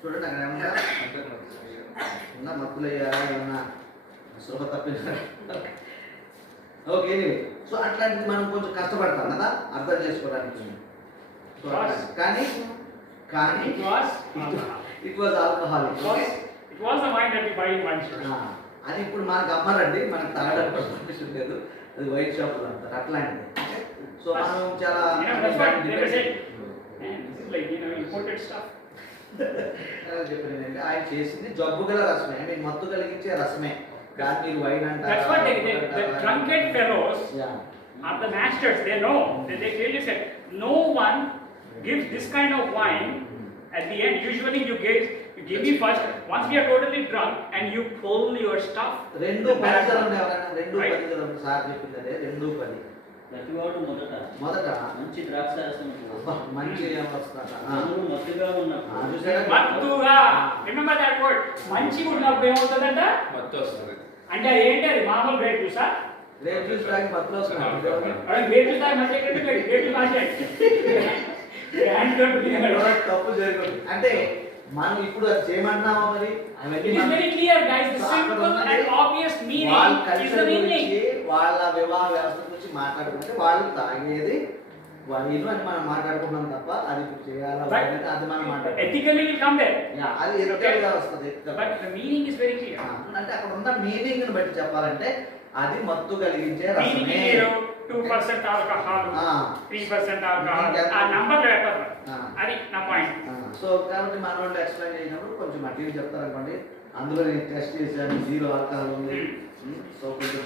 చూడండి అక్కడ ఏమన్నా ఉన్నా మత్తులయ్యారా, ఏమన్నా శుభ తప్పినారా? ఓకే, సో అట్లాంటిది మనం కొంచెం కష్టపడతాం కదా అర్థం చేసుకోవడానికి. కానీ It was it was alcohol. it was the wine that we buy in wine shop. అది ఇప్పుడు మనకు అమ్మరండి, మనకు తాగడానికి పర్మిషన్ లేదు, అది వైట్ షాప్ లో అంటారు అట్లాంటిది. సో మనం చాలా That's what they were saying. Man, this is like, imported stuff. చెప్పండి, ఆయన చేసింది జబ్బు గల రసమే, ఐ మీన్ మత్తు కలిగించే రసమే, కానీ మీరు వైన్ అంటారు. That's what the drunkard fellows Yeah. are the masters. They know. They clearly said, no one gives this kind of wine at the end. Usually you give me first. Once we are totally drunk and you pull your stuff. రెండు పదార్థాలు ఎవరైనా రెండు పదార్థాలు sir చెప్పింది అదే 2:10. ప్రతివాడు మొదట మంచి ద్రాక్ష రసం మంచి ఏమొస్తుందట, అందరూ మత్తుగా ఉన్నప్పుడు మత్తుగా. Remember that word. మంచిగా ఉన్నప్పుడు ఏమవుతుందంట? మత్తు వస్తుంది. అంటే ఏంటి అది? మామూలు గ్రేప్ జ్యూసా? గ్రేప్ జ్యూస్ తాగి మత్తులో వస్తున్నాడు. గ్రేట్ ఎవరో తప్పు జరగదు. అంటే మనం ఇప్పుడు అది చేయమంటున్నామా మరి? అవన్నీ It is మనం- very clear, guys. The simple and obvious meaning వాళ్ళ is కల్చర్ the meaning. గురించి, వాళ్ళ వివాహ వ్యవస్థ గురించి మాట్లాడుకుంటే వాళ్ళు తాగేది వాళ్ళు అని మనం మాట్లాడుకున్నాం తప్ప అది ఇప్పుడు చేయాలా But వద్దా అది మనం మాట్లాడుకుంటాం. ethically will come there. అది ఎదురుగా వస్తుంది. But the meaning is very clear. అంటే అక్కడ ఉన్న మీనింగ్ ని బట్టి చెప్పాలంటే అది మత్తు కలిగించే Meaning రసమే. మీరు 2% alcohol, 3% alcohol, ఆ నంబర్లు పెట్టరు. అది నా పాయింట్. సో కాబట్టి మన వాళ్ళు ఎక్స్ప్లెయిన్ చేసినప్పుడు కొంచెం అటు చెప్తారు అనుకోండి. అందులో నేను టెస్ట్ చేశాను, 0 ఆల్కహాల్ ఉంది. సో కొంచెం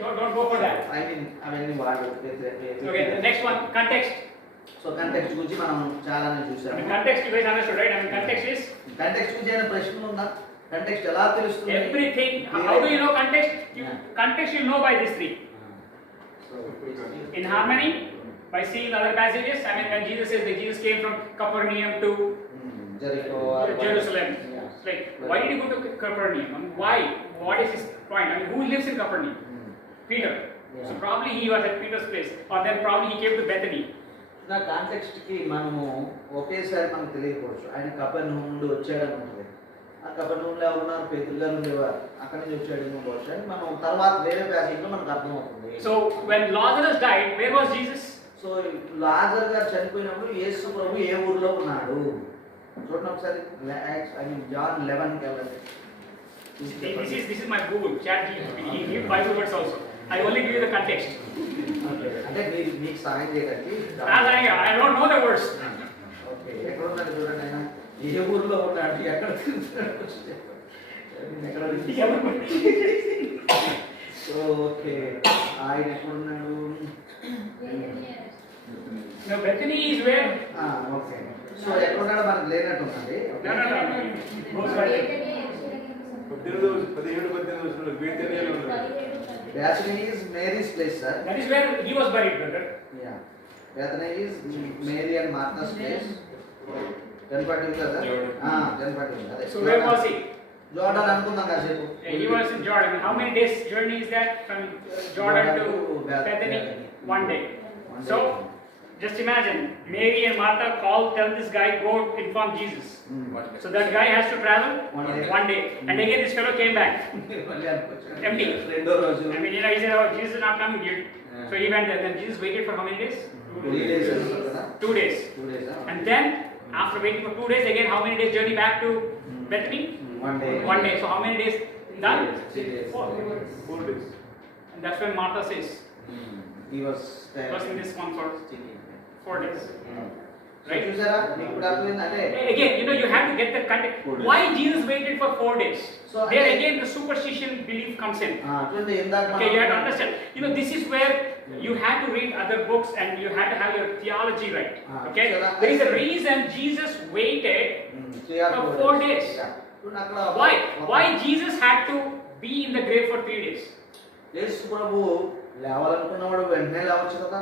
Don't go for that. I mean అవన్నీ వాళ్ళు Okay, the next one, context. So context గురించి మనం చాలానే The చూసాము. context you guys understood, right? I mean, context is context గురించి ఏమైనా ప్రశ్నలు ఉందా? కంటెక్స్ట్ ఎలా తెలుస్తుంది? everything. How do you know context? Context you know by these three. So In harmony, by seeing other passages. I mean, when Jesus says that Jesus came from Capernaum to Jericho Jerusalem. It's like, why did he go to Capernaum? I mean, why? What is his point? I mean, who lives in Capernaum? Peter. So probably he was at Peter's place, or then probably he came to Bethany. నా context కి మనము ఒకేసారి మనకు తెలియకపోవచ్చు. ఆయన కపెర్నహూము నుండి వచ్చాడని ఉంటుంది. ఆ కపెర్నహూములో ఎవరు ఉన్నారు? పేతురు గారు ఉండేవారు. అక్కడి నుంచి వచ్చాడేమో బహుశా అని మనం తర్వాత వేరే ప్యాసేజ్ లో మనకు అర్థమవుతుంది. So when Lazarus died, where was Jesus? So Lazar గారు చనిపోయినప్పుడు యేసు ప్రభు ఏ ఊర్లో ఉన్నాడు? చూడండి ఒకసారి. ఐ మీన్ జాన్ 11 కి వెళ్ళండి. This is my Google, ChatGPT. He gives Bible words also. I only give you the context. అంటే మీకు సహాయం చేయడానికి I don't know the words. Okay, ఎక్కడ ఉన్నాడు చూడండి. ఆయన ఏ ఊర్లో ఉన్నాడు, ఎక్కడ తిరుగుతున్నాడు, ఎక్కడ. సో ఓకే, ఆయన ఎక్కడ ఉన్నాడు? No, Bethany is where? Okay, so ఎక్కడ ఉన్నాడో మనకు లేనట్టు ఉందండి. No. Goes by there. 17 బేతేనియాలో ఉన్నాడు. Bethany is Mary's place, sir. That is where he was buried, brother. Yeah. Bethany is Mary and Martha's place. కనపడింది కదా? కనపడింది. అదే. So where was he? Jordan అనుకుందాం కాసేపు. He was in Jordan. How many days journey is that from Jordan to Bethany? One day. So just imagine, Mary and Martha tell this guy, go inform Jesus. So that guy has to travel one day. And again this fellow came back empty. రెండో రోజు. I mean, he said, oh, Jesus is not coming here. So he went there. Then Jesus waited for how many days? 3 days కదా? 2 days. 2 days. And then after waiting for 2 days, again how many days journey back to Bethany? 1 day. 1 day. So how many days done? 3 days. 4 days. And that's when Martha says, He was was in this one for 4 days. Right? చూసారా? మీకు కూడా అర్థమైంది అంటే Again, you have to get the context. 4 days. Why Jesus waited for 4 days? So, There again- again the superstition belief comes in. చూడండి ఇందాక Okay, you have to understand. This is where you have to read other books and you have to have your theology right. Okay? So that- There is a reason Jesus waited. For 4 days. చూడండి అక్కడ Why Jesus had to be in the grave for 3 days? యేసు ప్రభు లేవాలనుకున్నవాడు వెంటనే లేవచ్చు కదా.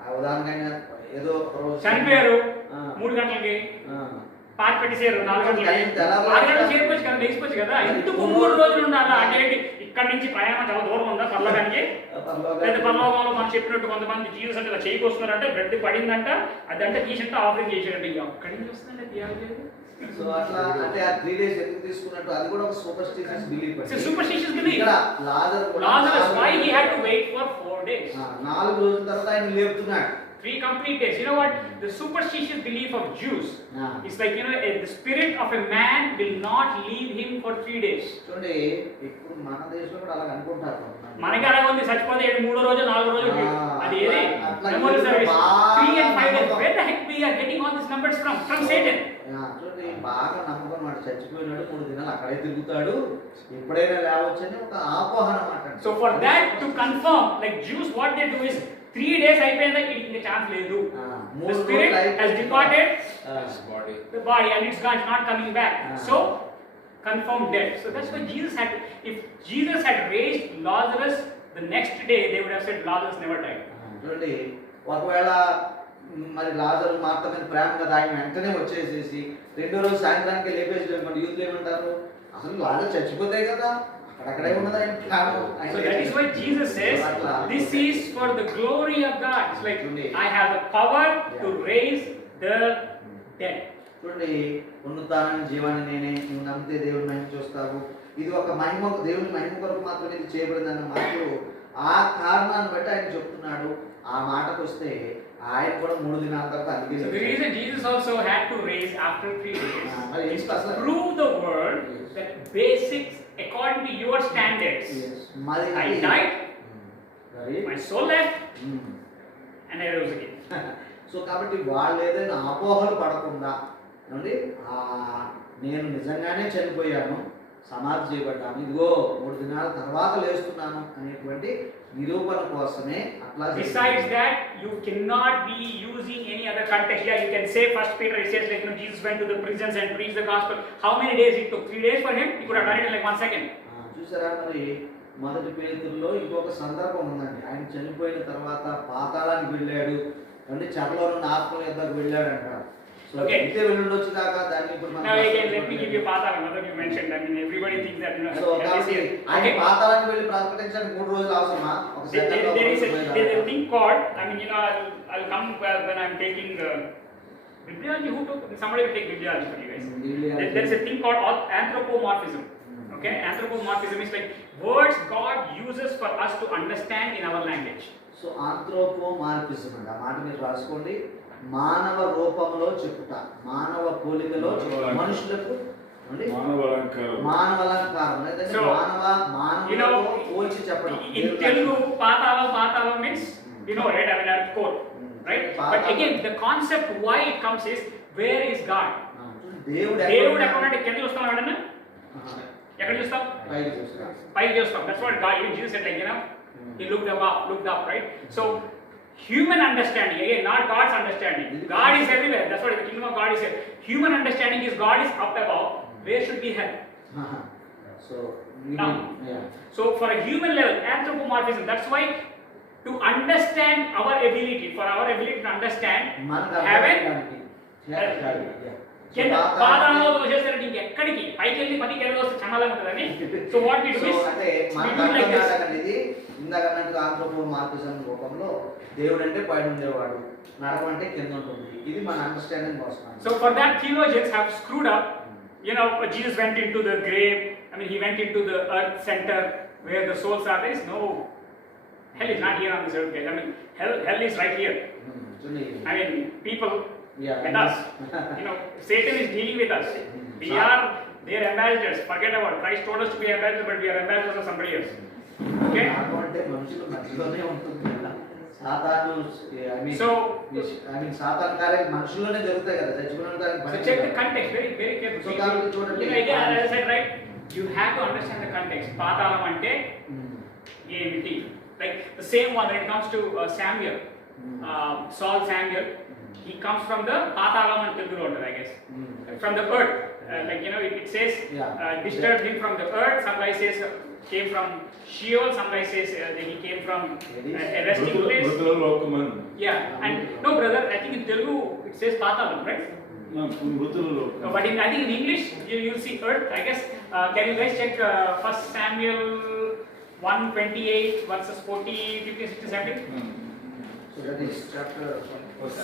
ఆ ఉదాహరణకైనా ఏదో ఒక రోజు చనిపోయారు ఆ. 3 గంటలకి, ఆ. పాతి పెట్టేసారు 4 గంటలకి. టైం తెల్లారి 6 గంటలకు చేరుకోవచ్చు కదా, లేచిపోవచ్చు కదా. ఎందుకు 3 రోజులు ఉండాలా? అంటే ఏంటి? ఇక్కడ నుంచి ప్రయాణం చాలా దూరం ఉందా పర్లోకానికి? లేదా పరలోకంలో మనం చెప్పినట్టు కొంతమంది జీసస్ అంటే ఇలా చేయకు వస్తున్నారంటే బ్లడ్ పడిందంట, అదంటే తీసింటే ఆఫరింగ్ చేసాడంటే అక్కడి నుంచి వస్తుందంటే థియాలజీ. సో అట్లా అంటే ఆ 3 days ఎందుకు తీసుకున్నట్టు అది కూడా ఒక superstitious belief. It's a superstitious belief. ఇక్కడ లాజర్ కూడా Lazarus, why he had to wait for 4 days? 4 రోజుల తర్వాత ఆయన లేపుతున్నాడు. 3 complete days. You know what? The superstitious belief of Jews is like, the spirit of a man will not leave him for 3 days. చూడండి ఇప్పుడు మన దేశంలో కూడా అలా అనుకుంటారు. మనకి అలా ఉంది, చచ్చిపోతే 3 రోజులు 4 రోజులు అది ఏది అట్లా మెమోరీ సర్వీస్ బాగా 3 and 5 days. Where the heck we are getting all these numbers from Satan? చూడండి బాగా నమ్మకం మాట, చచ్చిపోయినాడు 3 దినాలు అక్కడే తిరుగుతాడు, ఎప్పుడైనా లేవచ్చని ఒక ఆపోహన మాట. So for that to confirm, like Jews what they do is 3 days అయిపోయిందా ఇంక ఛాన్స్ లేదు. The spirit has departed the body and it's not coming back. So confirmed dead. So that's why Jesus had to, if Jesus had raised Lazarus the next day, they would have said Lazarus never died. చూడండి ఒకవేళ మరి లాజరు Martha మీద ప్రేమ కదా, ఆయన వెంటనే వచ్చేసేసి 2వ రోజు సాయంత్రానికి లేపేసి యూత్లు ఏమంటారు, అసలు లాజరు చచ్చిపోతాయి కదా, అక్కడే ఉన్నది ఆయన కాదు. So that is why Jesus says, this is for the glory of God. It's like, I have the power to raise the dead. చూడండి, పునరుత్థానాన్ని జీవాన్ని నేనే, నువ్వు నమ్మితే దేవుని మహిమ చూస్తావు. ఇది ఒక మహిమ, దేవుని మహిమ కొరకు మాత్రమే ఇది చేయబడిందన్న మాటలు ఆ కారణాన్ని బట్టి ఆయన చెప్తున్నాడు. ఆ మాటకు వస్తే ఆయన కూడా 3 దినాల తర్వాత అడిగి So the reason Jesus also had to raise after 3 మరి days ఎందుకు is అసలు? to prove the world that basics according to your standards. మరి I died, మరి my soul left, and I rose again. So కాబట్టి వాళ్ళు ఏదైనా అపోహలు పడకుండా ఏమండి, నేను నిజంగానే చనిపోయాను, సమాధి చేయబడ్డాను, ఇదిగో 3 దినాల తర్వాత లేస్తున్నాను అనేటువంటి నిరూపణ కోసమే అట్లా Besides that, you cannot be using any other context. Yeah, you can say First Peter, it says like, Jesus went to the prisons and preached the gospel. How many days it took? 3 days for him? He could have done it in like 1 second. చూసారా, మరి మొదటి పేతురులో ఇంకొక సందర్భం ఉందండి. ఆయన చనిపోయిన తర్వాత పాతాళానికి వెళ్ళాడు, అంటే చెరలో నుండి ఆత్మల యొద్దకు వెళ్ళాడు అంటారు. So Okay. ఇంతే వెళ్ళుండొచ్చు దాకా దాన్ని ఇప్పుడు Now again, let me give you Patalam. Another you mentioned. I mean, everybody thinks that, so కాబట్టి ఆయన okay. పాతాళానికి వెళ్ళి ప్రకటించడానికి 3 రోజులు అవసరమా? ఒక సెకండ్లో There is a thing called, I mean, I'll come when I'm taking bibliology. Who took? Somebody will take bibliology for you guys. There is a thing called anthropomorphism. Okay, anthropomorphism is like words God uses for us to understand in our language. So anthropomorphism అండి, ఆ మాట మీరు రాసుకోండి. మానవ రూపంలో చెప్పుట, మానవ పోలికలో చెప్పుట, మనుషులకు మానవ అలంకారం లేదంటే So, మానవులతో పోల్చి చెప్పడం. In Telugu, Patalam means, right? I mean, earth core, right? But again, the concept why it comes is, where is God? దేవుడు దేవుడు ఎక్కడ అంటే కింద చూస్తాం ఎవడన్నా? ఎక్కడ చూస్తాం? పైకి చూస్తాడు. పైకి చూస్తాం. That's what God, even Jesus said, like, he looked up, right? So human understanding, again, not God's understanding. God is everywhere. That's what the kingdom of God is here. Human understanding is God is up above. Where should we head? So Now. So for a human level, anthropomorphism. That's why to understand our ability, for our ability to understand heaven, కింద పాదాలలో వచ్చేసరికి ఇంకెక్కడికి పైకి వెళ్ళి పనికి వెళ్ళి వస్తే చండాలంగా ఉంటుందని. So what we do is అంటే మనకు అర్థం కాదండి ఇది. ఇందాక అన్నట్టు ఆంథ్రోపోమార్ఫిజం రూపంలో దేవుడు అంటే పైన ఉండేవాడు, నరకం అంటే కింద ఉంటుంది. ఇది మన అండర్స్టాండింగ్ కోసం. So for that, theologians have screwed up. Jesus went into the grave. I mean, he went into the earth center where the souls are. There is no hell is not here on this earth, guys. I mean, hell is right here. I mean, people with us. Satan is dealing with us. We are their ambassadors. Forget about it. Christ told us to be ambassadors, but we are ambassadors of somebody else. Okay? అంటే మనుషులు మధ్యలోనే ఉంటుంది కదా. సాతాను సాతాను కార్యాలు మనుషుల్లోనే జరుగుతాయి కదా. So check the context very, very carefully. So కాబట్టి చూడండి. Again, as I said, right? You have to understand the context. పాతాళం అంటే ఏమిటి? Like the same one when it comes to Samuel, Samuel. He comes from the Patalam and Telugu, I guess. From the earth. It says, disturbed him from the earth. Some guy says came from Sheol. Some guy says he came from a resting place. Yeah. And no, brother, I think in Telugu it says Patalam, right? No, but I think in English you'll see earth. I guess. Can you guys check 1 Samuel 1:28 verses 40, 50, 60, 70? So that is chapter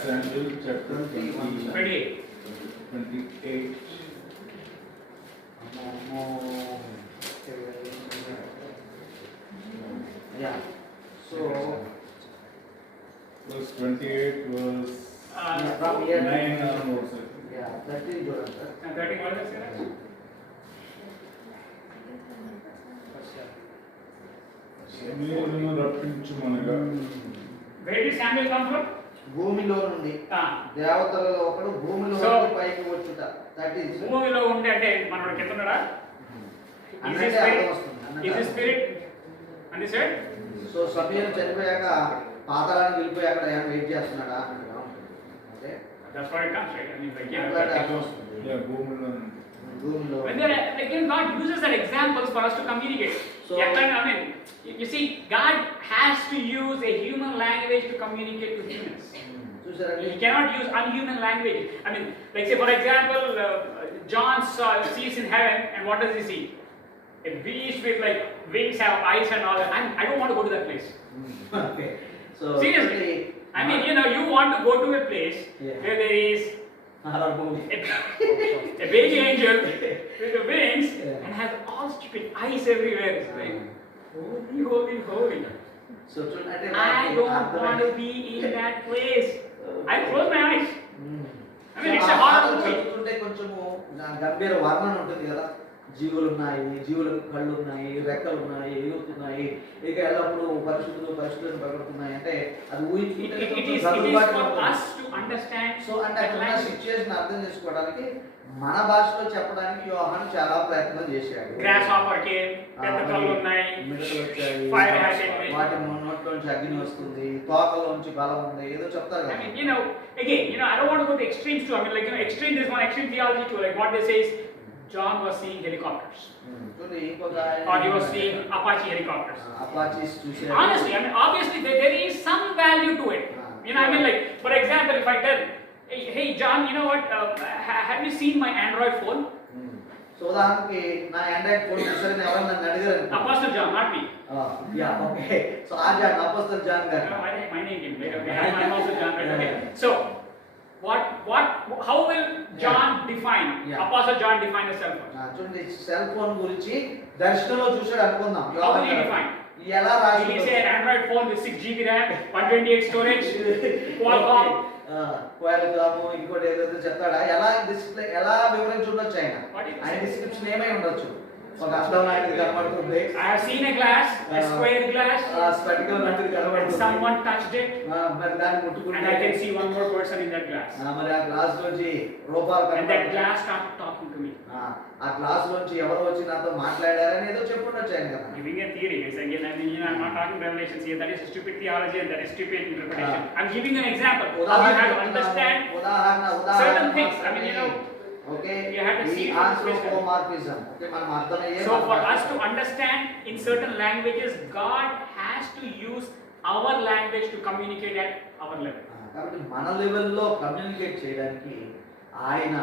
Samuel chapter 28. 28. Yeah. So Verse 28 was from here 9 onwards. Yeah, 13 చూడండి sir. 13 verses, yeah. సమీరును రప్పించుమనగా. Where did Samuel come from? భూమిలో నుండి దేవతలలో ఒకడు భూమిలో నుండి పైకి వచ్చుట. That is భూమిలో ఉండే అంటే మనోడు కింద ఉన్నాడా? అంటే అర్థం వస్తుంది. Is his spirit on this earth? So Sameer చనిపోయాక పాతాళానికి వెళ్ళిపోయి అక్కడ ఏమైనా వెయిట్ చేస్తున్నాడా అన్నట్టుగా ఉంటుంది. Okay, That's what it comes, right? I mean, like, అట్లాంటి yeah. అర్థం వస్తుంది. భూమిలో భూమిలో When there, again, God uses that examples for us to communicate. So- I mean, you see, God has to use a human language to communicate to humans. చూసారండి. He cannot use unhuman language. I mean, like say for example, John sees in heaven, and what does he see? a beast with like wings, have eyes and all that. I don't want to go to that place. Okay so Seriously. I mean, you know, you want to go to a place Yeah. where there is horror movie a baby angel with the wings Yeah. and has all stupid eyes everywhere. It's like, holy, holy, holy. So చూడండి అంటే I don't want to be in that place. I close my eyes. I mean, it's a horror movie. చదువుతుంటే కొంచెము గంభీర వర్ణన ఉంటుంది కదా, జీవులు ఉన్నాయి, జీవులకు కళ్ళు ఉన్నాయి, రెక్కలు ఉన్నాయి, ఎగురుతున్నాయి, ఇక ఎల్లప్పుడూ పరిశుద్ధులు పరిశుద్ధులు పడుతున్నాయి అంటే అది It is for us to understand. So అంటే that అక్కడ language. సిచ్యుయేషన్ అర్థం చేసుకోవడానికి మన భాషలో చెప్పడానికి యోహాను చాలా ప్రయత్నం చేశాడు. Grasshopper came, పెద్ద కళ్ళు ఉన్నాయి, మిడతలు వచ్చాయి, fire has been వాటి నోట్లోంచి అగ్ని వస్తుంది, తోకలోంచి బలం ఉంది, ఏదో చెప్తారు I కదా. mean, you know, again, you know, I don't want to go to extremes too. I mean, like, you know, extreme, there's one extreme theology too. Like what they say is, John was seeing helicopters. చూడండి ఇంకొక Or he was seeing Apache helicopters. అపాచీస్ చూశాడు. Honestly, I mean, obviously, there is some value to it. You know, I mean, like, for example, if I tell, hey, John, you know what, have you seen my Android phone? So ఉదాహరణకి నా Android phone చూసారని ఎవరైనా నన్ను అడిగారు అనుకో. Apostle John, not me. Yeah okay so ఆ John apostle John You గారు. know, I think my name came later. Okay, I'm also John, right? Okay. So, how will John define, Yeah. Apostle John define a cell phone? చూడండి cell phone గురించి దర్శనంలో చూశాడు అనుకుందాం. How will he define? ఎలా Did he say an Android phone with 6 GB RAM, 128 storage, Qualcomm? క్వాలికాము ఇంకోటి ఏదైతే చెప్తాడా, ఎలా డిస్ప్లే ఎలా వివరించి ఉండొచ్చు ఆయన. What is it? ఆయన డిస్క్రిప్షన్ ఏమై ఉండొచ్చు. ఒక అర్థం లాంటిది కనబడుతుంది, I have seen a glass, a square glass, స్పెటికల్ లాంటిది and కనబడుతుంది, someone touched it, మరి దాన్ని and I can ముట్టుకుంటే see one more person in that glass. మరి ఆ గ్లాస్ లోంచి రూపాలు And that కనబడుతుంది. glass started talking to me. ఆ క్లాస్ లోంచి ఎవరు వచ్చి నాతో మాట్లాడారని ఏదో చెప్పుండొచ్చు ఆయన కదా. Giving a theory, guys. Again, I mean, you know, I'm not talking revelations here. That is stupid theology and that is stupid interpretation. I'm giving an example. How you have to understand certain things. I mean, you know, okay, you have to see from anthropomorphism. Okay, మనం అర్థమయ్యే so for us to understand in certain languages, God has to use our language to communicate at our level. కాబట్టి మన లెవెల్లో communicate చేయడానికి ఆయన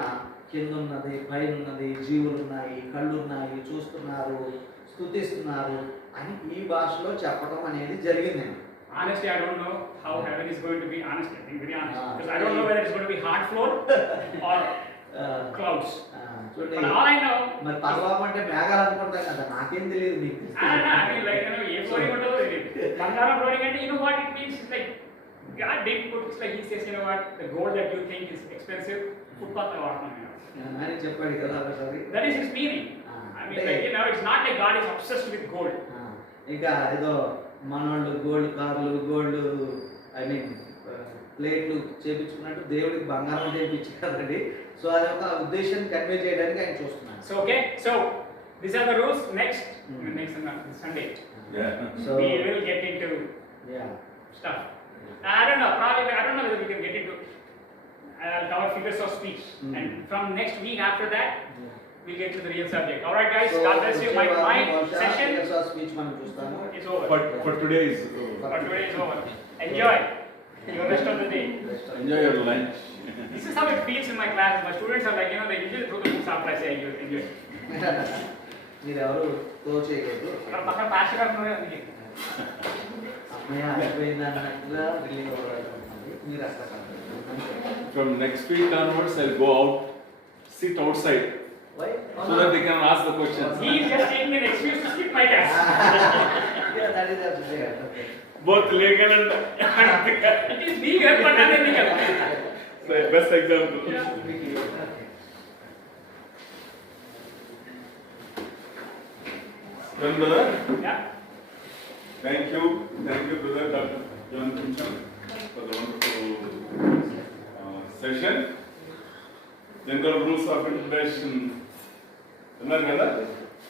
కింద ఉన్నది, పైన ఉన్నది, జీవులు ఉన్నాయి, కళ్ళు ఉన్నాయి, చూస్తున్నారు, స్తుతిస్తున్నారు అని ఈ భాషలో చెప్పడం అనేది జరిగింది. Honestly, I don't know how heaven is going to be. Honestly, being very honest, because I don't know whether it's going to be hard floor or clouds. But చూడండి all I know, మరి పర్వాపం అంటే మేఘాలు అనుకుంటాం కదా, నాకేం తెలియదు మీకు. I don't know. I mean, like, you know, A flooring ఉంటుందో తెలియదు. బంగారం flooring అంటే, you know what it means? It's like God did put. It's like He says, you know what? The gold that you think is expensive, footpath లో వాడతాం, you know. ఆయన చెప్పాడు కదా ఒకసారి. That is His meaning. I mean, like, you know, it's not like God is obsessed with gold. ఇంకా ఏదో మనోళ్ళు gold కార్లు, గోల్డ్ ఐ మీన్ ప్లేట్లు చేపించుకున్నట్టు దేవుడికి బంగారం చేపించి కదండి. సో అది ఒక ఉద్దేశం కన్వే చేయడానికి ఆయన చూస్తున్నాడు. So okay, so these are the rules. Next Sunday, So we will get into yeah. stuff. I don't know. Probably I don't know whether we can get into our figures of speech. And from next week after that, we'll get to the real subject. All right, guys. God bless you. My session speech మనం చూస్తాము. is over. For today is For today is over. Enjoy your rest of the day. enjoy your lunch. This is how it feels in my class. My students are like, you know, they usually throw the books after I say enjoy. మీరు ఎవరు తో చేయలేదు. అక్కడ పక్కన pass గారు అందుకే. అమ్మాయి అయిపోయింది అన్నట్టుగా రిలీవ్ అవ్వడం. మీరు అట్లా కాదు. From next week onwards, I'll go out, sit outside, Why? so that they can ask the questions. He is just taking an excuse to skip my class. Yeah, that is absolutely right. Okay. Both legal and It is legal but unethical. so best example. Yeah. Well, brother, Yeah. thank you, brother Dr. John Pincham, for the wonderful session. General rules of interpretation. Remember that?